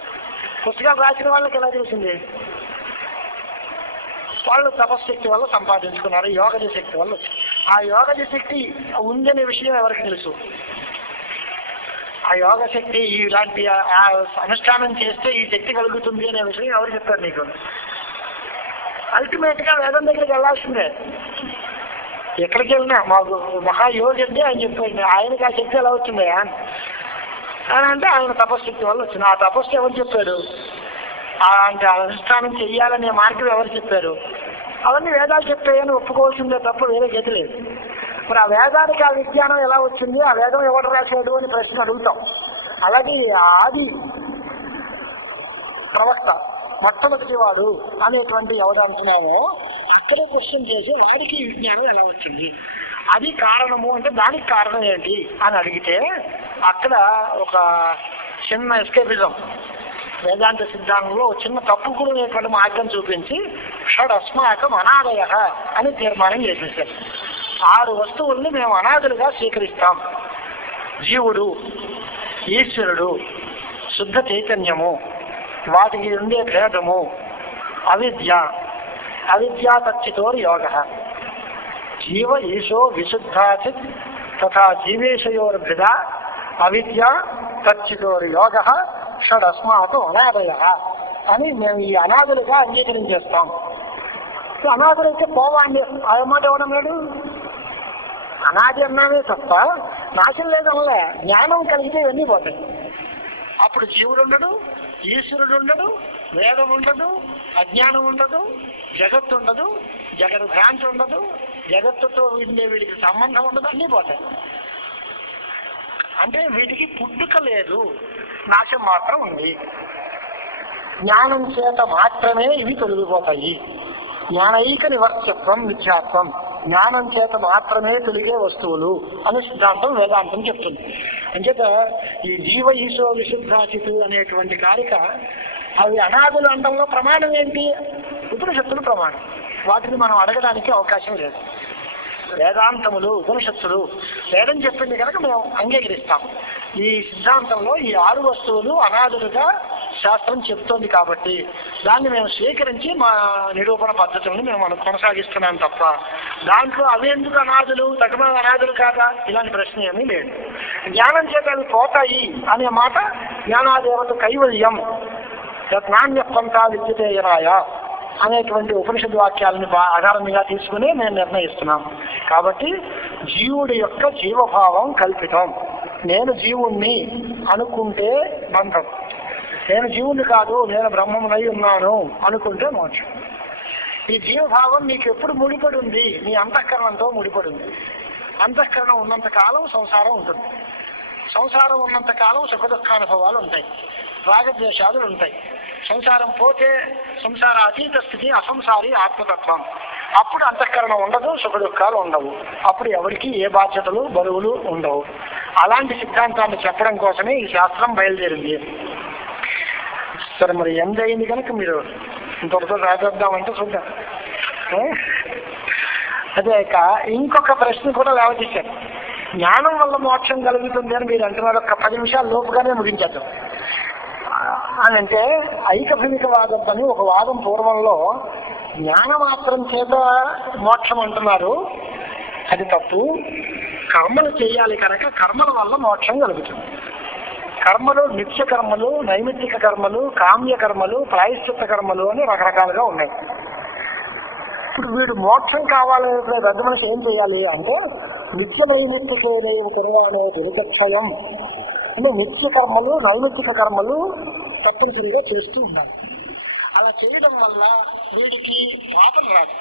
పుస్తకాలు రాసిన వాళ్ళకి ఎలా తెలిసింది? వాళ్ళు తపశక్తి వల్ల సంపాదించుకున్నారు, యోగజ శక్తి వల్ల. ఆ యోగజ శక్తి ఉందనే విషయం ఎవరికి తెలుసు? ఆ యోగ శక్తి ఇలాంటి అనుష్ఠానం చేస్తే ఈ శక్తి కలుగుతుంది అనే విషయం ఎవరు చెప్పారు నీకు? అల్టిమేట్ గా వేదం దగ్గరికి వెళ్ళాల్సిందే. ఎక్కడికి వెళ్ళినా మాకు మహాయోగి అంటే ఆయన చెప్పాడు, ఆయనకి ఆ శక్తి ఎలా వచ్చింది అని అంటే ఆయన తపశక్తి వల్ల వచ్చింది. ఆ తపస్సు ఎవరు చెప్పారు? అంటే అనుష్ఠానం చెయ్యాలనే మార్గం ఎవరు చెప్పారు? అవన్నీ వేదాలు చెప్పాయని ఒప్పుకోవాల్సిందే తప్ప వేరే గతి లేదు. మరి ఆ వేదానికి ఆ విజ్ఞానం ఎలా వచ్చింది, ఆ వేదం ఎవరు రాశాడు అని ప్రశ్న అడుగుతాం. అలాగే ఆది ప్రవక్త మొట్టమొదటి వాడు అనేటువంటి ఎవరు అంటున్నామో అక్కడే క్వశ్చన్ చేసి వాడికి విజ్ఞానం ఎలా వచ్చింది, అది కారణము అంటే దానికి కారణం ఏంటి అని అడిగితే అక్కడ ఒక చిన్న ఎస్కేపిజం వేదాంత సిద్ధాంతంలో చిన్న తప్పుకునేటువంటి మార్గం చూపించి షడస్మాకం అనాదయ అని తీర్మానం చేసేసారు. 6 వస్తువుల్ని మేము అనాథులుగా స్వీకరిస్తాం. జీవుడు, ఈశ్వరుడు, శుద్ధ చైతన్యము, వాటికి ఉండే భేదము, అవిద్య, అవిద్యా తచ్చితోర్ యోగ, జీవ ఈశో విశుద్ధాచిత్ తథా జీవేశయోర్భిద అవిద్య తచ్చితోర్ యోగ షడస్మాకం అనాదయ అని మేము ఈ అనాథులుగా అంగీకరించేస్తాం. అనాథులైతే పోవాండి ఆ మాట ఇవ్వడం లేదు. అనాది అన్నామే తప్ప నాశం లేదనలే. జ్ఞానం కలిగితే ఇవన్నీ పోతాయి. అప్పుడు జీవుడు ఉండడు, ఈశ్వరుడు ఉండడు, వేదం ఉండదు, అజ్ఞానం ఉండదు, జగత్తు ఉండదు, జగత్ భ్రాంతి ఉండదు, జగత్తుతో వీడికి సంబంధం ఉండదు, అన్నీ పోతాయి. అంటే వీటికి పుట్టుక లేదు, నాశం మాత్రం ఉంది. జ్ఞానం చేత మాత్రమే ఇవి తొలగిపోతాయి. జ్ఞానైక నివర్చత్వం మిథ్యాత్వం, జ్ఞానం చేత మాత్రమే తొలిగే వస్తువులు అని సిద్ధాంతం వేదాంతం చెప్తుంది. అంచేత ఈ జీవ ఈశో విశుద్ధాచితు అనేటువంటి కారిక అవి అనాథులు అనడంలో ప్రమాణం ఏంటి? ఉపనిషత్తులు ప్రమాణం. వాటిని మనం అడగడానికి అవకాశం లేదు. వేదాంతములు, ఉపనిషత్తులు వేదం చెప్పింది కనుక మేము అంగీకరిస్తాం. ఈ సిద్ధాంతంలో ఈ 6 వస్తువులు అనాథులుగా శాస్త్రం చెప్తోంది కాబట్టి దాన్ని మేము స్వీకరించి మా నిరూపణ పద్ధతులను మేము కొనసాగిస్తున్నాం తప్ప దాంట్లో అవి ఎందుకు అనాథులు, తగ్గ అనాథులు కాదా ఇలాంటి ప్రశ్న ఏమీ లేదు. జ్ఞానం చేత అవి పోతాయి అనే మాట జ్ఞానాదేవత కైవల్యం నాణ్యపంతా విద్యుతేయరాయ అనేటువంటి ఉపనిషద్ వాక్యాలను ఆధారంగా తీసుకుని నేను నిర్ణయిస్తున్నాం. కాబట్టి జీవుడి యొక్క జీవభావం కల్పితం. నేను జీవుణ్ణి అనుకుంటే బంధం, నేను జీవుణ్ణి కాదు నేను బ్రహ్మమునై ఉన్నాను అనుకుంటే మోక్షం. ఈ జీవభావం నీకు ఎప్పుడు ముడిపడి ఉంది? నీ అంతఃకరణంతో ముడిపడి ఉంది. అంతఃకరణం ఉన్నంత కాలం సంసారం ఉంటుంది. సంసారం ఉన్నంత కాలం సుఖ దుఃఖానుభవాలు ఉంటాయి, రాగద్వేషాదులు ఉంటాయి. సంసారం పోతే సంసార అతీత స్థితి అసంసారి ఆత్మతత్వం. అప్పుడు అంతఃకరణం ఉండదు, సుఖ దుఃఖాలు ఉండవు. అప్పుడు ఎవరికి ఏ బాధ్యతలు బరువులు ఉండవు. అలాంటి సిద్ధాంతాన్ని చెప్పడం కోసమే ఈ శాస్త్రం బయలుదేరింది. సరే, మరి ఎంత అయింది కనుక మీరు ఇంకొకటి రాజేద్దామంటే చూద్దాం. అదే ఇంకొక ప్రశ్న కూడా లేవదీశారు. జ్ఞానం వల్ల మోక్షం కలుగుతుంది అని మీరు అంటున్నారు. ఒక 10 నిమిషాల లోపుగానే ముగించేద్దాం అని అంటే ఐకభూమికవాదం అని ఒక వాదం పూర్వంలో జ్ఞానమాత్రం చేత మోక్షం అంటున్నారు. అది తప్పు. కర్మలు చేయాలి కనుక కర్మల వల్ల మోక్షం కలుగుతుంది. కర్మలు నిత్య కర్మలు, నైమిత్తిక కర్మలు, కామ్య కర్మలు, ప్రాయశ్చిత్త కర్మలు అని రకరకాలుగా ఉన్నాయి. ఇప్పుడు వీడు మోక్షం కావాలనే పెద్ద మనిషి ఏం చేయాలి అంటే నిత్య నైమిత్తికేనైవ కుర్వాణో దురితక్షయం అంటే నిత్య కర్మలు, నైమిత్తిక కర్మలు తప్పనిసరిగా చేస్తూ ఉండాలి. అలా చేయడం వల్ల వీడికి పాపం రాదు.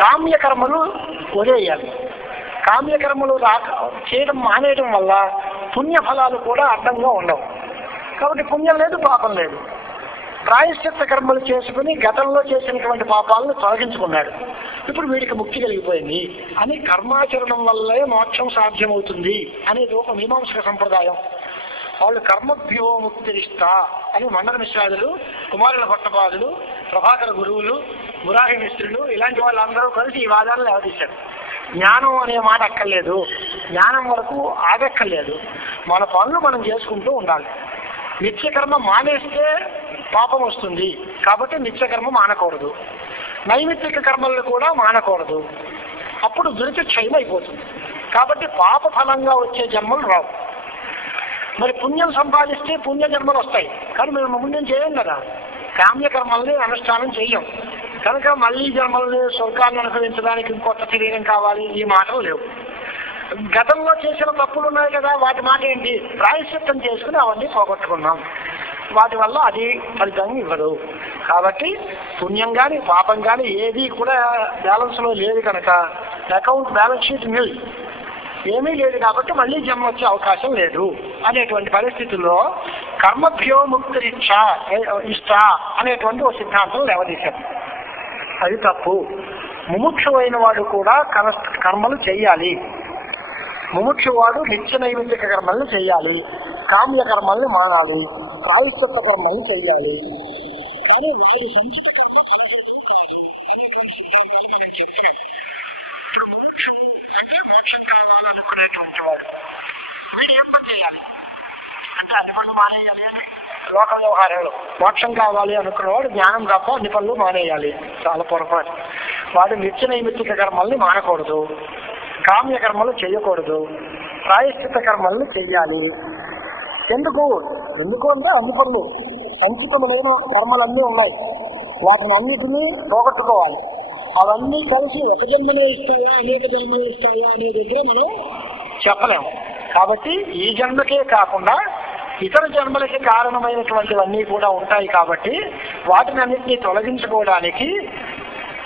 కామ్య కర్మలు వదిలేయాలి. కామ్య కర్మలు చేయడం మానేయడం వల్ల పుణ్య ఫలాలు కూడా అడ్డంగా ఉండవు. కాబట్టి పుణ్యం లేదు, పాపం లేదు. ప్రాయశ్చిత్త కర్మలు చేసుకుని గతంలో చేసినటువంటి పాపాలను తొలగించుకున్నాడు. ఇప్పుడు వీడికి ముక్తి కలిగిపోయింది అని కర్మాచరణం వల్లే మోక్షం సాధ్యమవుతుంది అనేది ఒక మీమాంసక సంప్రదాయం. వాళ్ళు కర్మభ్యో ముక్తిరిష్ట అని మండల మిశ్రాదులు, కుమారుల భట్టపాదులు, ప్రభాకర గురువులు, మురారి మిశ్రులు ఇలాంటి వాళ్ళందరూ కలిసి ఈ వాదాలను లేవదీశారు. జ్ఞానం అనే మాట అక్కర్లేదు, జ్ఞానం వరకు ఆగక్కర్లేదు, మన పనులు మనం చేసుకుంటూ ఉండాలి. నిత్యకర్మ మానేస్తే పాపం వస్తుంది కాబట్టి నిత్యకర్మ మానకూడదు. నైమిత్తిక కర్మలను కూడా మానకూడదు, అప్పుడు దురిత క్షయం అయిపోతుంది. కాబట్టి పాప ఫలంగా వచ్చే జన్మలు రావు. మరి పుణ్యం సంపాదిస్తే పుణ్య జన్మలు వస్తాయి, కానీ మేము పుణ్యం చేయం కదా, కామ్యకర్మల్ని అనుష్ఠానం చెయ్యం కనుక మళ్ళీ జన్మల్ని స్వర్గాన్ని అనుభవించడానికి ఇంకొత్త శరీరం కావాలి ఈ మాటలు లేవు. గతంలో చేసిన తప్పులు ఉన్నాయి కదా, వాటి మాట ఏంటి, ప్రాయశ్చిత్తం చేసుకుని అవన్నీ పోగొట్టుకున్నాం, వాటి వల్ల అది ఫలితాన్ని ఇవ్వదు. కాబట్టి పుణ్యం కానీ పాపం కానీ ఏది కూడా బ్యాలెన్స్లో లేదు కనుక అకౌంట్ బ్యాలెన్స్ షీట్ నిల్, ఏమీ లేదు కాబట్టి మళ్ళీ జన్మ వచ్చే అవకాశం లేదు అనేటువంటి పరిస్థితుల్లో కర్మభ్యో ముక్తిరిచ్చ ఇష్ట అనేటువంటి ఒక సిద్ధాంతం లేవదీశారు. అది తప్పు. ముముక్షువైన వాడు కూడా కర్మలు చెయ్యాలి. ముముక్షువాడు నిత్య నైమిత్తిక కర్మల్ని చెయ్యాలి, కామ్య కర్మల్ని మానాలి, ప్రాయశ్చిత్త కర్మల్ని చెయ్యాలి. కానీ వాడి సంచిత కర్మ ఫలహేతు కాదు అనేటువంటి సిద్ధాంతాలు మనకు చెప్తున్నాం. ఇప్పుడు ముముక్షు అంటే మోక్షం కావాలనుకునేటువంటి వాడు వీడు ఏం పని చేయాలి అంటే అన్ని పనులు మానేయాలి అని లోక వ్యవహారాలు. మోక్షం కావాలి అనుకున్నవాడు జ్ఞానం తప్ప అన్ని పనులు మానేయాలి, చాలా పొరపాటు. వాడు నిత్య నైమిత్తిక కర్మల్ని మానకూడదు, కామ్య కర్మలు చేయకూడదు, ప్రాయశ్చిత్త కర్మల్ని చెయ్యాలి. ఎందుకు అంటే అన్ని పనులు సంచితములైన కర్మలన్నీ ఉన్నాయి, వాటిని అన్నిటినీ పోగొట్టుకోవాలి. అవన్నీ కలిసి ఒక జన్మనే ఇస్తాయా అనేక జన్మలు ఇస్తాయా అనే దగ్గర మనం చెప్పలేము. కాబట్టి ఈ జన్మకే కాకుండా ఇతర జన్మలకి కారణమైనటువంటివన్నీ కూడా ఉంటాయి. కాబట్టి వాటిని అన్నింటినీ తొలగించుకోవడానికి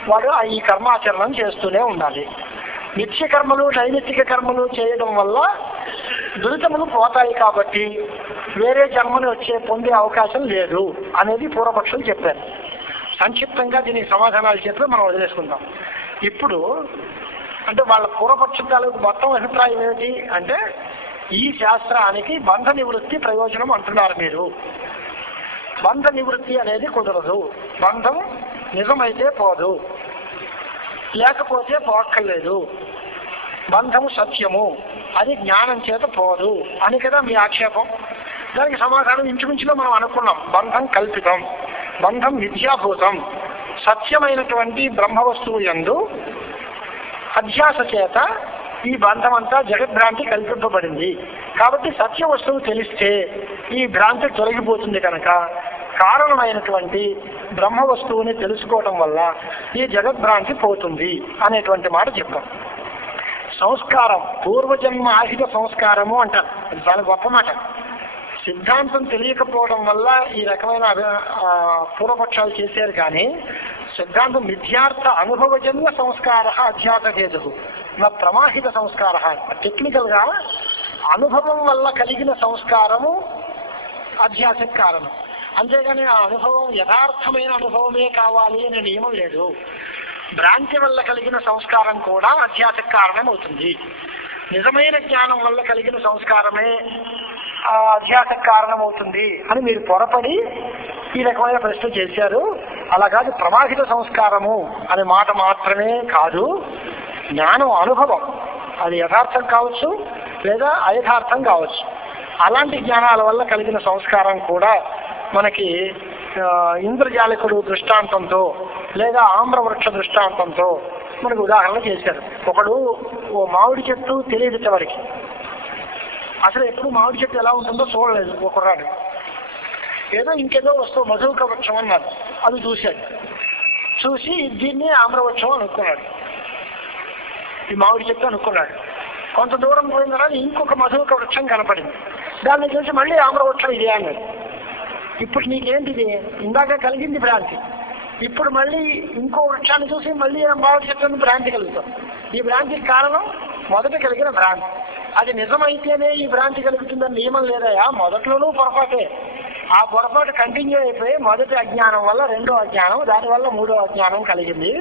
వాడు ఈ కర్మాచరణం చేస్తూనే ఉండాలి. నిత్య కర్మలు నైమిత్తిక కర్మలు చేయడం వల్ల దురితములు పోతాయి కాబట్టి వేరే జన్మను పొందే అవకాశం లేదు అనేది పూర్వపక్షులు చెప్పారు. సంక్షిప్తంగా దీనికి సమాధానాలు చెప్పి మనం వదిలేసుకుందాం. ఇప్పుడు అంటే వాళ్ళ పూర్వపక్షాలకు మొత్తం అభిప్రాయం ఏమిటి అంటే ఈ శాస్త్రానికి బంధ నివృత్తి ప్రయోజనం అంటున్నారు మీరు. బంధ నివృత్తి అనేది కుదరదు, బంధం నిజమైతే పోదు, లేకపోతే పోక్కర్లేదు, బంధము సత్యము అది జ్ఞానం చేత పోదు అని కదా మీ ఆక్షేపం. దానికి సమాధానం ఇంచుమించులో మనం అనుకున్నాం. బంధం కల్పితం, బంధం మిథ్యాభూతం, సత్యమైనటువంటి బ్రహ్మ వస్తువు యందు అధ్యాస చేత ఈ బంధం అంతా జగద్భ్రాంతి కల్పింపబడింది. కాబట్టి సత్య వస్తువు తెలిస్తే ఈ భ్రాంతి తొలగిపోతుంది కనుక కారణమైనటువంటి బ్రహ్మ వస్తువుని తెలుసుకోవటం వల్ల ఈ జగద్భ్రాంతి పోతుంది అనేటువంటి మాట చెప్పాం. సంస్కారం పూర్వజన్మ ఆహిత సంస్కారము అంటారు, అది చాలా గొప్ప మాట. సిద్ధాంతం తెలియకపోవడం వల్ల ఈ రకమైన పూర్వపక్షాలు చేశారు. కానీ సిద్ధాంతం మిథ్యార్థ అనుభవజన్య సంస్కార అధ్యాస హేతు నా ప్రమాహిత సంస్కార. టెక్నికల్ గా అనుభవం వల్ల కలిగిన సంస్కారము అధ్యాసకు కారణం, అంతేగాని ఆ అనుభవం యథార్థమైన అనుభవమే కావాలి అనే నియమం లేదు. భ్రాంతి వల్ల కలిగిన సంస్కారం కూడా అధ్యాసకు కారణం అవుతుంది. నిజమైన జ్ఞానం వల్ల కలిగిన సంస్కారమే అధ్యాసకు కారణం అవుతుంది అని మీరు పొరపడి ఈ రకమైన ప్రశ్న చేశారు. అలా కాదు, ప్రమాహిత సంస్కారము అనే మాట మాత్రమే కాదు, జ్ఞానం అనుభవం, అది యథార్థం కావచ్చు లేదా అయథార్థం కావచ్చు. అలాంటి జ్ఞానాల వల్ల కలిగిన సంస్కారం కూడా మనకి ఇంద్రజాలికుడు దృష్టాంతంతో లేదా ఆమ్రవృక్ష దృష్టాంతంతో మనకు ఉదాహరణ చేశారు. ఒకడు ఓ మామిడి చెట్టు తెలియదు చివరికి, అసలు ఎప్పుడు మామిడి చెట్టు ఎలా ఉంటుందో చూడలేదు ఒక కుర్రాడు. ఏదో ఇంకేదో వస్తువు మధుక వృక్షం అన్నారు, అది చూశాడు. చూసి దీన్ని ఆమ్రవృక్షం అనుకున్నాడు, ఈ మామిడి చెట్టు అనుకున్నాడు. కొంత దూరం పోయిన తర్వాత ఇంకొక మధుక వృక్షం కనపడింది. దాన్ని చూసి మళ్ళీ ఆమ్రవృక్షం ఇదే అన్నాడు. ఇప్పుడు నీకేంటిది? ఇందాక కలిగింది భ్రాంతి, ఇప్పుడు మళ్ళీ ఇంకో వృక్షాన్ని చూసి మళ్ళీ మామిడి చెట్టు భ్రాంతి కలుగుతాం. ఈ భ్రాంతికి కారణం మొదట కలిగిన భ్రాంతి. అది నిజమైతేనే ఈ భ్రాంతి కలుగుతుందని నియమం లేదయా, మొదట్లోనూ పొరపాటే. ఆ పొరపాటు కంటిన్యూ అయిపోయి మొదటి అజ్ఞానం వల్ల రెండో అజ్ఞానం, దానివల్ల మూడో అజ్ఞానం కలిగింది.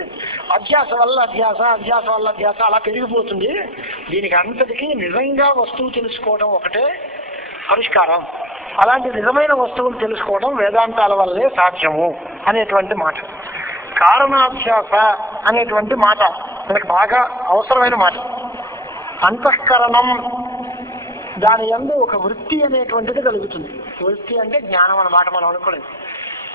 అధ్యాస వల్ల అధ్యాస, అధ్యాస వల్ల అధ్యాస, అలా పెరిగిపోతుంది. దీనికి అంతటికీ నిజంగా వస్తువు తెలుసుకోవడం ఒకటే పరిష్కారం. అలాంటి నిజమైన వస్తువులు తెలుసుకోవడం వేదాంతాల వల్లే సాధ్యము అనేటువంటి మాట. కారణాధ్యాస అనేటువంటి మాట మనకు బాగా అవసరమైన మాట. అంతఃకరణం, దాని యందు ఒక వృత్తి అనేటువంటిది కలుగుతుంది. వృత్తి అంటే జ్ఞానం అన్నమాట. మనం అనుకోలేదు.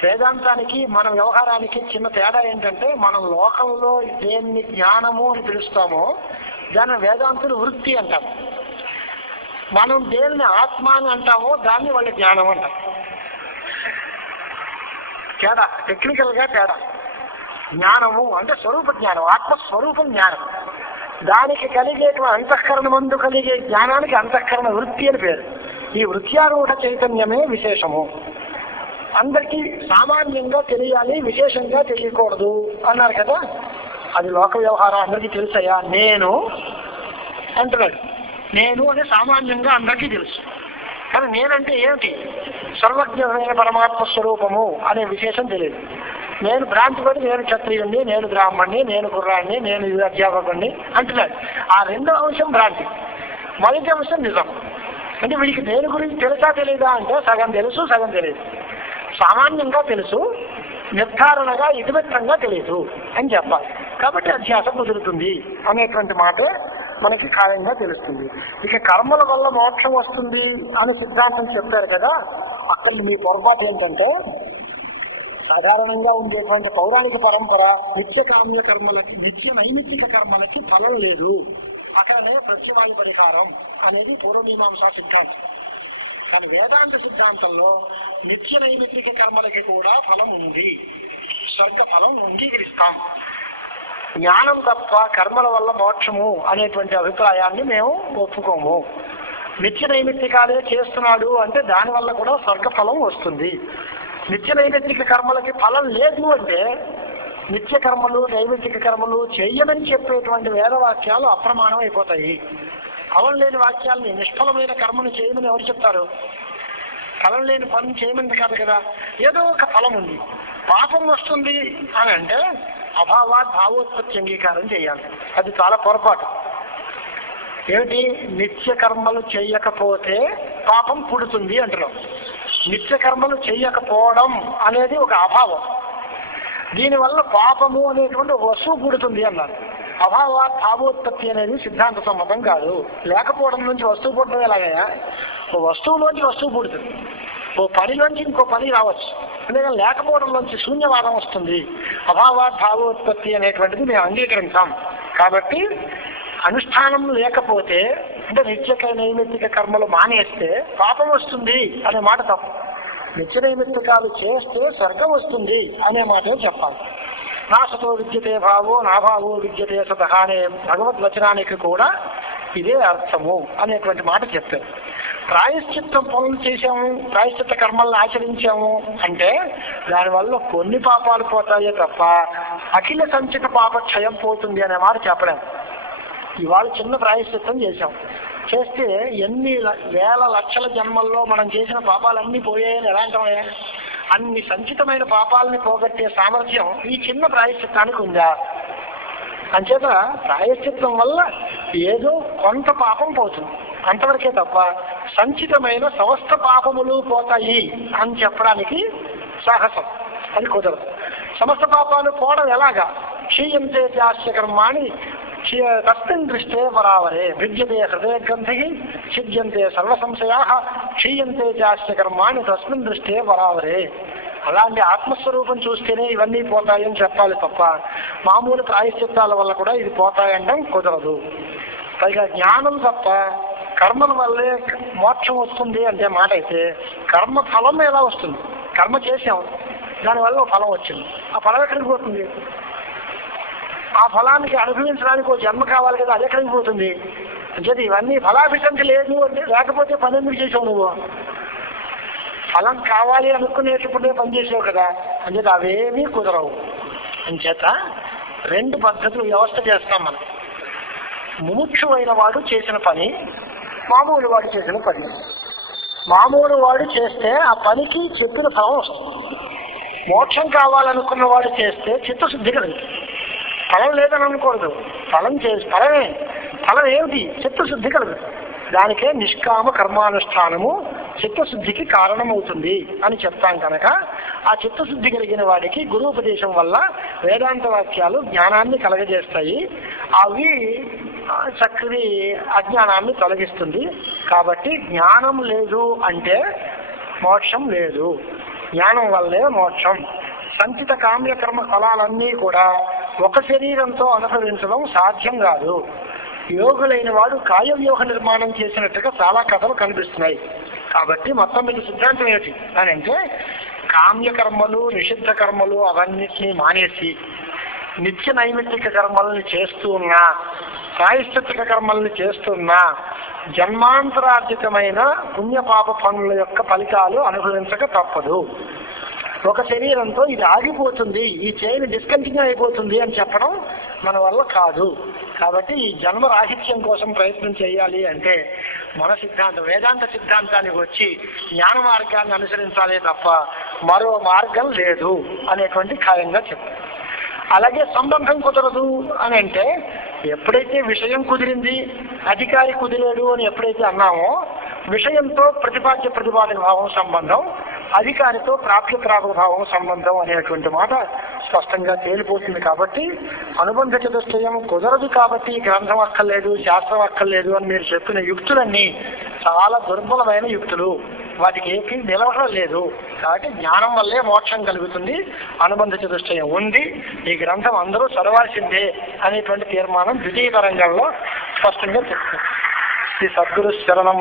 వేదాంతానికి మన వ్యవహారానికి చిన్న తేడా ఏంటంటే, మనం లోకంలో దేన్ని జ్ఞానము అని పిలుస్తామో దాన్ని వేదాంతులు వృత్తి అంటారు. మనం దేన్ని ఆత్మ అని అంటామో దాన్ని వాళ్ళ జ్ఞానం అంటారు. తేడా, టెక్నికల్ గా తేడా. జ్ఞానము అంటే స్వరూప జ్ఞానం, ఆత్మస్వరూపం జ్ఞానం. దానికి కలిగేటువంటి అంతఃకరణ ముందు కలిగే జ్ఞానానికి అంతఃకరణ వృత్తి అని పేరు. ఈ వృత్యారూఢ చైతన్యమే విశేషము. అందరికీ సామాన్యంగా తెలియాలి, విశేషంగా తెలియకూడదు అన్నారు కదా. అది లోక వ్యవహారం, అందరికీ తెలుసయ్యా. నేను అంటున్నాడు. నేను అని సామాన్యంగా అందరికీ తెలుసు, కానీ నేనంటే ఏమిటి? సర్వజ్ఞమైన పరమాత్మ స్వరూపము అనే విశేషం తెలియదు. నేను భ్రాంతి పడి నేను క్షత్రియుణ్ణి, నేను బ్రాహ్మణ్ణి, నేను కుర్రాన్ని, నేను అధ్యాపకుణ్ణి అంటున్నాడు. ఆ రెండో అంశం భ్రాంతి, మొదటి అంశం నిజం. అంటే వీడికి దేని గురించి తెలుసా తెలియదా అంటే సగం తెలుసు, సగం తెలియదు. సామాన్యంగా తెలుసు, నిర్ధారణగా ఇతిమిత్తంగా తెలియదు అని చెప్పాలి. కాబట్టి అధ్యాస కుదురుతుంది అనేటువంటి మాట మనకి ఖాయంగా తెలుస్తుంది. ఇక కర్మల వల్ల మోక్షం వస్తుంది అని సిద్ధాంతం చెప్పారు కదా. అక్కడ మీ పొరపాటు ఏంటంటే, సాధారణంగా ఉండేటువంటి పౌరాణిక పరంపర నిత్య కామ్య కర్మలకి, నిత్య నైమిత్తిక కర్మలకి ఫలం లేదు, అక్కడనే ప్రత్యవాయ పరిహారం అనేది పూర్వమీమాంసా సిద్ధాంతం. కానీ వేదాంత సిద్ధాంతంలో నిత్య నైమిత్తిక కర్మలకి కూడా ఫలం ఉంది, స్వర్గ ఫలం అంగీకరిస్తాం. జ్ఞానం తప్ప కర్మల వల్ల మోక్షము అనేటువంటి అభిప్రాయాన్ని మేము ఒప్పుకోము. నిత్య నైమిత్తికాలే చేస్తున్నాడు అంటే దానివల్ల కూడా స్వర్గ ఫలం వస్తుంది. నిత్య నైమిత్తిక కర్మలకి ఫలం లేదు అంటే నిత్య కర్మలు నైమిత్తిక కర్మలు చెయ్యమని చెప్పేటువంటి వేదవాక్యాలు అప్రమాణం అయిపోతాయి. ఫలం లేని వాక్యాలని, నిష్ఫలమైన కర్మను చేయమని ఎవరు చెప్తారు? ఫలం లేని పని చేయమని కాదు కదా. ఏదో ఒక ఫలం ఉంది. పాపం వస్తుంది అని అంటే అభావాత్ భావోత్పత్తి అంగీకారం చేయాలి. అది చాలా పొరపాటు. ఏమిటి? నిత్య కర్మలు చెయ్యకపోతే పాపం పుడుతుంది అంటున్నాం. నిత్య కర్మలు చెయ్యకపోవడం అనేది ఒక అభావం. దీనివల్ల పాపము అనేటువంటి వస్తువు పుడుతుంది అన్నారు. అభావాత్ భావోత్పత్తి అనేది సిద్ధాంత సమ్మతం కాదు. లేకపోవడం నుంచి వస్తువు పుట్టడం ఎలాగయా? ఓ వస్తువులోంచి వస్తువు పుడుతుంది, ఓ పనిలోంచి ఇంకో పని రావచ్చు. అందుకని లేకపోవడంలోంచి శూన్యవాదం వస్తుంది. అభావాత్ భావోత్పత్తి అనేటువంటిది మేము అంగీకరించాం. కాబట్టి అనుష్ఠానం లేకపోతే, అంటే నిత్య నైమిత్తిక కర్మలు మానేస్తే పాపం వస్తుంది అనే మాట తప్పు. నిత్య నైమిత్తికాలు చేస్తే స్వర్గం వస్తుంది అనే మాటే చెప్పాలి. నా సతో విద్యతే భావో నాభావో విద్యతే సత అనే భగవద్వచనానికి కూడా ఇదే అర్థము అనేటువంటి మాట చెప్పారు. ప్రాయశ్చిత్తం పనులు చేశాము, ప్రాయశ్చిత్త కర్మలను ఆచరించాము అంటే దానివల్ల కొన్ని పాపాలు పోతాయే తప్ప అఖిల సంచిత పాప క్షయం పోతుంది అనే మాట చెప్పలేము. ఇవాళ చిన్న ప్రాయశ్చిత్తం చేశాం, చేస్తే ఎన్ని వేల లక్షల జన్మల్లో మనం చేసిన పాపాలన్నీ పోయాయని ఎలా అంటామయ్యా? అన్ని సంచితమైన పాపాలని పోగొట్టే సామర్థ్యం ఈ చిన్న ప్రాయశ్చిత్తానికి ఉందా? అంచేత ప్రాయశ్చిత్తం వల్ల ఏదో కొంత పాపం పోతుంది అంతవరకే తప్ప సంచితమైన సమస్త పాపములు పోతాయి అని చెప్పడానికి సాహసం, అది కుదరదు. సమస్త పాపాలు పోవడం ఎలాగా? క్షీయంతే త్యాస్య కర్మాణి తస్మిన్ దృష్టే వరావరే విద్యతే హృదయ గ్రంథి ఛిద్యంతే సర్వ సంశయా క్షీయంతే త్యాస్య కర్మాణి తస్మిన్ దృష్టే వరావరే. అలాంటి ఆత్మస్వరూపం చూస్తేనే ఇవన్నీ పోతాయని చెప్పాలి తప్ప మామూలు ప్రాయశ్చిత్తాల వల్ల కూడా ఇది పోతాయనడం కుదరదు. పైగా జ్ఞానం తప్ప కర్మల వల్లే మోక్షం వస్తుంది అంటే మాట అయితే కర్మ ఫలం ఎలా వస్తుంది? కర్మ చేసాం, దానివల్ల ఫలం వచ్చింది, ఆ ఫలం ఎక్కడికి పోతుంది? ఆ ఫలానికి అనుభవించడానికి ఒక జన్మ కావాలి కదా, అది ఎక్కడికి పోతుంది? అంటే ఇవన్నీ ఫలాభిసంధి లేదు అంటే లేకపోతే పని ఎందుకు చేసావు నువ్వు? ఫలం కావాలి అనుకునేటప్పుడే పని చేసావు కదా, అంచేత అవేమీ కుదరవు. అంచేత రెండు పద్ధతులు వ్యవస్థ చేస్తాం మనం. ముముక్షువైన వాడు చేసిన పని, మామూలు వాడు చేసిన పని. మామూలు వాడు చేస్తే ఆ పనికి చెప్పిన ఫలం వస్తుంది. మోక్షం కావాలనుకున్న వాడు చేస్తే చిత్తశుద్ధి కలుగుతుంది. ఫలం లేదని అనకూడదు, ఫలం ఏమిటి? చిత్తశుద్ధి కలుగుతుంది. దానికే నిష్కామ కర్మానుష్ఠానము చిత్తశుద్ధికి కారణమవుతుంది అని చెప్తాం కనుక ఆ చిత్తశుద్ధి కలిగిన వాడికి గురూపదేశం వల్ల వేదాంత వాక్యాలు జ్ఞానాన్ని కలగజేస్తాయి. అవి చక్కని అజ్ఞానాన్ని తొలగిస్తుంది. కాబట్టి జ్ఞానం లేదు అంటే మోక్షం లేదు, జ్ఞానం వల్లే మోక్షం. సంచిత కామ్యకర్మ ఫలాలన్నీ కూడా ఒక శరీరంతో అనుభవించడం సాధ్యం కాదు. యోగులైన వాడు కాయ వ్యూహ నిర్మాణం చేసినట్టుగా చాలా కథలు కనిపిస్తున్నాయి. కాబట్టి మొత్తం మీకు సిద్ధాంతం ఏమిటి అని అంటే, కామ్యకర్మలు నిషిద్ధ కర్మలు అవన్నిటినీ మానేసి నిత్య నైమిత్తిక కర్మల్ని చేస్తూ ఉన్నా, ప్రాయశ్చిత్తిక కర్మల్ని చేస్తున్నా జన్మాంతరార్జితమైన పుణ్యపాప పనుల యొక్క ఫలితాలు అనుభవించక తప్పదు. ఒక శరీరంతో ఇది ఆగిపోతుంది, ఈ చైన్ డిస్కంటిన్యూ అయిపోతుంది అని చెప్పడం మన వల్ల కాదు. కాబట్టి ఈ జన్మ రాహిత్యం కోసం ప్రయత్నం చేయాలి అంటే మన సిద్ధాంతం వేదాంత సిద్ధాంతానికి వచ్చి జ్ఞాన మార్గాన్ని అనుసరించాలే తప్ప మరో మార్గం లేదు అనేటువంటి ఖాయంగా చెప్తాం. అలాగే సంబంధం కుదరదు అని అంటే ఎప్పుడైతే విషయం కుదిరింది, అధికారి కుదిరాడు అని ఎప్పుడైతే అన్నామో విషయంతో ప్రతిపాద్య భావం సంబంధం, అధికారితో ప్రాప్య భావం సంబంధం అనేటువంటి మాట స్పష్టంగా తేలిపోతుంది. కాబట్టి అనుబంధ చతుష్టయం కుదరదు. కాబట్టి గ్రంథం అక్కర్లేదు, శాస్త్రం అక్కర్లేదు అని మీరు చెప్పిన యుక్తులన్నీ చాలా దుర్బలమైన యుక్తులు, వాటికి ఏకీ నిలవడం లేదు. కాబట్టి జ్ఞానం వల్లే మోక్షం కలుగుతుంది, అనుబంధ చతుష్టయం ఉంది, ఈ గ్రంథం అందరూ చదవాల్సిందే అనేటువంటి తీర్మానం ద్వితీయ తరంగంలో స్పష్టంగా చెప్తుంది. శ్రీ సద్గురు శరణం.